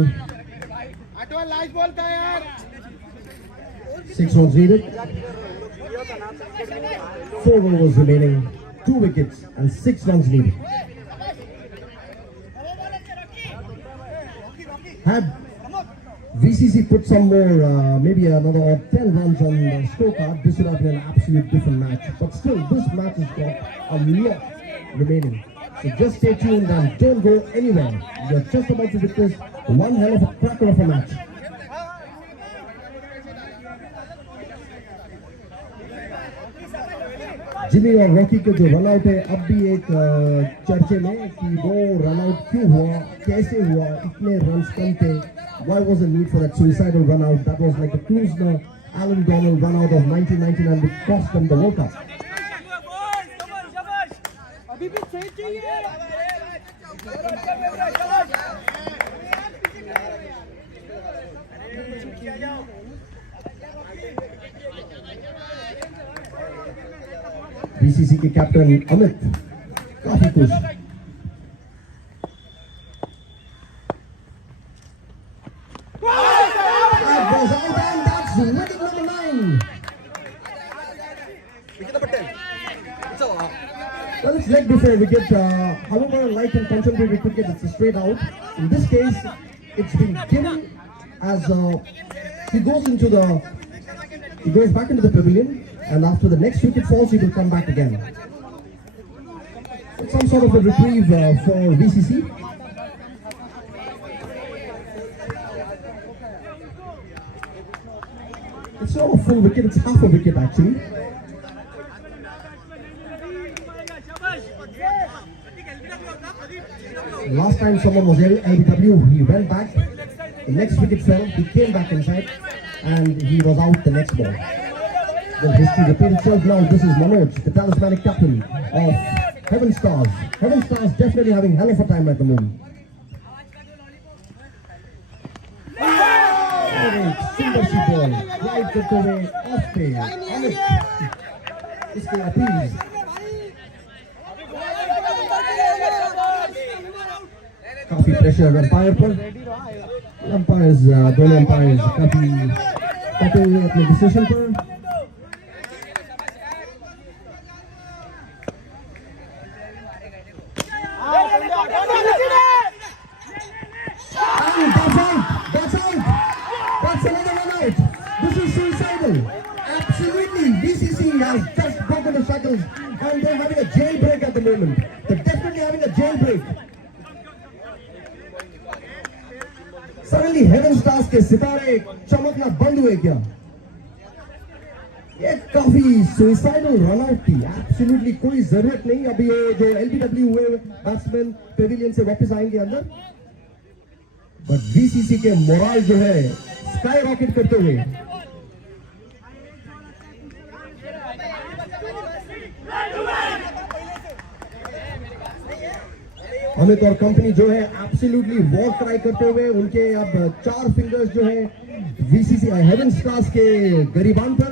6 runs needed. 4 overs remaining. 2 wickets and 6 runs needed. Had VCC put some more, maybe another 10 runs on the scorecard, this would have been an absolute different match. But still, this match has got a lot remaining. So just stay tuned and don't go anywhere. You're just about to witness one hell of a cracker of a match. Jimmy और Rocky के जो run out है अब भी एक चर्चे में कि वो रन आउट क्यों हुआ, कैसे हुआ, इतने रन्स कम थे. Why was the need for that suicidal run out? That was like the Kuzma Alan Donald run out of 1999 which cost them the World Cup. BCC के कैप्टन अमित काफी खुश. Wicket number 9. Wicket number 10. It's a Well, it's leg before wicket. However, like in contemporary cricket, it's a straight out. In this case, it's been given as he goes back into the pavilion, and after the next wicket falls, he will come back again. It's some sort of a reprieve for VCC. It's not a full wicket, it's half a wicket actually. Last time someone was LBW, he went back, the next wicket fell, he came back inside and he was out the next ball. Then history repeats itself now. This is Manoj, the talismanic captain of Heaven Stars. Heaven Stars definitely having hell of a time at the moment. Super ball, right to away, off tail. इसके appeal. काफी pressure umpire पर. Umpires दोनों umpires काफी कटे हुए अपने decision पर. That's out. That's another run out. This is suicidal. Absolutely. VCC has just broken the shackles and they're having a jailbreak at the moment. They're definitely having a jailbreak. Suddenly Heaven Stars के सितारे चमकना बंद हुए क्या? ये काफी suicidal run out थी. Absolutely कोई जरूरत नहीं. अभी ये जो LBW हुए बैट्समैन पेविलियन से वापस आएंगे अंदर. But VCC के मोरल जो है स्काई रॉकेट करते हुए. अमित और कंपनी जो है एब्सोल्युटली वॉक ट्राई करते हुए उनके अब 4 फिंगर्स जो है VCC हेवन स्टार्स के गरीबान पर.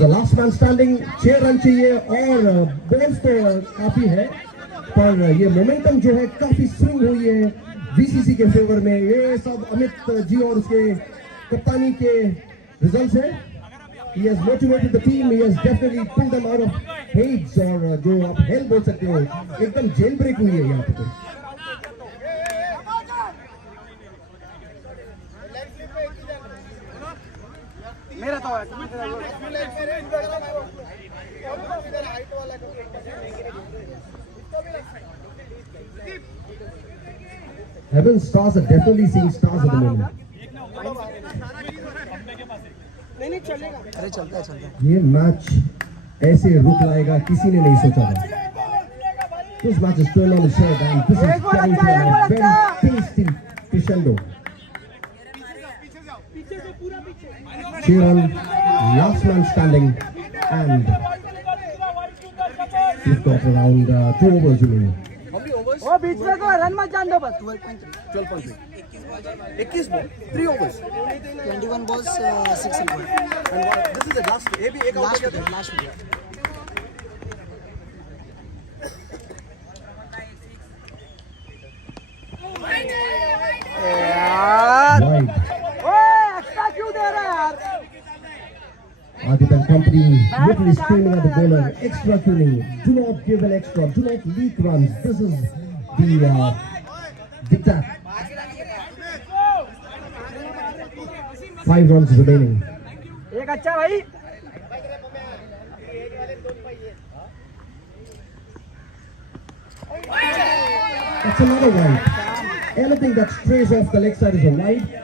The last man standing. 6 run चाहिए और बॉल्स तो काफी है पर ये मोमेंटम जो है काफी स्विंग हुई है VCC के फेवर में. ये सब अमित जी और उसके कप्तानी के रिजल्ट्स हैं. He has motivated the team. He has definitely pulled them out of heads और जो आप हेल बोल सकते हो एकदम जेल ब्रेक हुई है यहाँ पे तो। मेरा तो Heaven Stars are definitely seeing stars at the moment. नहीं चलेगा। अरे चलता है। ये मैच ऐसे रुक लाएगा किसी ने नहीं सोचा था। This match is turned on its head and this is getting to a very tasty crescendo. Sheeran, last man standing, and we've got around 2 overs remaining. वो बीच में को रन मत जान दो बस 12.3 21 ball 3 overs 21 balls 6 wicket this is the last ये भी एक आउट हो गया लास्ट में यार ओए एक्स्ट्रा क्यों दे रहा है यार Adip and company literally screaming at the bowler, extra killing, do not give an extra, do not leak runs. This is the diktat. 5 runs remaining. एक अच्छा भाई That's another wide. Anything that strays off the leg side is a wide.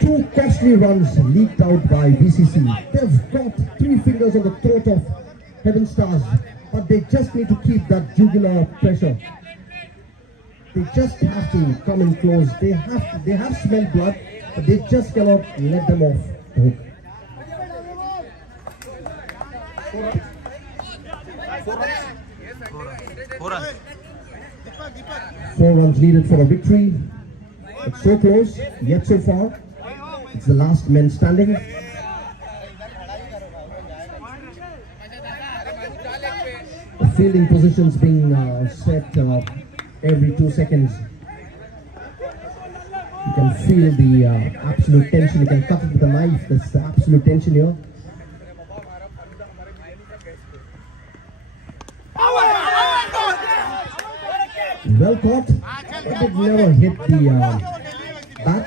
2 costly runs leaked out by BCC. They've got 3 fingers on the throat of Heaven Stars, but they just need to keep that jugular pressure. They just have to come in close. They have smelled blood, but they just cannot let them off the hook. 4 runs needed for a victory. It's so close, yet so far. It's the last men standing. The fielding positions being set every 2 seconds. You can feel the absolute tension. You can cut it with a knife. That's the absolute tension here. Well caught, but it never hit the bat.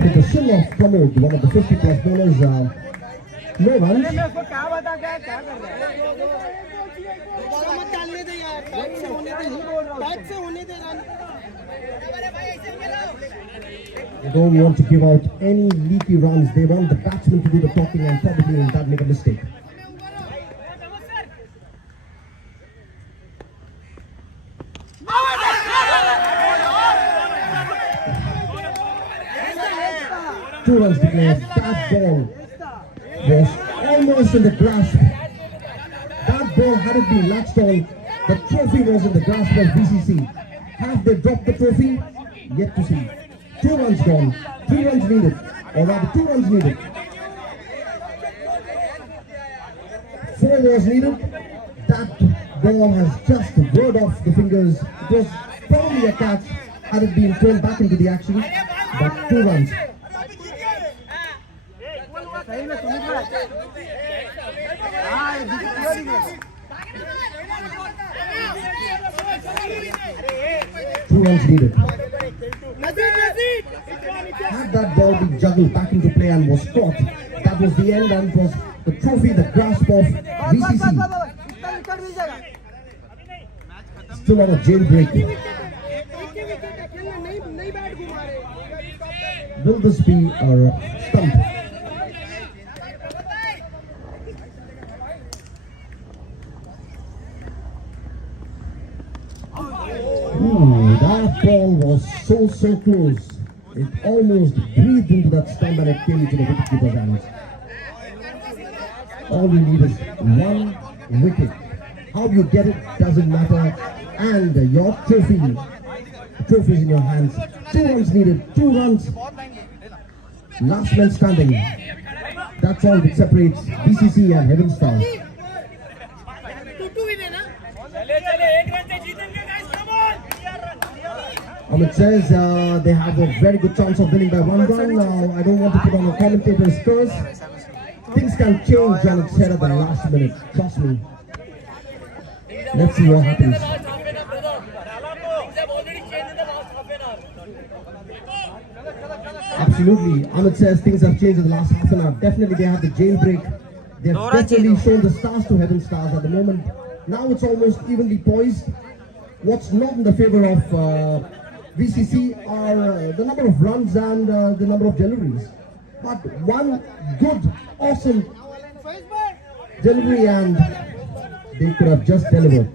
With the shin of Pramod, one of the 50 plus bowlers, no runs. क्या बता क्या कर रहा है मत डालने दे यार bat से होने they run They don't want to give out any leaky runs. They want the batsman to do the talking and probably in that make a mistake. Two runs declared. That ball was almost in the grasp. That ball, had it been latched on, the trophy was in the grasp of BCC. Have they dropped the trophy? Yet to see. 2 runs gone. 3 runs needed. Or rather, 2 runs needed. 4 was needed. That ball has just whirred off the fingers. It was probably a catch had it been thrown back into the action. But 2 runs. Two runs needed. Had that ball been juggled back into play and was caught, that was the end and it was the trophy, the grasp of BCC. Still on a jailbreak. Will this be a stump? That ball was so close. It almost breathed into that stump and it came into the wicketkeeper's hands. All you need is 1 wicket. How you get it doesn't matter. And your trophy is in your hands. 2 runs needed. 2 runs. Last man standing. That's all that separates BCC and Heaven Stars. Amit says they have a very good chance of winning by 1 run. I don't want to put on a commentator's curse. things can change on its head at the last minute. Trust me. Let's see what happens. Absolutely. Amit says things have changed in the last half an hour. Definitely they have the jailbreak. They've definitely shown the stars to heaven stars at the moment. Now it's almost evenly poised. What's not in the favor of VCC are the number of runs and the number of deliveries. But one good, awesome delivery and they could have just delivered.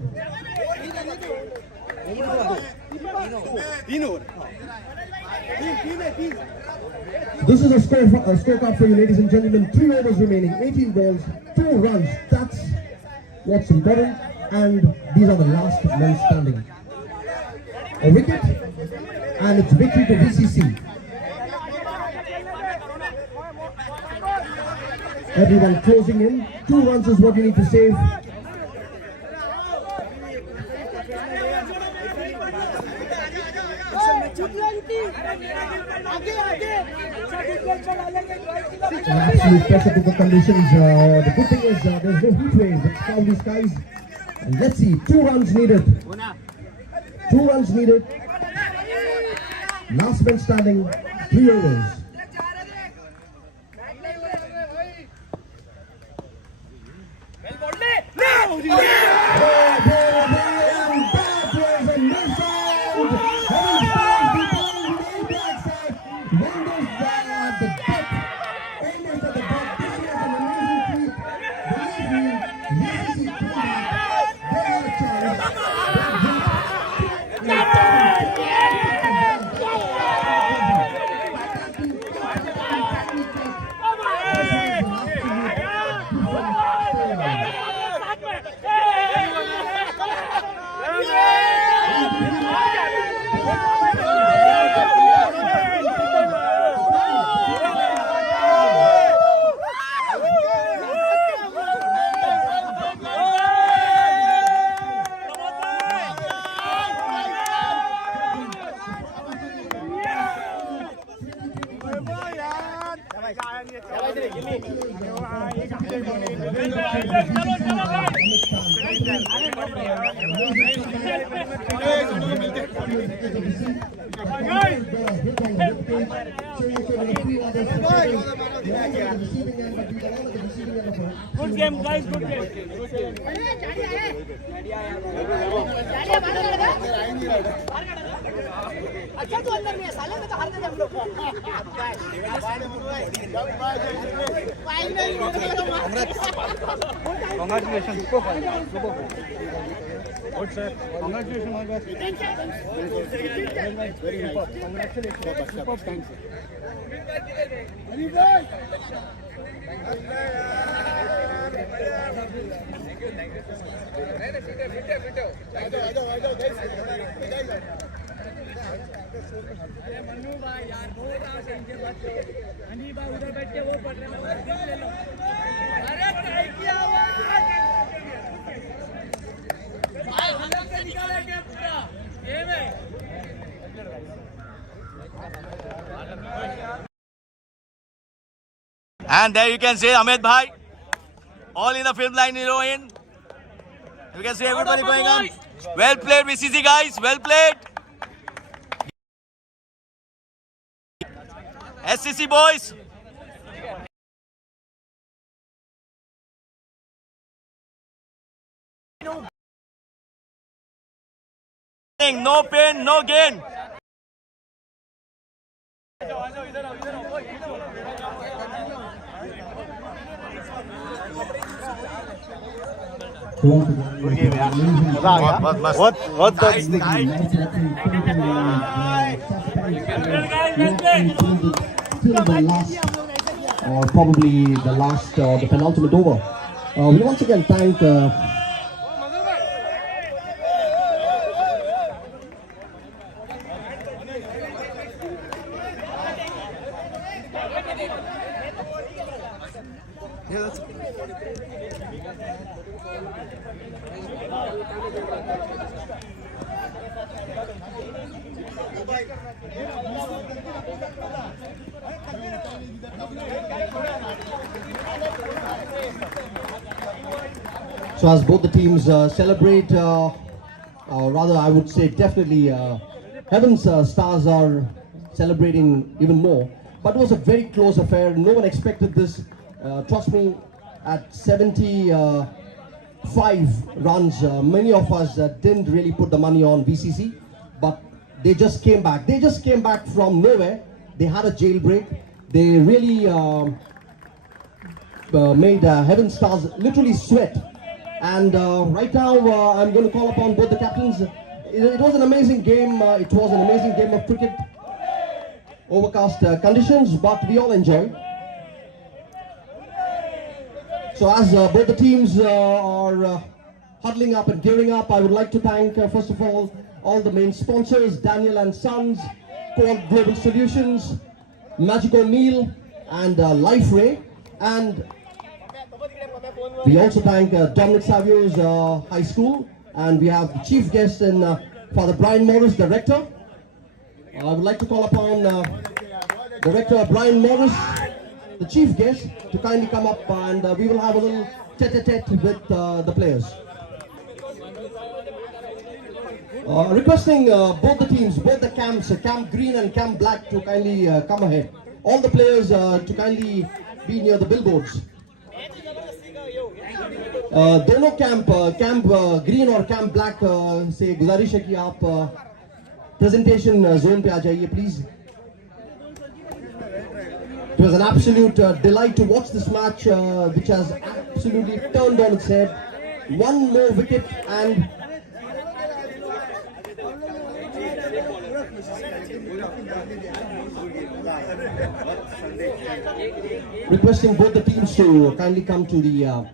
This is a scorecard for you, ladies and gentlemen. 3 overs remaining, 18 balls, 2 runs. That's what's important. And these are the last men standing. A wicket, and it's victory to VCC. Everyone closing in. 2 runs is what you need to save. Absolute pressure to the conditions. The good thing is there's no heat wave. It's cloudy skies. And let's see. 2 runs needed. 2 runs needed. Last man standing. 3 overs. Good game, guys. Good game. अच्छा तो अंदर में साले में तो हार गए हम लोग Congratulations. Good sir. Congratulations, my boss. Very nice. Congratulations. Superb. Thanks. Mannu भाई यार बहुत आस है इनके बात हनी भाई उधर बैठ के वो पढ़ रहे हैं दिल ले लो अरे ट्राई किया भाई हाथ से निकाला क्या पूरा गेम है And there you can see Amit Bhai, all in the film line heroine. You can see everybody going on. Well played, VCC guys. Well played. SCC boys. No pain, no gain. What that's the last, or probably the last, the penultimate over. We once again thank So as both the teams celebrate, or rather I would say definitely Heaven's Stars are celebrating even more. But it was a very close affair. No one expected this. Trust me, at 75 runs, many of us didn't really put the money on VCC, but they just came back. They just came back from nowhere. They had a jailbreak. They really made Heaven Stars literally sweat. And right now, I'm going to call upon both the captains. It was an amazing game. It was an amazing game of cricket. Overcast conditions, but we all enjoyed. So as both the teams are huddling up and gearing up, I would like to thank, first of all the main sponsors, Daniel and Sons, Quad Global Solutions, Magic O'Neill, and Life Ray. And we also thank Dominic Savio's High School, and we have the chief guest in Father Brian Morris, Director. I would like to call upon Director Brian Morris, the chief guest, to kindly come up, and we will have a little tete-a-tete with the players. Requesting both the teams, both the camps, Camp Green and Camp Black, to kindly come ahead. All the players to kindly be near the billboards. दोनों camp green और camp black से गुजारिश है कि आप presentation zone पे आ जाइए please. It was an absolute delight to watch this match, which has absolutely turned on its head. One more wicket and requesting both the teams to kindly come to the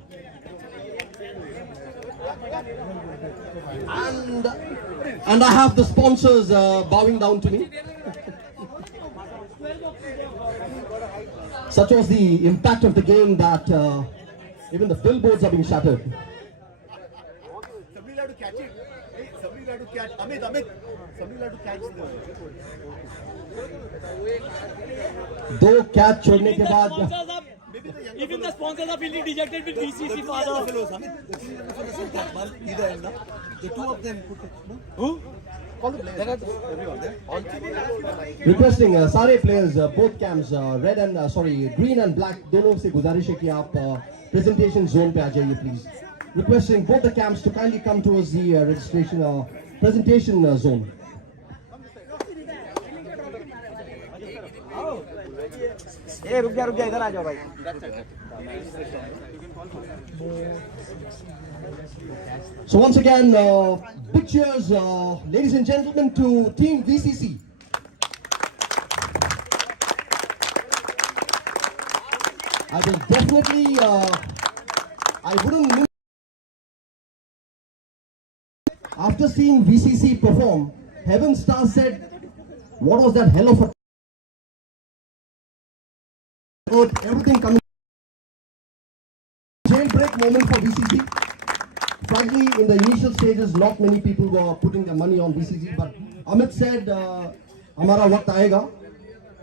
and I have the sponsors bowing down to me. Such was the impact of the game that even the billboards are being shattered. Somebody have to catch it. Somebody have to catch. Amit. Somebody have to catch the. दो catch छोड़ने के बाद even the sponsors are feeling dejected with VCC father. The two of them put it. Who? All the players. Requesting सारे players, both camps, red and green and black, दोनों से गुजारिश है कि आप presentation zone पे आ जाइए please. Requesting both the camps to kindly come towards the registration presentation zone. रुक जा इधर आ जाओ भाई. So once again, big cheers, ladies and gentlemen, to Team VCC. I will definitely, I wouldn't miss. After seeing VCC perform, Heaven Stars said, what was that hell of a everything coming. Jailbreak moment for VCC. Frankly, in the initial stages, not many people were putting their money on VCC, but Amit said, "Hamara waqt aayega,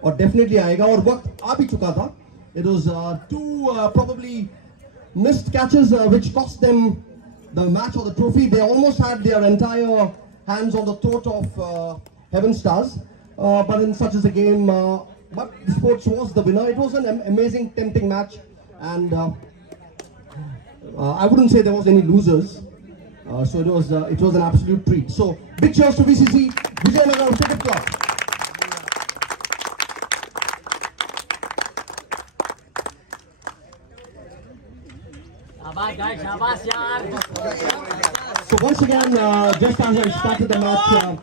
or definitely aayega, और वक्त आ भी चुका था." It was two probably missed catches which cost them the match or the trophy. They almost had their entire hands on the throat of Heaven Stars, but in such as a game, but the sports was the winner. It was an amazing, tempting match, and I wouldn't say there was any losers. So it was an absolute treat. So big cheers to VCC, Vijayanagar Cricket Club. So once again, just as I started the match,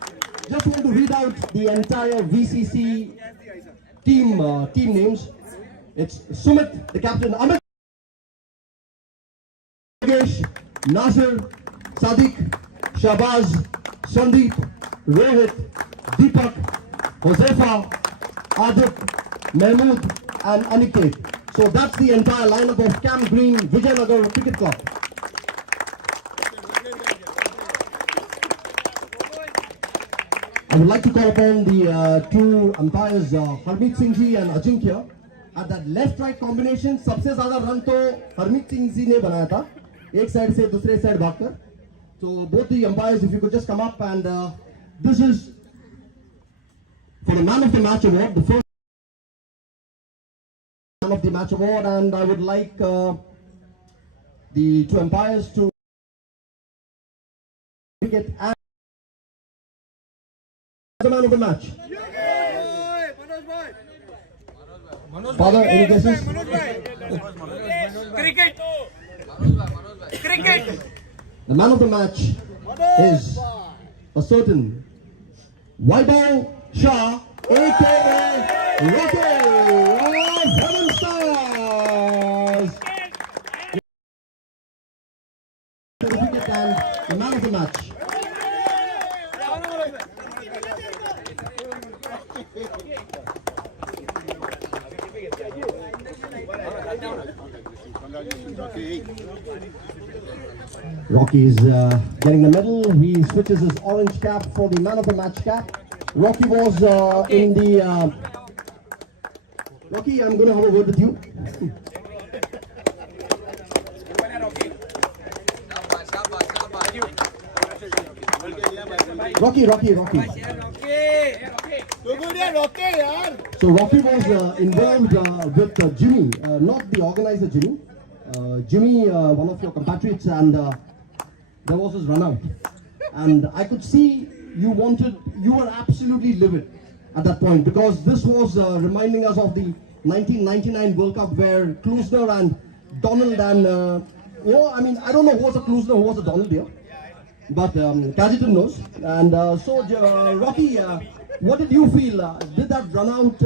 just want to read out the entire VCC team names. It's Sumit, the captain, Amit, Nasir, Sadiq, Shahbaz, Sandeep, Rohit, Deepak, Josefa, Adit, Mahmood and Aniket. So that's the entire lineup of Camp Green Vijayanagar Cricket Club. I would like to call upon the two umpires, Harmeet Singh ji and Ajinkya. At that left-right combination, सबसे ज़्यादा run तो Harmeet Singh ji ने बनाया था. एक side से दूसरे side भागकर. So both the umpires, if you could just come up, and this is for the man of the match award, the first man of the match award, and I would like the two umpires to get as the man of the match. Father, any guesses? Cricket. Cricket. The man of the match is a certain Vaibhav Shah, aka Rocky of 7 Stars. And the man of the match. Rocky is getting the medal. He switches his orange cap for the man of the match cap. Rocky was in the... Rocky, I'm going to have a word with you. Rocky. So Rocky was involved with Jimmy, not the organizer Jimmy. Jimmy, one of your compatriots, and there was his run out. And I could see you were absolutely livid at that point, because this was reminding us of the 1999 World Cup where Klusner and Donald and, I don't know who was a Klusner, who was a Donald here. But Kajitan knows. And Rocky, what did you feel? Did that run out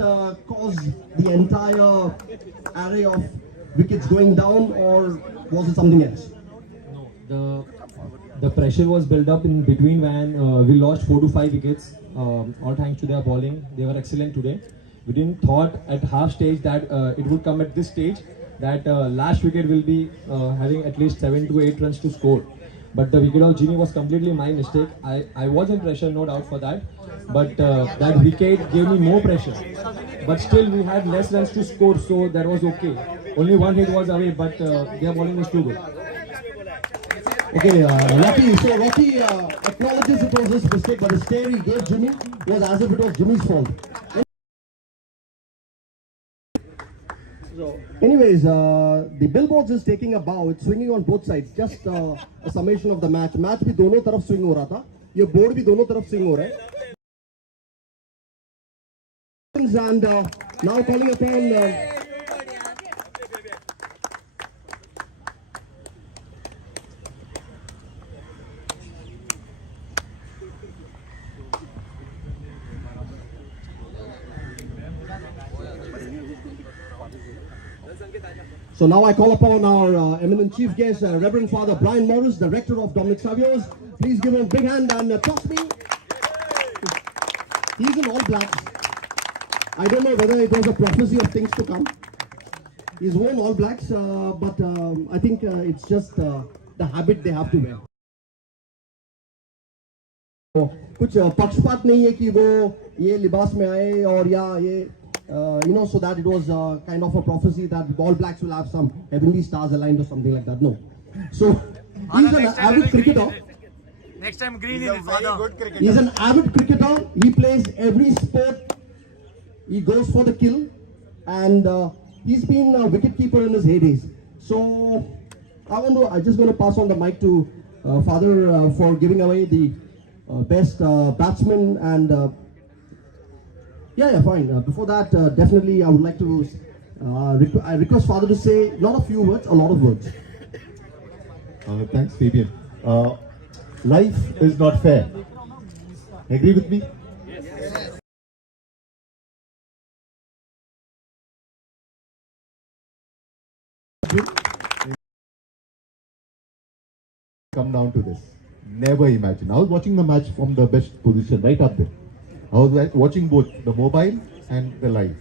cause the entire array of wickets going down, or was it something else? No, the pressure was built up in between when we lost 4 to 5 wickets. All thanks to their bowling. They were excellent today. We didn't thought at half stage that it would come at this stage, that last wicket will be having at least 7 to 8 runs to score. But the wicket of Jimmy was completely my mistake. I was in pressure, no doubt for that. But that wicket gave me more pressure. But still we had less runs to score, so that was okay. Only one hit was away, but their bowling was too good. Okay, Rocky. So Rocky acknowledges it was his mistake, but the stare he gave Jimmy was as if it was Jimmy's fault. Anyways, the billboards is taking a bow. It's swinging on both sides. Just a summation of the match. Match भी दोनों तरफ swing हो रहा था. ये board भी दोनों तरफ swing हो रहा है. And now calling upon. So now I call upon our eminent chief guest, Reverend Father Brian Morris, the rector of Dominic Savio's. Please give him a big hand and talk to me. He's in all blacks. I don't know whether it was a prophecy of things to come. He's worn all blacks, but I think it's just the habit they have to wear. कुछ पक्षपात नहीं है कि वो ये लिबास में आए और या ये so that it was kind of a prophecy that all blacks will have some heavenly stars aligned or something like that. No. So he's an avid cricketer. Next time green is father. He's an avid cricketer. He plays every sport. He goes for the kill, and he's been a wicket keeper in his heydays. So I'm just going to pass on the mic to Father for giving away the best batsman and. Yeah, fine. Before that, definitely I would like to I request Father to say not a few words, a lot of words. Thanks, Fabian. Life is not fair. Agree with me? Yes. Come down to this. Never imagine. I was watching the match from the best position, right up there. I was watching both the mobile and the live.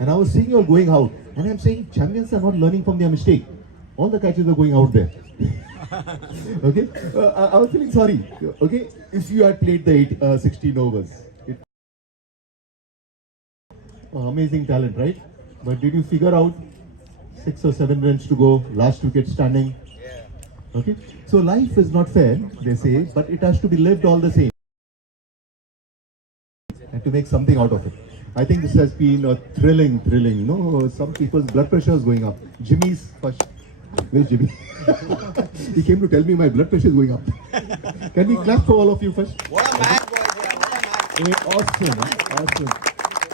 And I was seeing you all going out. And I'm saying champions are not learning from their mistake. All the catches are going out there. Okay? I was feeling sorry. Okay? If you had played the 16 overs. Amazing talent, right? But did you figure out 6 or 7 runs to go, last wicket standing? Okay, so life is not fair, they say, but it has to be lived all the same, and to make something out of it. I think this has been a thrilling. No, some people's blood pressure is going up. Jimmy's first. Where's Jimmy? He came to tell me my blood pressure is going up. Can we clap for all of you first? What a match, boys. Yeah, what a match. Awesome, awesome.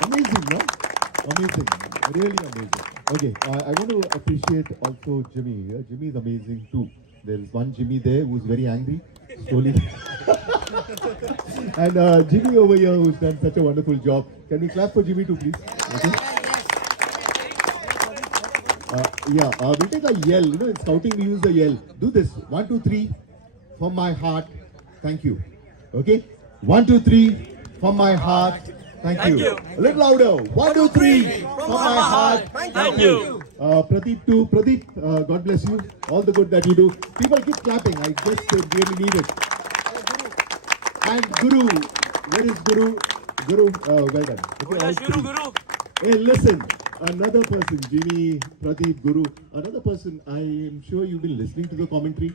Amazing, no? Amazing. Really amazing. Okay, I want to appreciate also Jimmy. Yeah, Jimmy is amazing too. There is one Jimmy there who's very angry. Slowly. And Jimmy over here who's done such a wonderful job. Can we clap for Jimmy too, please? Okay. We'll take a yell. You know, in scouting we use the yell. Do this. 1, 2, 3. From my heart. Thank you. Okay. 1, 2, 3. From my heart. Thank you. A little louder. 1, 2, 3. From my heart. Thank you. Pradeep too. Pradeep, God bless you. All the good that you do. People keep clapping. I just really need it. And Guru. Where is Guru? Guru, well done. Okay, all three. Hey, listen. Another person, Jimmy, Pradeep, Guru. Another person, I am sure you've been listening to the commentary.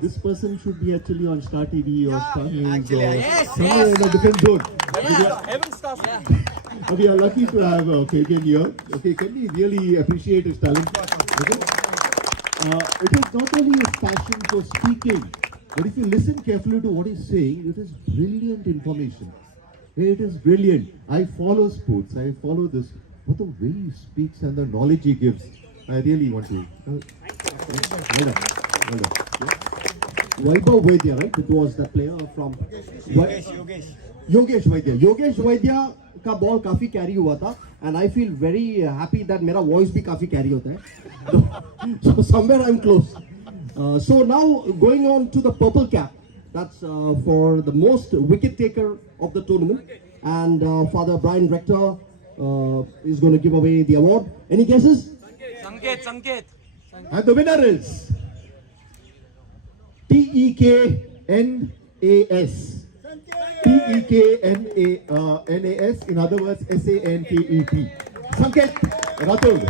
This person should be actually on Star TV or Star News or somewhere in a different zone. We are lucky to have Fabian here. Okay, can we really appreciate his talent? Okay? It is not only his passion for speaking, but if you listen carefully to what he's saying, it is brilliant information. It is brilliant. I follow sports. I follow this. But the way he speaks and the knowledge he gives, I really want to. Well done. Vaibhav Vaidya, right? It was the player from Yogesh Vaidya. Yogesh Vaidya का ball काफी carry हुआ था, and I feel very happy that मेरा voice भी काफी carry होता है. So somewhere I'm close. So now going on to the purple cap. That's for the most wicket taker of the tournament, and Father Brian Rector is going to give away the award. Any guesses? Sanket. And the winner is Teknas. Teknas, in other words, Sanket. Sanket Rathod.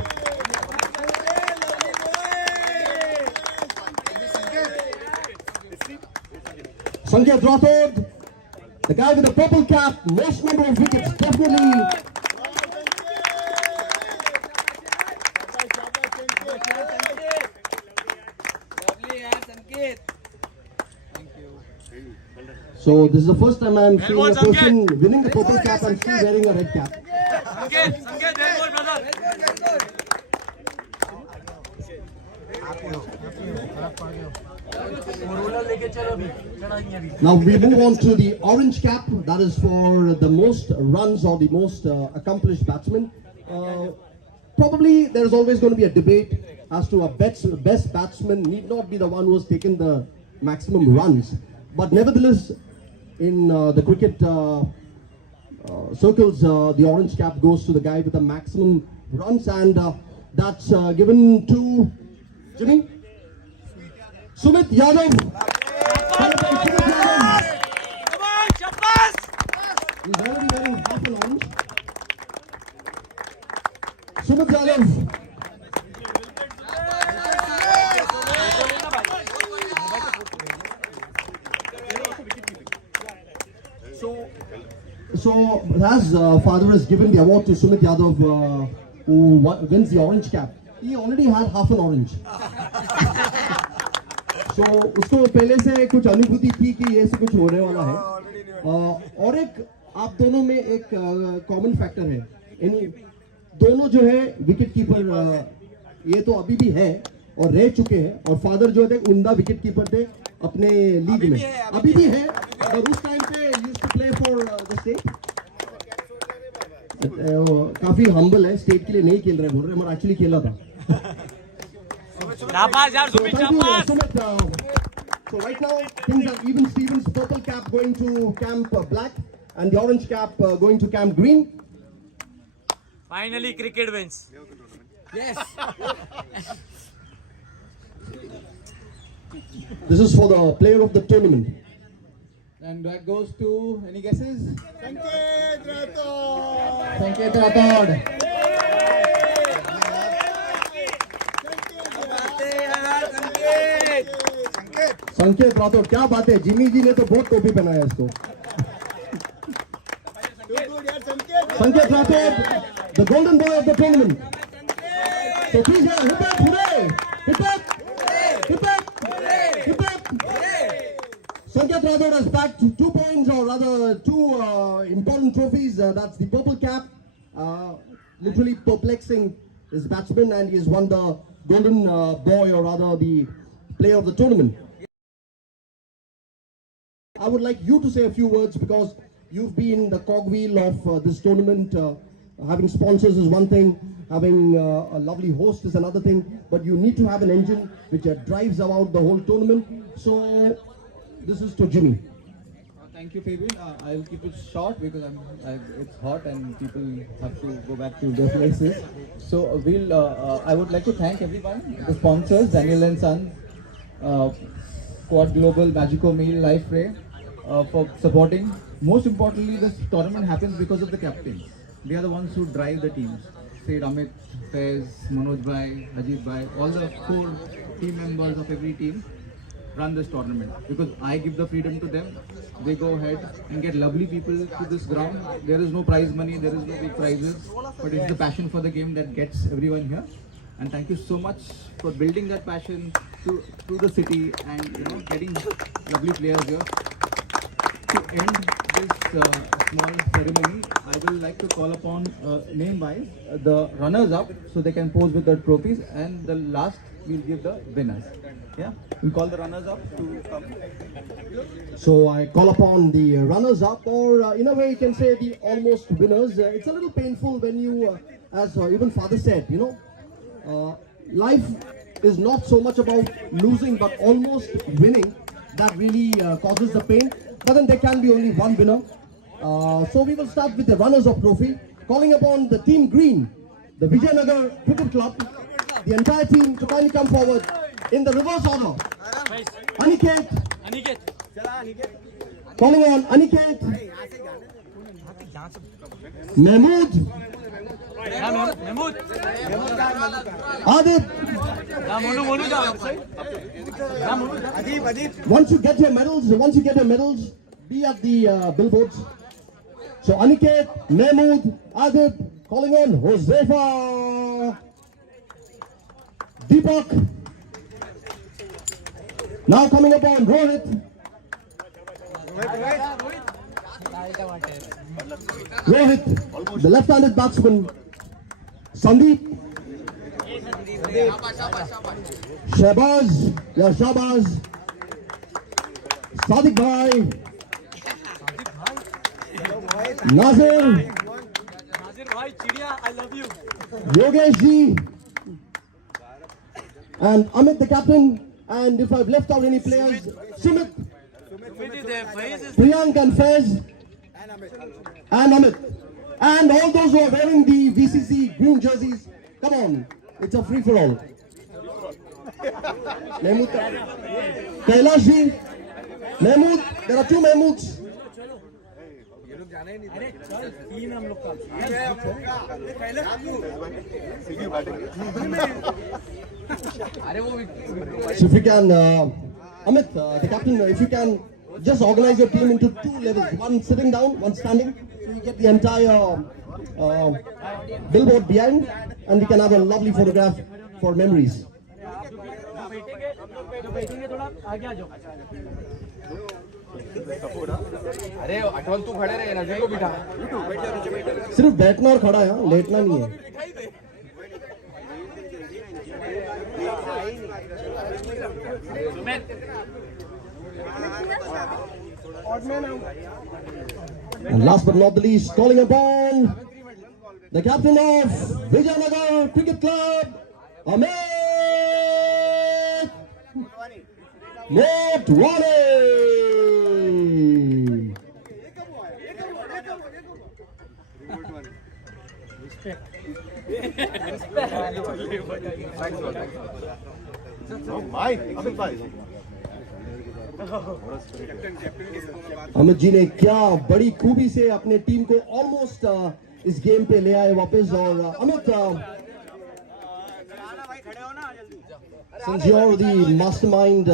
Sanket Rathod, the guy with the purple cap, most number of wickets, definitely. So this is the first time I'm seeing a person winning the purple cap and still wearing a red cap. Sanket, very good, brother. Now we move on to the orange cap. That is for the most runs or the most accomplished batsman. Probably there is always going to be a debate as to a best batsman need not be the one who has taken the maximum runs. But nevertheless, in the cricket circles, the orange cap goes to the guy with the maximum runs, and that's given to Jimmy. Sumit Yadav. Come on, Shabbas! He's already wearing half an orange. Sumit Yadav. So as father has given the award to Sumit Yadav, who wins the orange cap, he already had half an orange. So उसको पहले से कुछ अनुभूति थी कि ये से कुछ होने वाला है. और एक आप दोनों में एक कॉमन फैक्टर है. दोनों जो है विकेट कीपर ये तो अभी भी है और रह चुके हैं, और फादर जो थे उमदा विकेट कीपर थे अपने लीग में, अभी भी है, और उस टाइम पे used to play for the state. काफी हम्बल है, स्टेट के लिए नहीं खेल रहे बोल रहे, मगर एक्चुअली खेला था. So right now things are even. Stevens, purple cap going to camp black, and the orange cap going to camp green. Finally, cricket wins. Yes. This is for the player of the tournament. And that goes to, any guesses? Sanket Rathod. Sanket Rathod. संकेत राठौड़, क्या बात है, Jimmy जी ने तो बहुत टोपी पहनाया इसको. संकेत Rathore, the golden boy of the tournament. So please, hip hop, hooray! Hip hop! Hip hop! Hip hop! Sanket Rathod has bagged 2 points, or rather 2 important trophies. That's the purple cap, literally perplexing his batsman, and he has won the golden boy, or rather the player of the tournament. I would like you to say a few words, because you've been the cogwheel of this tournament. Having sponsors is one thing, having a lovely host is another thing, but you need to have an engine which drives about the whole tournament. So this is to Jimmy. Thank you, Fabian. I'll keep it short because it's hot and people have to go back to their places. So I would like to thank everyone, the sponsors, Daniel and Son, Quad Global, Magico Meal, Life Ray, for supporting. Most importantly, this tournament happens because of the captains. They are the ones who drive the teams. Say Amit, Faiz, Manoj Bhai, Ajit Bhai, all the 4 team members of every team run this tournament, because I give the freedom to them. They go ahead and get lovely people to this ground. There is no prize money, there is no big prizes, but it's the passion for the game that gets everyone here. And thank you so much for building that passion to the city, and getting lovely players here. To end this small ceremony, I will like to call upon name-wise the runners-up, so they can pose with the trophies, and the last we'll give the winners. Yeah, we'll call the runners-up to come. So I call upon the runners-up, or in a way you can say the almost winners. It's a little painful when you, as even father said, life is not so much about losing, but almost winning. That really causes the pain. But then there can be only one winner. So we will start with the runners-up trophy. Calling upon the team green, the Vijayanagar Cricket Club, the entire team to kindly come forward in the reverse order. Aniket. Calling on Aniket. Mahmood. Adit. Once you get your medals, be at the billboards. So Aniket, Mahmood, Adit, calling on Josefa, Deepak. Now coming upon Rohit. Rohit, the left-handed batsman. Sandeep. Shahbaz, Shabaz. Sadiq Bhai. Nazir. Yogesh ji. And Amit, the captain. And if I've left out any players, Sumit, Priyank and Faiz, and Amit. And all those who are wearing the VCC green jerseys, come on, it's a free-for-all. Mahmood, Kailash ji, Mahmood, there are 2 Mahmoods. So if you can, Amit, the captain, if you can just organize your team into 2 levels, one sitting down, one standing, so you get the entire billboard behind, and we can have a lovely photograph for memories. अरे अटल तू खड़े रहे नजर को बिठा सिर्फ बैठना और खड़ा है, लेटना नहीं है. And last but not the least, calling upon the captain of Vijayanagar Cricket Club, Amit Motwani. Amit ji ने क्या बड़ी खूबी से अपने टीम को ऑलमोस्ट इस गेम पे ले आए वापस. और Amit, since you're the mastermind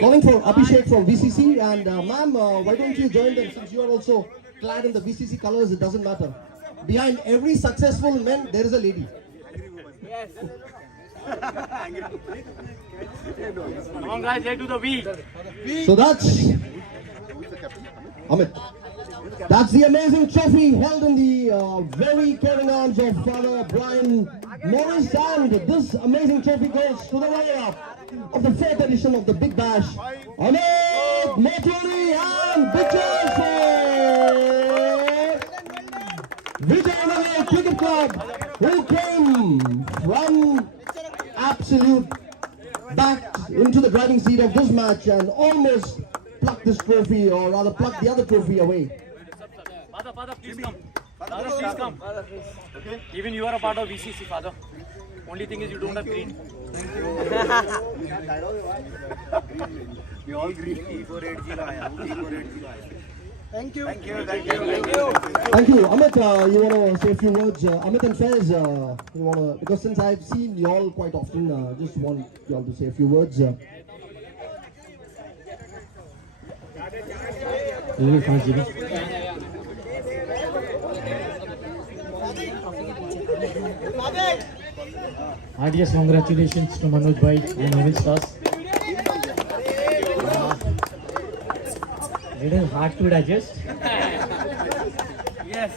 Calling for Abhishek from VCC, and ma'am, why don't you join them since you are also clad in the VCC colors? It doesn't matter. Behind every successful man, there is a lady. Yes. Come on, guys, let's do the V. So that's Amit. That's the amazing trophy held in the very caring arms of Father Brian Morris, and this amazing trophy goes to the runner-up of the 4th edition of the Big Bash, Amit Moturi and Vijay Cricket Club, who came from absolute back into the driving seat of this match and almost plucked this trophy, or rather plucked the other trophy away. Father, please come. Father, please come. Okay. Even you are a part of VCC, Father. Only thing is you don't have green. We all green. Thank you. Thank you. Amit, you want to say a few words? Amit and Faiz, you want to, because since I've seen you all quite often, just want you all to say a few words. Heartiest congratulations to Manoj Bhai and Unit Stars. Little hard to digest. Yes.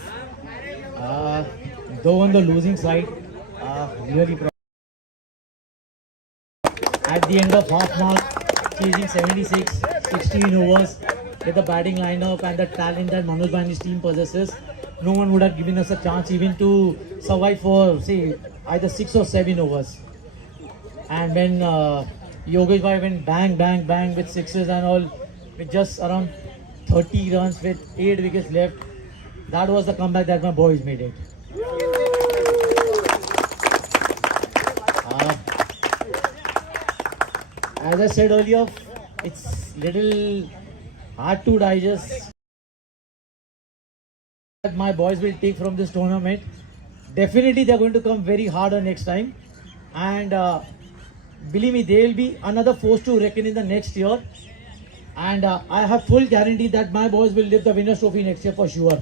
Though on the losing side, really proud. At the end of half mark, chasing 76, 16 overs, with the batting lineup and the talent that Manoj Bhai and his team possesses, no one would have given us a chance even to survive for, say, either 6 or 7 overs. And when Yogesh Bhai went bang, bang, bang with sixes and all, with just around 30 runs with 8 wickets left, that was the comeback that my boys made it. As I said earlier, it's little hard to digest that my boys will take from this tournament. Definitely they are going to come very harder next time, and believe me, they will be another force to reckon in the next year, and I have full guarantee that my boys will lift the winners trophy next year for sure.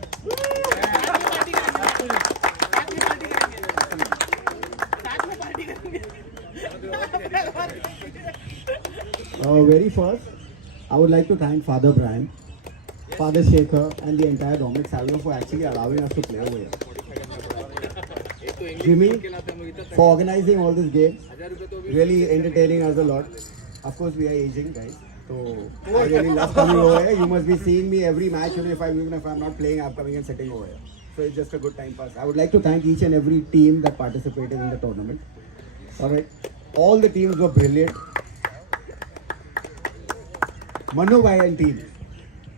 Very first, I would like to thank Father Brian, Father Shekhar, and the entire Dominic Salvo for actually allowing us to play over here. Jimmy, for organizing all these games, really entertaining us a lot. Of course, we are aging, guys. So I really love coming over here. You must be seeing me every match. You know, even if I'm not playing, I'm coming and sitting over here. So it's just a good time pass. I would like to thank each and every team that participated in the tournament. Alright, all the teams were brilliant. Manu Bhai and team.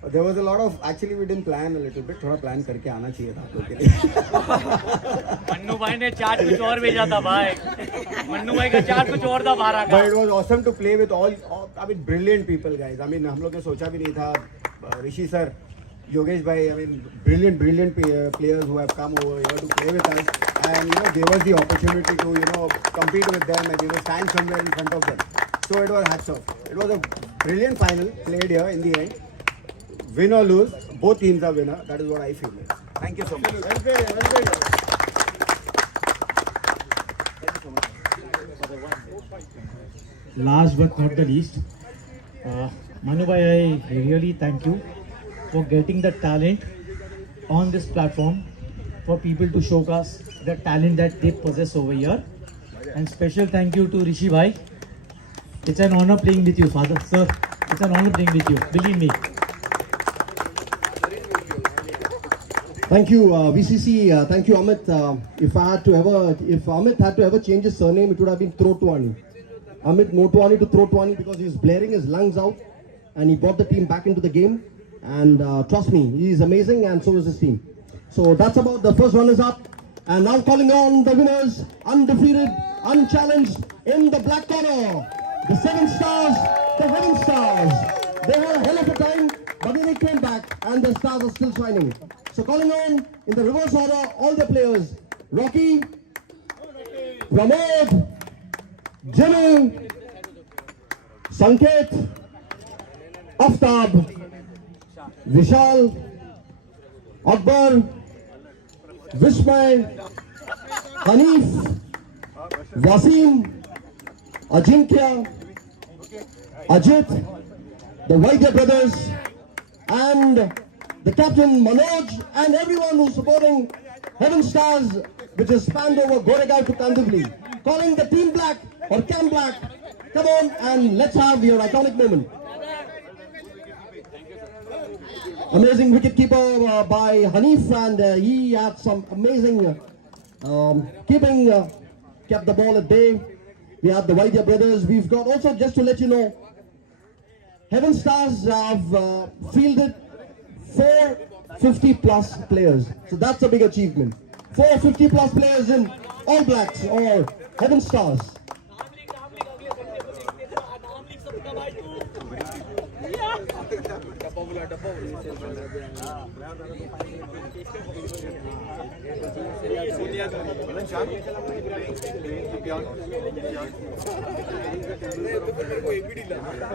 There was a lot of, actually we didn't plan a little bit, थोड़ा plan करके आना चाहिए था आप लोग के लिए. मन्नू भाई ने चार्ट कुछ और भेजा था भाई. मन्नू भाई का चार्ट कुछ और था बारह का. But it was awesome to play with all I mean brilliant people, guys. I mean हम लोग ने सोचा भी नहीं था. Rishi sir, Yogesh bhai, I mean brilliant players who have come over here to play with us, and you know, gave us the opportunity to, you know, compete with them and, you know, stand somewhere in front of them. So it was hats off. It was a brilliant final played here in the end. Win or lose, both teams are winner. That is what I feel. Thank you so much. Well played. Last but not the least, Manu bhai, I really thank you for getting the talent on this platform for people to showcase the talent that they possess over here. And special thank you to Rishi bhai. It's an honor playing with you, Father. Sir, it's an honor playing with you. Believe me. Thank you, VCC. Thank you, Amit. If Amit had to ever change his surname, it would have been Trotwani. Amit Motwani to Trotwani, because he was blaring his lungs out and he brought the team back into the game. And trust me, he is amazing, and so is his team. So that's about the first runners-up. And now calling on the winners, undefeated, unchallenged, in the black corner, the 7 stars, the Winning Stars. They had a hell of a time, but then they came back and the stars are still shining. So calling on, in the reverse order, all the players, Rocky, Pramod, Jimmy, Sanket, Aftab, Vishal, Akbar, Vishmay, Hanif, Wasim, Ajinkya, Ajit, the Vaidya brothers, and the captain Manoj, and everyone who's supporting Heaven Stars, which is spanned over Goregaon to Kandivali. Calling the team black or Cam Black. Come on and let's have your iconic moment. Amazing wicket keeper by Hanif, and he had some amazing keeping, kept the ball at bay. We have the Vaidya brothers. We've got also, just to let you know, Heaven Stars have fielded 450 plus players. So that's a big achievement. 450 plus players in All Blacks or Heaven Stars.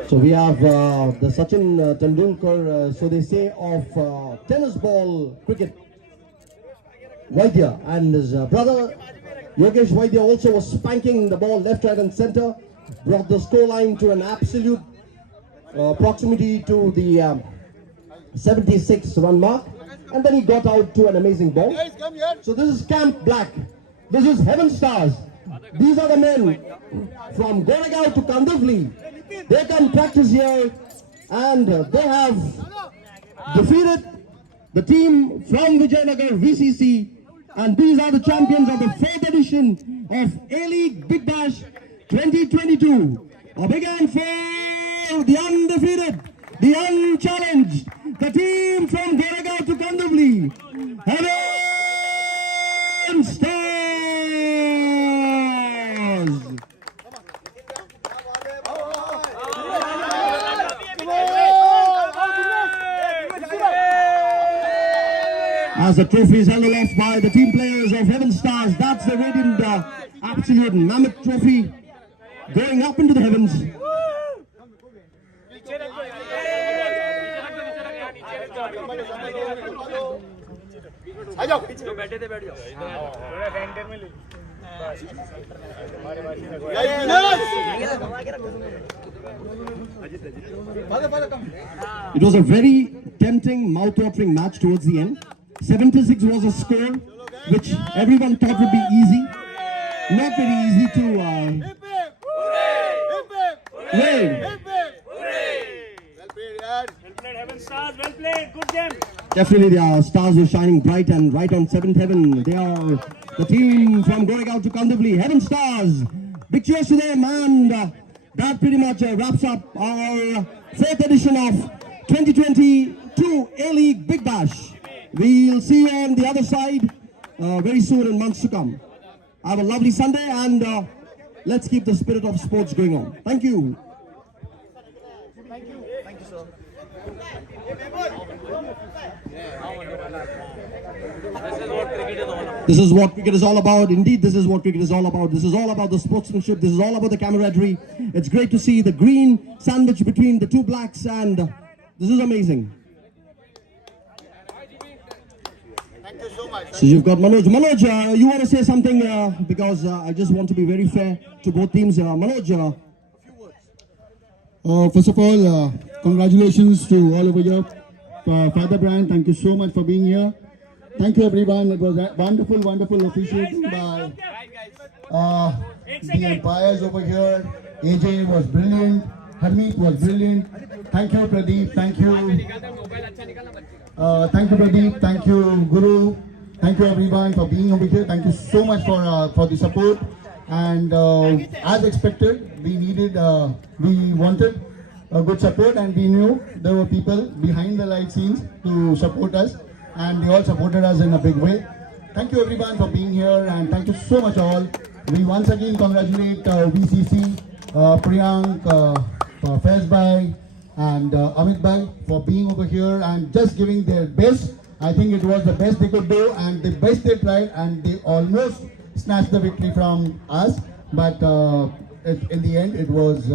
So we have the Sachin Tendulkar, so they say, of tennis ball cricket, Vaidya, and his brother Yogesh Vaidya also was spanking the ball left, right and center, brought the scoreline to an absolute proximity to the 76 run mark, and then he got out to an amazing ball. So this is Camp Black, this is Heaven Stars. These are the men from Goregaon to Kandivali. They can practice here, and they have defeated the team from Vijayanagar VCC, and these are the champions of the 4th edition of A-League Big Bash 2022. A big hand for the undefeated, the unchallenged, the team from Goregaon to Kandivali, Heaven Stars! As the trophy is held aloft by the team players of Heaven Stars, that's the radiant, absolute mammoth trophy going up into the heavens. It was a very tempting, mouth-watering match towards the end. 76 was a score which everyone thought would be easy. Not very easy to win. Heaven Stars, well played, good game. Definitely the stars were shining bright and right on 7th heaven. They are the team from Goregaon to Kandivali, Heaven Stars. Big cheers to them, and that pretty much wraps up our 4th edition of 2022 A-League Big Bash. We'll see you on the other side very soon in months to come. Have a lovely Sunday, and let's keep the spirit of sports going on. Thank you. Thank you. Thank you, sir. This is what cricket is all about. Indeed, this is what cricket is all about. This is all about the sportsmanship. This is all about the camaraderie. It's great to see the green sandwich between the two blacks, and this is amazing. Thank you so much. So you've got Manoj. Manoj, you want to say something because I just want to be very fair to both teams. Manoj. First of all, congratulations to all over here. Father Brian, thank you so much for being here. Thank you everyone. It was wonderful, wonderful officiating by the umpires over here. AJ was brilliant. Harmeet was brilliant. Thank you Pradeep. Thank you. Thank you Pradeep. Thank you Guru. Thank you everyone for being over here. Thank you so much for the support. And as expected, we wanted a good support, and we knew there were people behind the light scenes to support us, and they all supported us in a big way. Thank you everyone for being here, and thank you so much all. We once again congratulate VCC, Priyank, Faiz Bhai and Amit Bhai for being over here and just giving their best. I think it was the best they could do, and the best they tried, and they almost snatched the victory from us, but in the end it was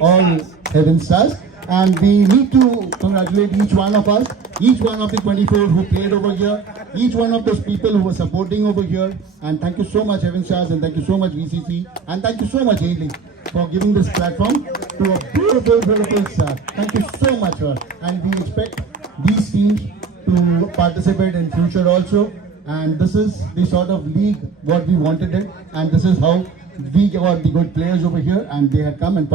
all Heaven's stars. And we need to congratulate each one of us, each one of the 24 who played over here, each one of those people who were supporting over here. And thank you so much, Heaven Stars, and thank you so much, VCC, and thank you so much, A-League, for giving this platform to a beautiful, beautiful star. Thank you so much, sir. And we expect these teams to participate in future also. And this is the sort of league what we wanted it, and this is how we got the good players over here, and they had come and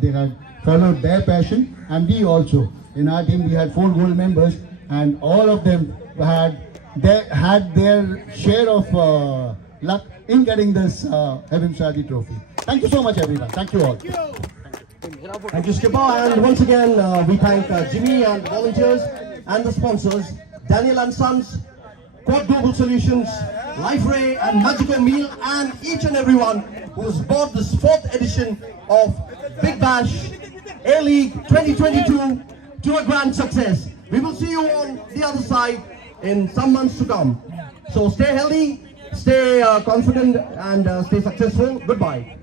they had followed their passion. And we also, in our team, we had 4 gold members, and all of them had their share of luck in getting this Heaven Shadi trophy. Thank you so much, everyone. Thank you all. Thank you, Skipper. And once again, we thank Jimmy and volunteers and the sponsors, Daniel and Sons, Quad Global Solutions, Life Ray and Magical Meal, and each and everyone who's brought this 4th edition of Big Bash A-League 2022 to a grand success. We will see you on the other side in some months to come. So stay healthy, stay confident, and stay successful. Goodbye.